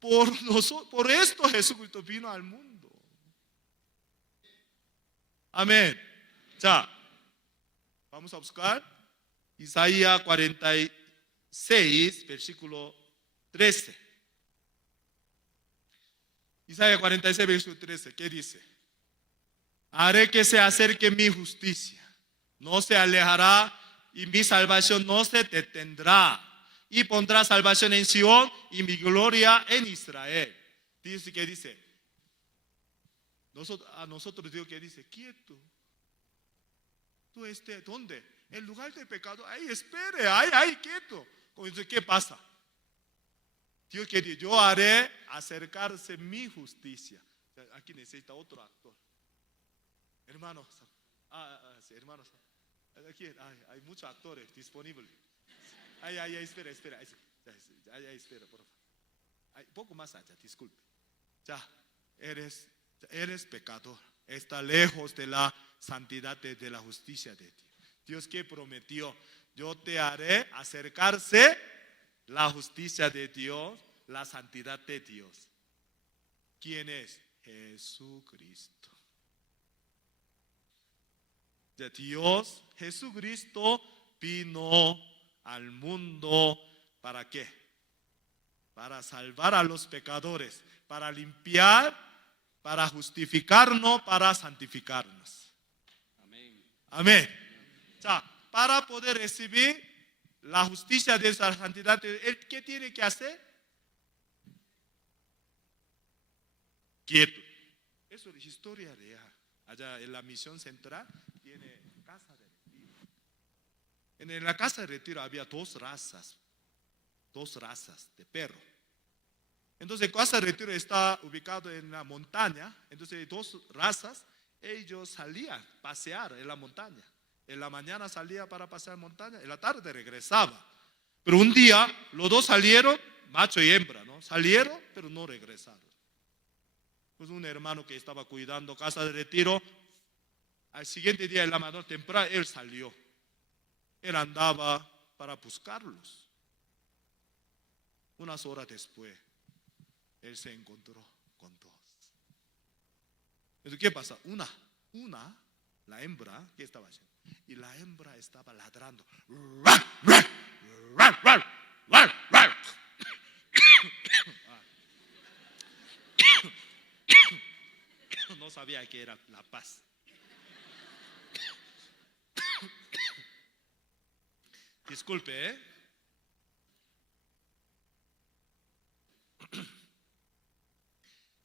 Por esto Jesucristo vino al mundo. Amén. Ya, vamos a buscar Isaías 46, versículo 13. Isaías 46, versículo 13, ¿qué dice? Haré que se acerque mi justicia, no se alejará, y mi salvación no se detendrá. Y pondrá salvación en Sion y mi gloria en Israel. Dice que dice, a nosotros Dios que dice, quieto. Tú estés, ¿dónde? En lugar del pecado, ahí espere, ahí quieto. ¿Qué pasa? Dios que dice, yo haré acercarse mi justicia. Aquí necesita otro actor. Hermanos, sí, hermanos, aquí hay muchos actores disponibles. Espera, espera, por favor. Poco más allá, disculpe. Ya, eres pecador. Está lejos de la santidad de la justicia de Dios. Dios que prometió, yo te haré acercarse la justicia de Dios, la santidad de Dios. ¿Quién es? Jesucristo. De Dios, Jesucristo vino al mundo, ¿para qué? Para salvar a los pecadores, para limpiar, para justificarnos, para santificarnos. Amén. Amén. Ya, para poder recibir la justicia de esa santidad, ¿qué tiene que hacer? Quieto. Eso es historia real. Allá en la misión central tiene casa de retiro. En la casa de retiro había dos razas de perro. Entonces, casa de retiro está ubicado en la montaña. Entonces, dos razas, ellos salían a pasear en la montaña. En la mañana salía para pasear en la montaña, en la tarde regresaba. Pero un día, los dos salieron, macho y hembra, ¿no? Salieron, pero no regresaron. Pues un hermano que estaba cuidando casa de retiro, al siguiente día en la mañana temprano, él salió. Él andaba para buscarlos. Unas horas después, él se encontró con dos. Entonces, ¿qué pasa? La hembra, ¿qué estaba haciendo? Y la hembra estaba ladrando. No sabía que era la paz. Disculpe, ¿eh?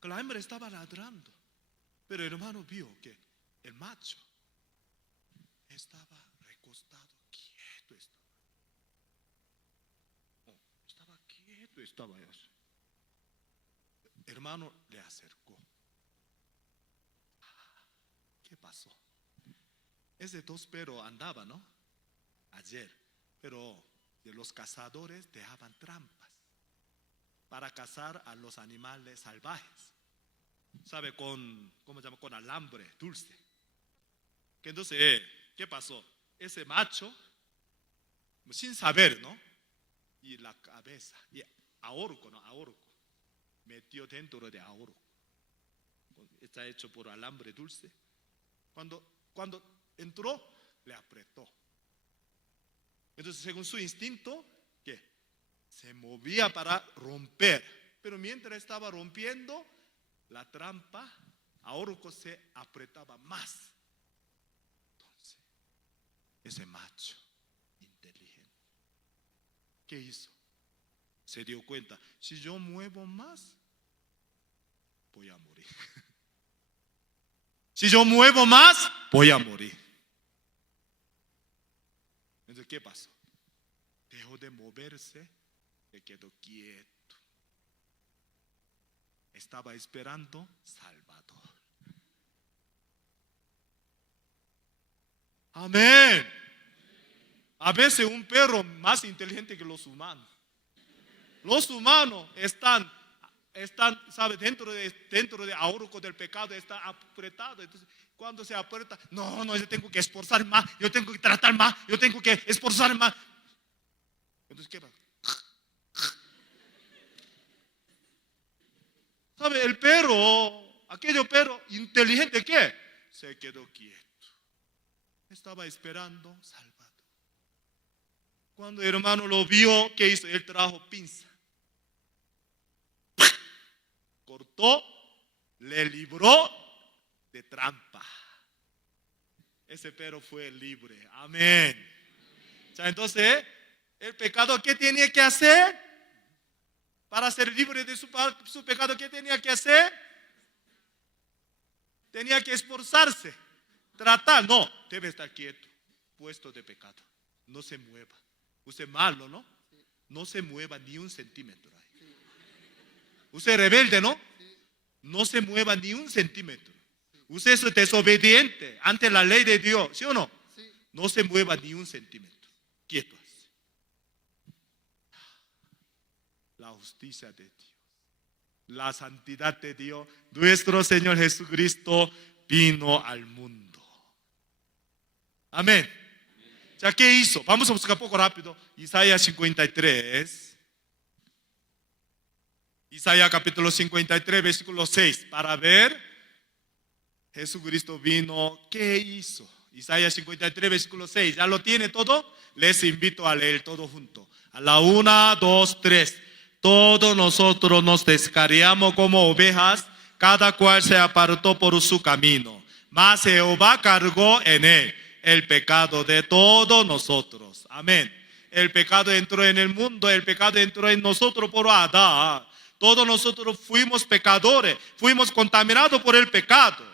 La hembra estaba ladrando, pero el hermano vio que el macho estaba recostado, quieto estaba quieto, estaba eso. El hermano le acercó. ¿Qué pasó? Ese dos perros andaba, ¿no? Ayer, pero de los cazadores dejaban trampas. para cazar a los animales salvajes. ¿Sabe? ¿Cómo se llama? Con alambre dulce. Que entonces, ¿qué pasó? Ese macho, sin saber, ¿no? Y la cabeza, y ahorco, ¿no? Ahorco, metió dentro de ahorco. Está hecho por alambre dulce. Cuando entró, le apretó. Entonces, según su instinto, ¿qué? Se movía para romper. Pero mientras estaba rompiendo la trampa, ahorco se apretaba más. Entonces, ese macho inteligente, ¿qué hizo? Se dio cuenta, si yo muevo más, voy a morir. Si yo muevo más, voy a morir. Entonces, ¿qué pasó? Dejó de moverse, se quedó quieto. Estaba esperando Salvador. Amén. A veces un perro más inteligente que los humanos. Los humanos están, ¿sabe? Dentro de ahorco del pecado está apretado. Entonces, cuando se aprieta, no, yo tengo que esforzar más, yo tengo que tratar más, yo tengo que esforzar más. Entonces, ¿qué pasa? ¿Sabe? El perro, aquello perro inteligente, ¿qué? Se quedó quieto. Estaba esperando Salvador. Cuando el hermano lo vio, ¿qué hizo? Él trajo pinza. Cortó, le libró de trampa. Ese perro fue libre. Amén. Entonces, el pecado, ¿qué tenía que hacer? Para ser libre de su pecado, ¿qué tenía que hacer? Tenía que esforzarse, tratar. No, debe estar quieto, puesto de pecado. No se mueva. Usted malo, ¿no? No se mueva ni un centímetro. Usted rebelde, ¿no? No se mueva ni un centímetro. Usted es desobediente ante la ley de Dios, ¿sí o no? No se mueva ni un centímetro. Quieto. La justicia de Dios, la santidad de Dios, nuestro Señor Jesucristo vino al mundo. Amén. ¿Ya qué hizo? Vamos a buscar poco rápido. Isaías 53. Isaías capítulo 53, versículo 6. Para ver, Jesucristo vino, ¿qué hizo? Isaías 53, versículo 6. ¿Ya lo tiene todo? Les invito a leer todo junto. A la 1, 2, 3. Todos nosotros nos descarriamos como ovejas, cada cual se apartó por su camino. Mas Jehová cargó en él el pecado de todos nosotros. Amén. El pecado entró en el mundo, el pecado entró en nosotros por Adán. Todos nosotros fuimos pecadores, fuimos contaminados por el pecado.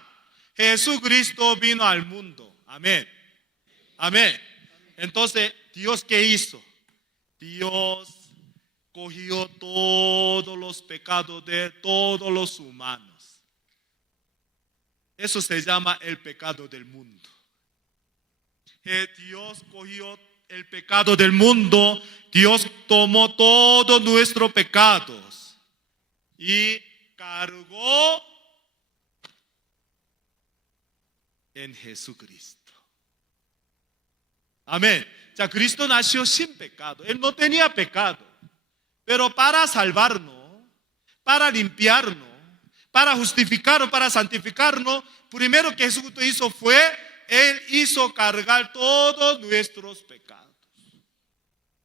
Jesucristo vino al mundo. Amén. Amén. Entonces, ¿Dios qué hizo? Dios cogió todos los pecados de todos los humanos. Eso se llama el pecado del mundo. Dios cogió el pecado del mundo. Dios tomó todos nuestros pecados y cargó en Jesucristo. Amén. Ya Cristo nació sin pecado. Él no tenía pecado. Pero para salvarnos, para limpiarnos, para justificarnos, para santificarnos, primero que Jesús hizo fue, Él hizo cargar todos nuestros pecados.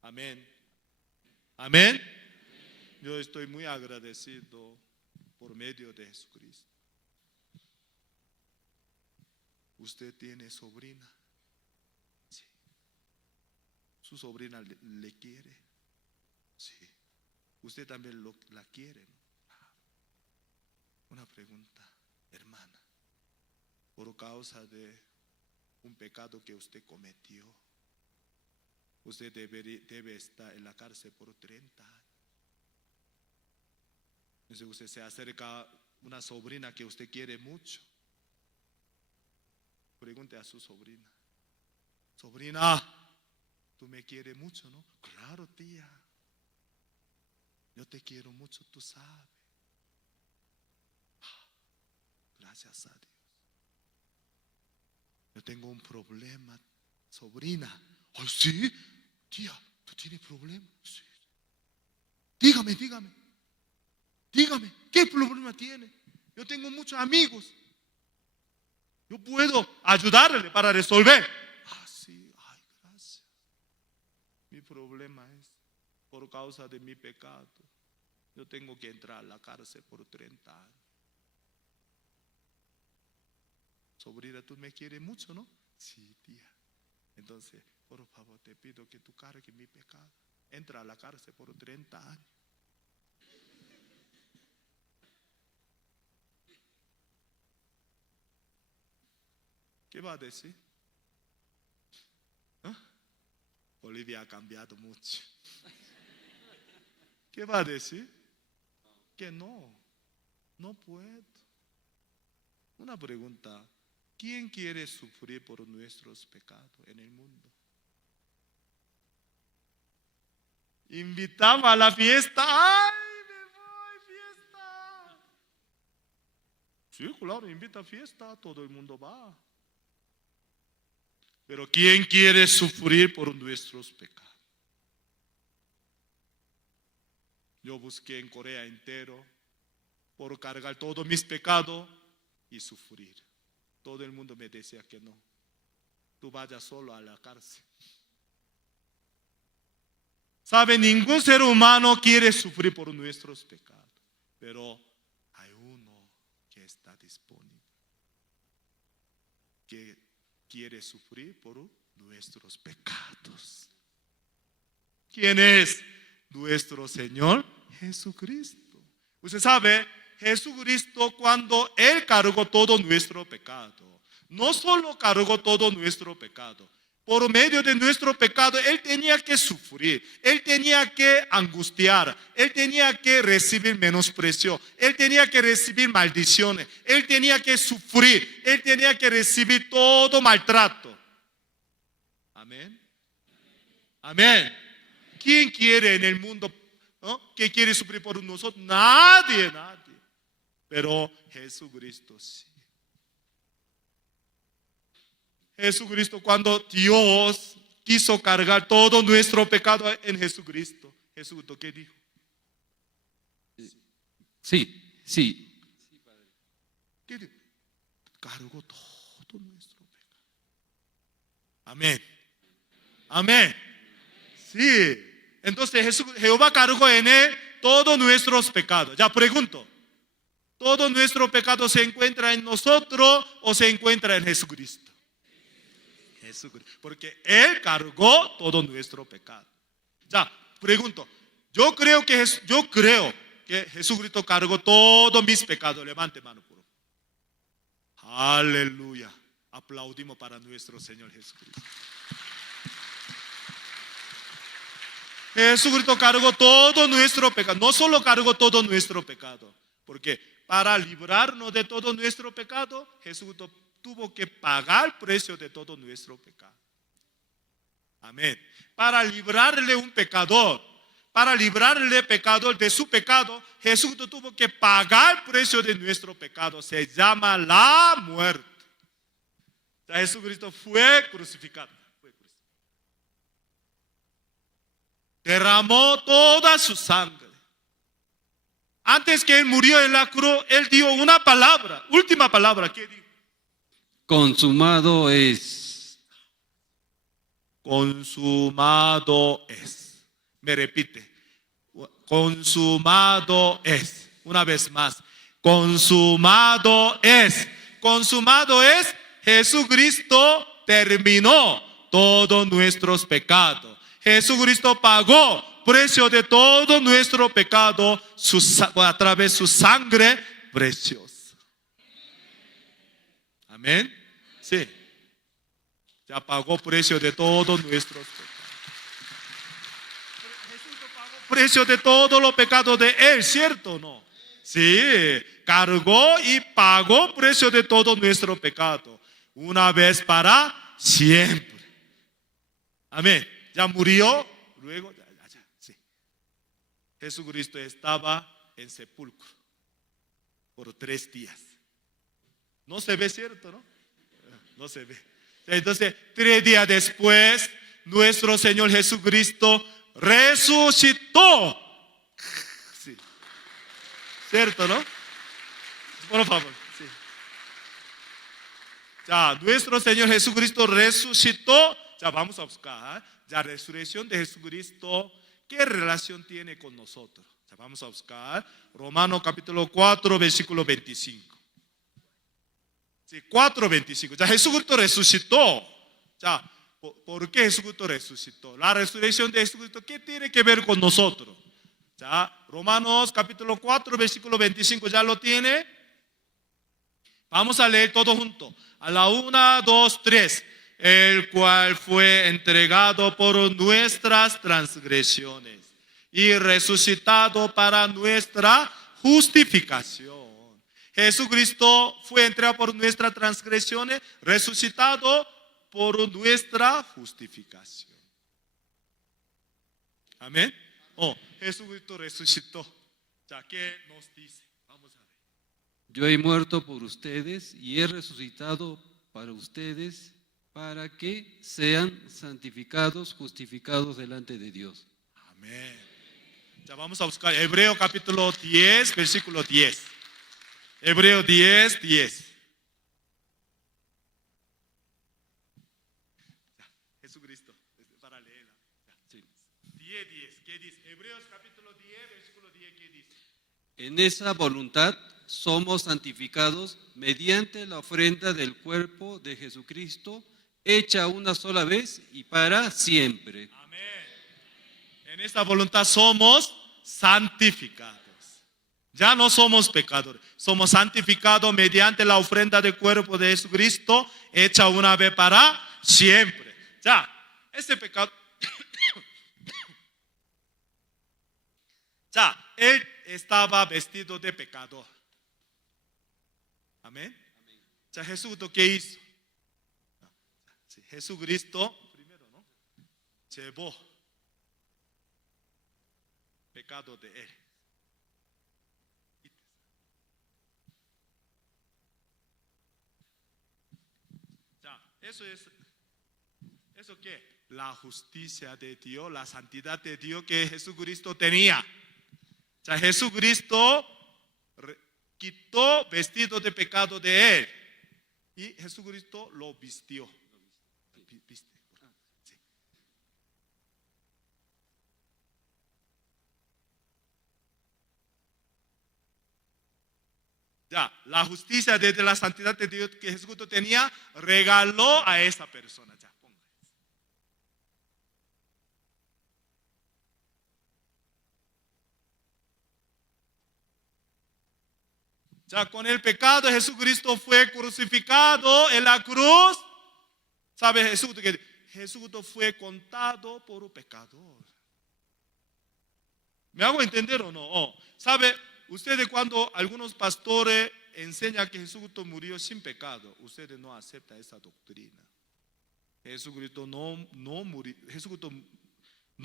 Amén. Amén. Yo estoy muy agradecido por medio de Jesucristo. ¿Usted tiene sobrina? Sí. ¿Su sobrina le quiere? Sí. Usted también la quiere, ¿no? Una pregunta, hermana. Por causa de un pecado que usted cometió, usted debe estar en la cárcel por 30 años. Entonces usted se acerca a una sobrina que usted quiere mucho. Pregunte a su sobrina. Sobrina, tú me quieres mucho, ¿no? Claro, tía. Yo te quiero mucho, tú sabes. Gracias a Dios. Yo tengo un problema, sobrina. ¡Ay, sí! Tía, ¿tú tienes problema? Sí. Dígame, ¿qué problema tiene? Yo tengo muchos amigos. Yo puedo ayudarle para resolver. Ah, sí, ay, gracias. Mi problema es por causa de mi pecado. Yo tengo que entrar a la cárcel por 30 años. Sobrina, tú me quieres mucho, ¿no? Sí, tía. Entonces, por favor, te pido que tú cargues mi pecado. Entra a la cárcel por 30 años. ¿Qué va a decir? ¿Ah? Bolivia ha cambiado mucho. ¿Qué va a decir? Que no puedo. Una pregunta. ¿Quién quiere sufrir por nuestros pecados en el mundo? Invitamos a la fiesta. ¡Ay, me voy, fiesta! Sí, claro, invita a fiesta, todo el mundo va. Pero ¿quién quiere sufrir por nuestros pecados? Yo busqué en Corea entero por cargar todos mis pecados y sufrir. Todo el mundo me decía que no. Tú vayas solo a la cárcel. ¿Sabe? Ningún ser humano quiere sufrir por nuestros pecados. Pero hay uno que está disponible. Que quiere sufrir por nuestros pecados. ¿Quién es? Nuestro Señor Jesucristo. Usted sabe, Jesucristo, cuando Él cargó todo nuestro pecado, no solo cargó todo nuestro pecado, por medio de nuestro pecado Él tenía que sufrir, Él tenía que angustiar, Él tenía que recibir menosprecio, Él tenía que recibir maldiciones, Él tenía que sufrir, Él tenía que recibir todo maltrato. Amén. Amén. ¿Quién quiere en el mundo, ¿no? ¿Qué quiere sufrir por nosotros? Nadie. Pero Jesucristo sí. Jesucristo, cuando Dios quiso cargar todo nuestro pecado en Jesucristo, Jesucristo, ¿qué dijo? Sí. ¿Qué dijo? Cargó todo nuestro pecado. Amén. Sí. Entonces Jehová cargó en Él todos nuestros pecados. Ya pregunto. ¿Todo nuestro pecado se encuentra en nosotros o se encuentra en Jesucristo? Jesucristo. Porque Él cargó todo nuestro pecado. Ya, pregunto. Yo creo que Jesucristo cargó todos mis pecados. Levante mano, por favor. Aleluya. Aplaudimos para nuestro Señor Jesucristo. Jesucristo cargó todo nuestro pecado. No solo cargó todo nuestro pecado. Porque para librarnos de todo nuestro pecado, Jesucristo tuvo que pagar el precio de todo nuestro pecado. Amén. Para librarle un pecador, para librarle pecador de su pecado, Jesucristo tuvo que pagar el precio de nuestro pecado. Se llama la muerte. O sea, Jesucristo fue crucificado. Derramó toda su sangre. Antes que Él murió en la cruz, Él dio una palabra, última palabra. ¿Qué dijo? Consumado es. Consumado es. Me repite. Consumado es. Una vez más. Consumado es. Consumado es. Jesucristo terminó todos nuestros pecados. Jesucristo pagó precio de todo nuestro pecado a través de su sangre preciosa. Amén. Sí. Ya pagó precio de todos nuestros pecados. Jesucristo pagó precio de todos los pecados de Él, ¿cierto o no? Sí. Cargó y pagó precio de todo nuestro pecado. Una vez para siempre. Amén. Ya murió, luego, sí. Jesucristo estaba en sepulcro por 3 días. No se ve, ¿cierto? No se ve. Entonces, 3 días después, nuestro Señor Jesucristo resucitó. Sí. ¿Cierto, no? Por favor. Sí. Ya, nuestro Señor Jesucristo resucitó. Ya vamos a buscar. La resurrección de Jesucristo, ¿qué relación tiene con nosotros? Ya vamos a buscar. Romanos capítulo 4, versículo 25. Sí, 4:25. Ya Jesucristo resucitó. Ya, ¿por qué Jesucristo resucitó? La resurrección de Jesucristo, ¿qué tiene que ver con nosotros? Ya, Romanos capítulo 4, versículo 25, ¿ya lo tiene? Vamos a leer todo junto. A la 1, 2, 3. El cual fue entregado por nuestras transgresiones y resucitado para nuestra justificación. Jesucristo fue entregado por nuestras transgresiones, resucitado por nuestra justificación. Amén. Jesucristo resucitó. Ya, ¿qué nos dice? Vamos a ver. Yo he muerto por ustedes y he resucitado para ustedes, para que sean santificados, justificados delante de Dios. Amén. Ya vamos a buscar Hebreo capítulo 10, versículo 10. Hebreo 10, 10. Jesucristo, para leerla. 10, 10. ¿Qué dice? Hebreos capítulo 10, versículo 10, ¿qué dice? En esa voluntad somos santificados mediante la ofrenda del cuerpo de Jesucristo, hecha una sola vez y para siempre. Amén. En esta voluntad somos santificados. Ya no somos pecadores, somos santificados mediante la ofrenda del cuerpo de Jesucristo, hecha una vez para siempre. Ya, ese pecado. Ya, él estaba vestido de pecador. Amén. Ya, Jesucristo, ¿qué hizo? Sí, Jesucristo, primero, ¿no? Llevó pecado de él. Ya, ¿eso qué? La justicia de Dios, la santidad de Dios que Jesucristo tenía. Ya, Jesucristo quitó vestido de pecado de él y Jesucristo lo vistió. Sí. Ya, la justicia de la santidad de Dios que Jesucristo tenía, regaló a esa persona. Ya, ponga. Ya, con el pecado Jesucristo fue crucificado en la cruz. ¿Sabe Jesucristo que Jesucristo fue contado por un pecador? ¿Me hago entender o no? ¿Sabe? Ustedes cuando algunos pastores enseñan que Jesucristo murió sin pecado, ustedes no aceptan esa doctrina. Jesucristo no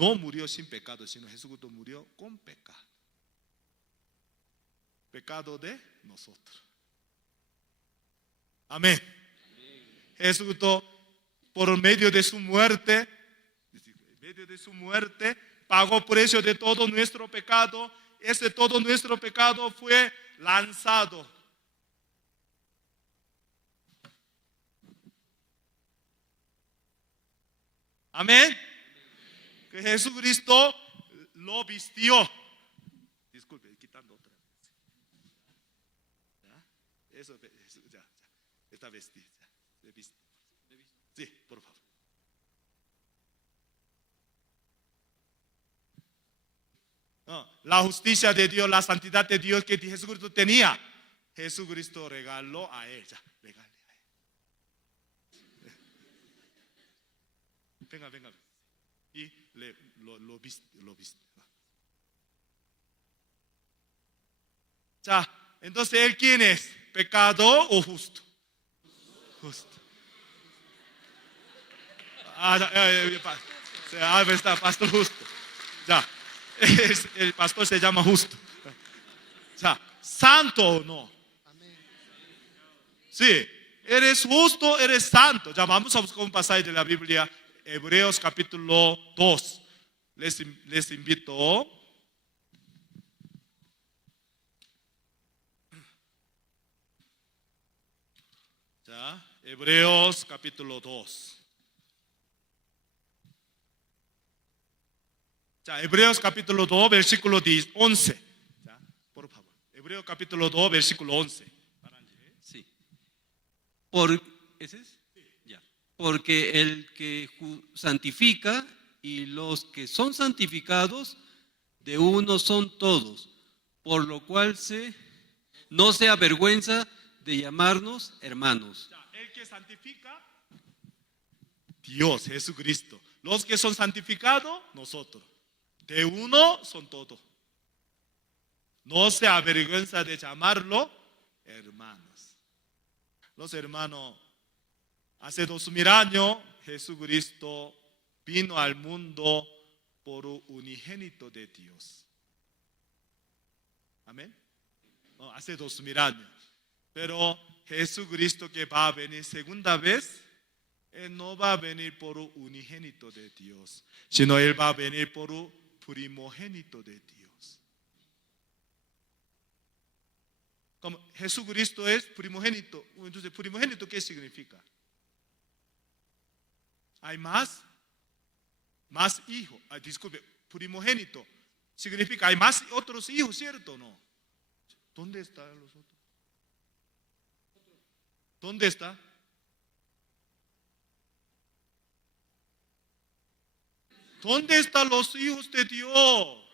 murió sin pecado, sino Jesucristo murió con pecado. Pecado de nosotros. Amén. Jesucristo, por medio de su muerte, pagó precio de todo nuestro pecado. Ese todo nuestro pecado fue lanzado. Amén. Que Jesucristo lo vistió. Disculpe, quitando otra vez. ¿Ya? Eso, ya. Está vestido. Sí, por favor. No, la justicia de Dios, la santidad de Dios que Jesucristo tenía, Jesucristo regaló a ella. Regale a ella. Venga. Y lo viste. Ya, entonces, ¿él quién es? ¿Pecador o justo? Justo. Está, pastor justo. Ya. el pastor se llama justo. 자, santo o no. Sí, eres justo, eres santo. Ya vamos a buscar un pasaje de la Biblia, Hebreos capítulo 2. Les invito. 자, Hebreos capítulo 2. 자, Hebreos capítulo 2, versículo 11. 자, por favor. Hebreos capítulo 2, versículo 11. Sí. ¿Ese es? Ya. Porque el que santifica y los que son santificados de uno son todos, por lo cual no se avergüenza de llamarnos hermanos. El que santifica, Dios, Jesucristo. Los que son santificados, nosotros. De uno son todos. No se avergüenza de llamarlo hermanos. Los hermanos, hace 2000 años, Jesucristo vino al mundo por unigénito de Dios. Amén. Hace 2000 años. Pero Jesucristo que va a venir segunda vez, Él no va a venir por unigénito de Dios, sino Él va a venir por primogénito de Dios. Como Jesucristo es primogénito, entonces primogénito ¿qué significa? Hay más hijos. Disculpe, primogénito significa hay más otros hijos, ¿cierto o no? ¿Dónde están los otros? ¿Dónde está? ¿Dónde están los hijos de Dios?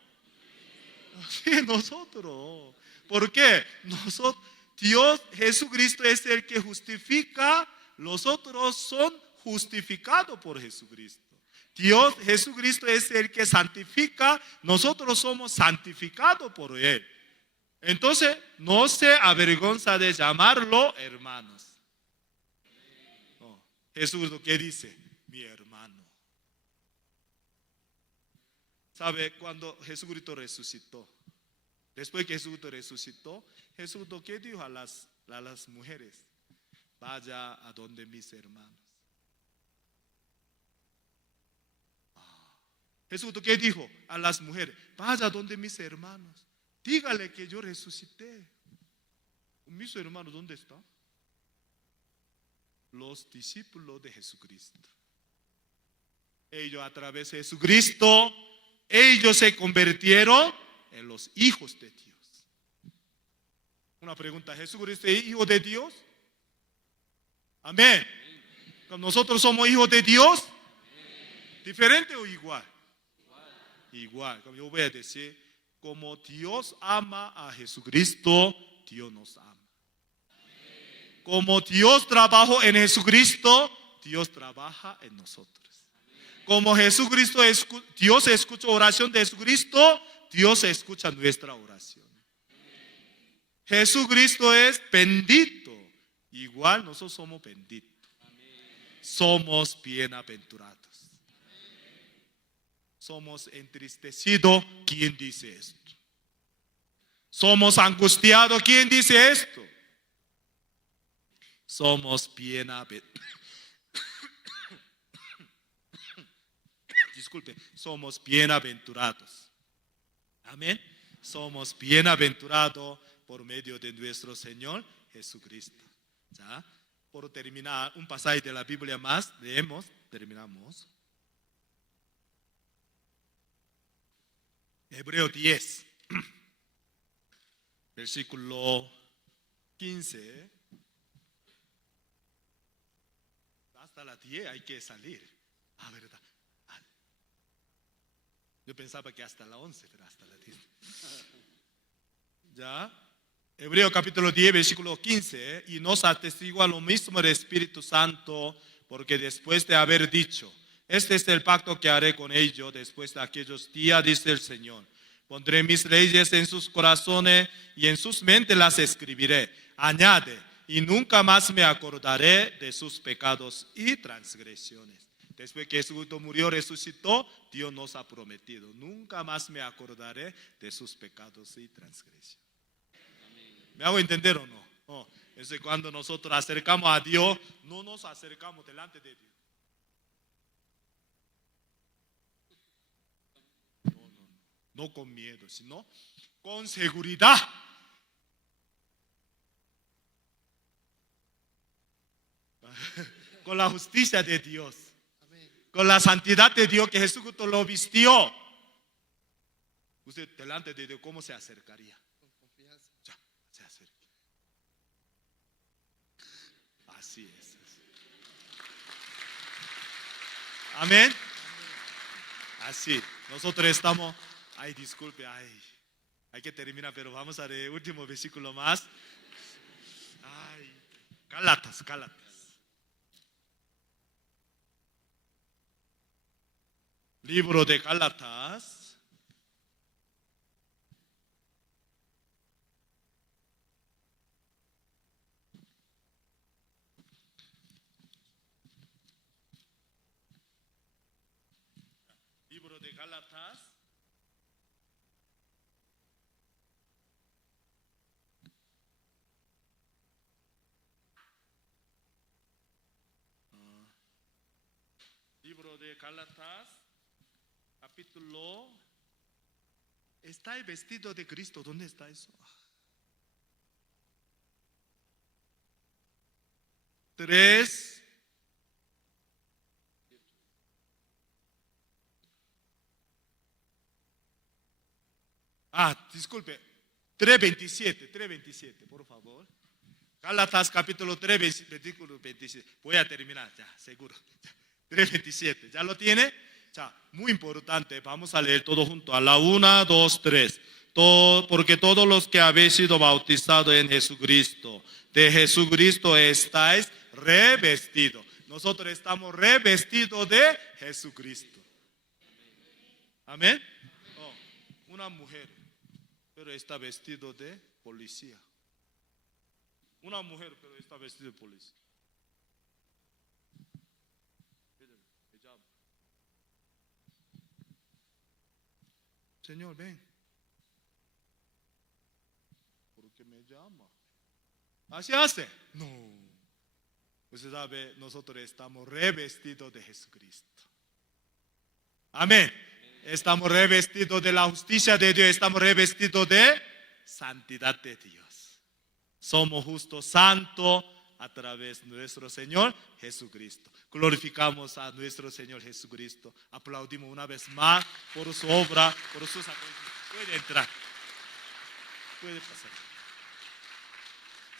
Sí, nosotros. ¿Por qué? Dios, Jesucristo es el que justifica, los otros son justificados por Jesucristo. Dios, Jesucristo es el que santifica, nosotros somos santificados por Él. Entonces, no se avergüenza de llamarlo hermanos. No. Jesús, ¿qué dice? Mi hermano. ¿Sabe? Cuando Jesucristo resucitó, después que Jesucristo resucitó, Jesucristo, ¿qué dijo a las mujeres? Vaya a donde mis hermanos. Jesucristo, ¿qué dijo a las mujeres? Vaya a donde mis hermanos. Dígale que yo resucité. ¿Mis hermanos dónde están? Los discípulos de Jesucristo. Ellos a través de Jesucristo, ellos se convirtieron en los hijos de Dios. Una pregunta, ¿Jesucristo es hijo de Dios? Amén. ¿Nosotros somos hijos de Dios? ¿Diferente o igual? Igual. Como yo voy a decir, como Dios ama a Jesucristo, Dios nos ama. Como Dios trabajó en Jesucristo, Dios trabaja en nosotros. Como Jesucristo, Dios escucha oración de Jesucristo, Dios escucha nuestra oración. Jesucristo es bendito. Igual nosotros somos benditos. Somos bienaventurados. Somos entristecidos. ¿Quién dice esto? Somos angustiados. ¿Quién dice esto? Somos bienaventurados. Disculpe, somos bienaventurados. Amén. Somos bienaventurados por medio de nuestro Señor Jesucristo. ¿Ya? Por terminar, un pasaje de la Biblia más, leemos, terminamos. Hebreos 10, versículo 15. Hasta la 10 hay que salir. ¿Verdad? Yo pensaba que hasta la 11, pero hasta la 10. ¿Ya? Hebreos capítulo 10, versículo 15. Y nos atestigua lo mismo el Espíritu Santo, porque después de haber dicho, este es el pacto que haré con ellos después de aquellos días, dice el Señor. Pondré mis leyes en sus corazones y en sus mentes las escribiré. Añade, y nunca más me acordaré de sus pecados y transgresiones. Después que Jesucristo murió, resucitó, Dios nos ha prometido: nunca más me acordaré de sus pecados y transgresiones. ¿Me hago entender o no? No. Es cuando nosotros acercamos a Dios, no nos acercamos delante de Dios. No con miedo, sino con seguridad. Con la justicia de Dios, con la santidad de Dios, que Jesucristo lo vistió. Usted delante de Dios, ¿cómo se acercaría? Ya, se acerca. Así es. Amén. Así. Nosotros estamos. Ay, disculpe, hay que terminar, pero vamos a leer el último versículo más. Ay, Gálatas. Libro de Gálatas. Libro de Gálatas. Libro de Gálatas, capítulo. ¿Está el vestido de Cristo? ¿Dónde está eso? 3. Disculpe. 3:27, por favor. Gálatas capítulo 3, versículo 27. Voy a terminar, ya, seguro. 3:27, ¿ya lo tiene? Ya, muy importante, vamos a leer todo junto. A la 1, 2, 3. Porque todos los que habéis sido bautizados en Jesucristo, de Jesucristo estáis revestidos. Nosotros estamos revestidos de Jesucristo. Amén. Una mujer, pero está vestido de policía. Una mujer, pero está vestida de policía. Señor, ven. ¿Por qué me llama? ¿Así hace? No. Usted sabe, nosotros estamos revestidos de Jesucristo. Amén. Estamos revestidos de la justicia de Dios. Estamos revestidos de santidad de Dios. Somos justos, santos a través de nuestro Señor Jesucristo. Glorificamos a nuestro Señor Jesucristo. Aplaudimos una vez más por su obra, por sus acontecimientos. Puede entrar. Puede pasar.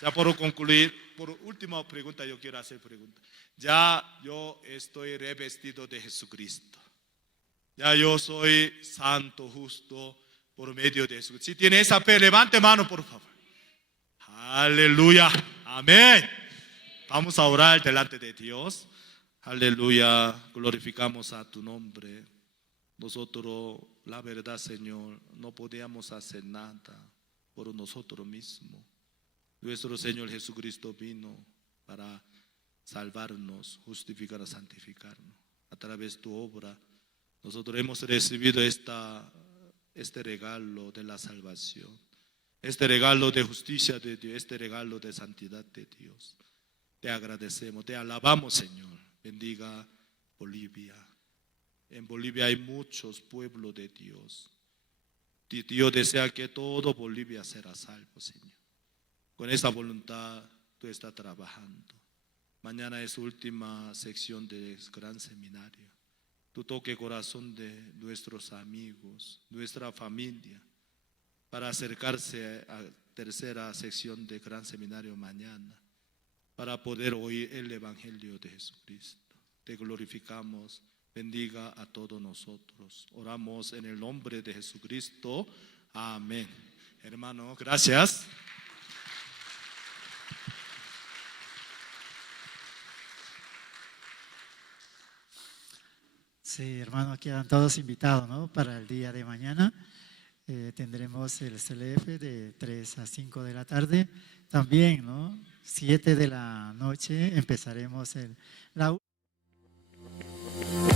Ya por concluir, por última pregunta, yo quiero hacer pregunta. Ya yo estoy revestido de Jesucristo. Ya yo soy santo, justo, por medio de Jesucristo. Si tiene esa fe, levante mano, por favor. Aleluya. Amén. Vamos a orar delante de Dios. Aleluya. Glorificamos a tu nombre. Nosotros, la verdad, Señor, no podíamos hacer nada por nosotros mismos. Nuestro Señor Jesucristo vino para salvarnos, justificar, santificarnos. A través de tu obra, nosotros hemos recibido este regalo de la salvación, este regalo de justicia de Dios, este regalo de santidad de Dios. Te agradecemos, te alabamos, Señor. Bendiga Bolivia. En Bolivia hay muchos pueblos de Dios. Dios desea que todo Bolivia será salvo, Señor. Con esa voluntad tú estás trabajando. Mañana es última sección del gran seminario. Tú toque el corazón de nuestros amigos, nuestra familia, para acercarse a tercera sección del gran seminario mañana, para poder oír el Evangelio de Jesucristo. Te glorificamos, bendiga a todos nosotros. Oramos en el nombre de Jesucristo. Amén. Hermano, gracias. Sí, hermanos, quedan todos invitados, ¿no? Para el día de mañana tendremos el CLF de 3 a 5 de la tarde. También, ¿no? 7 de la noche empezaremos la Jesús.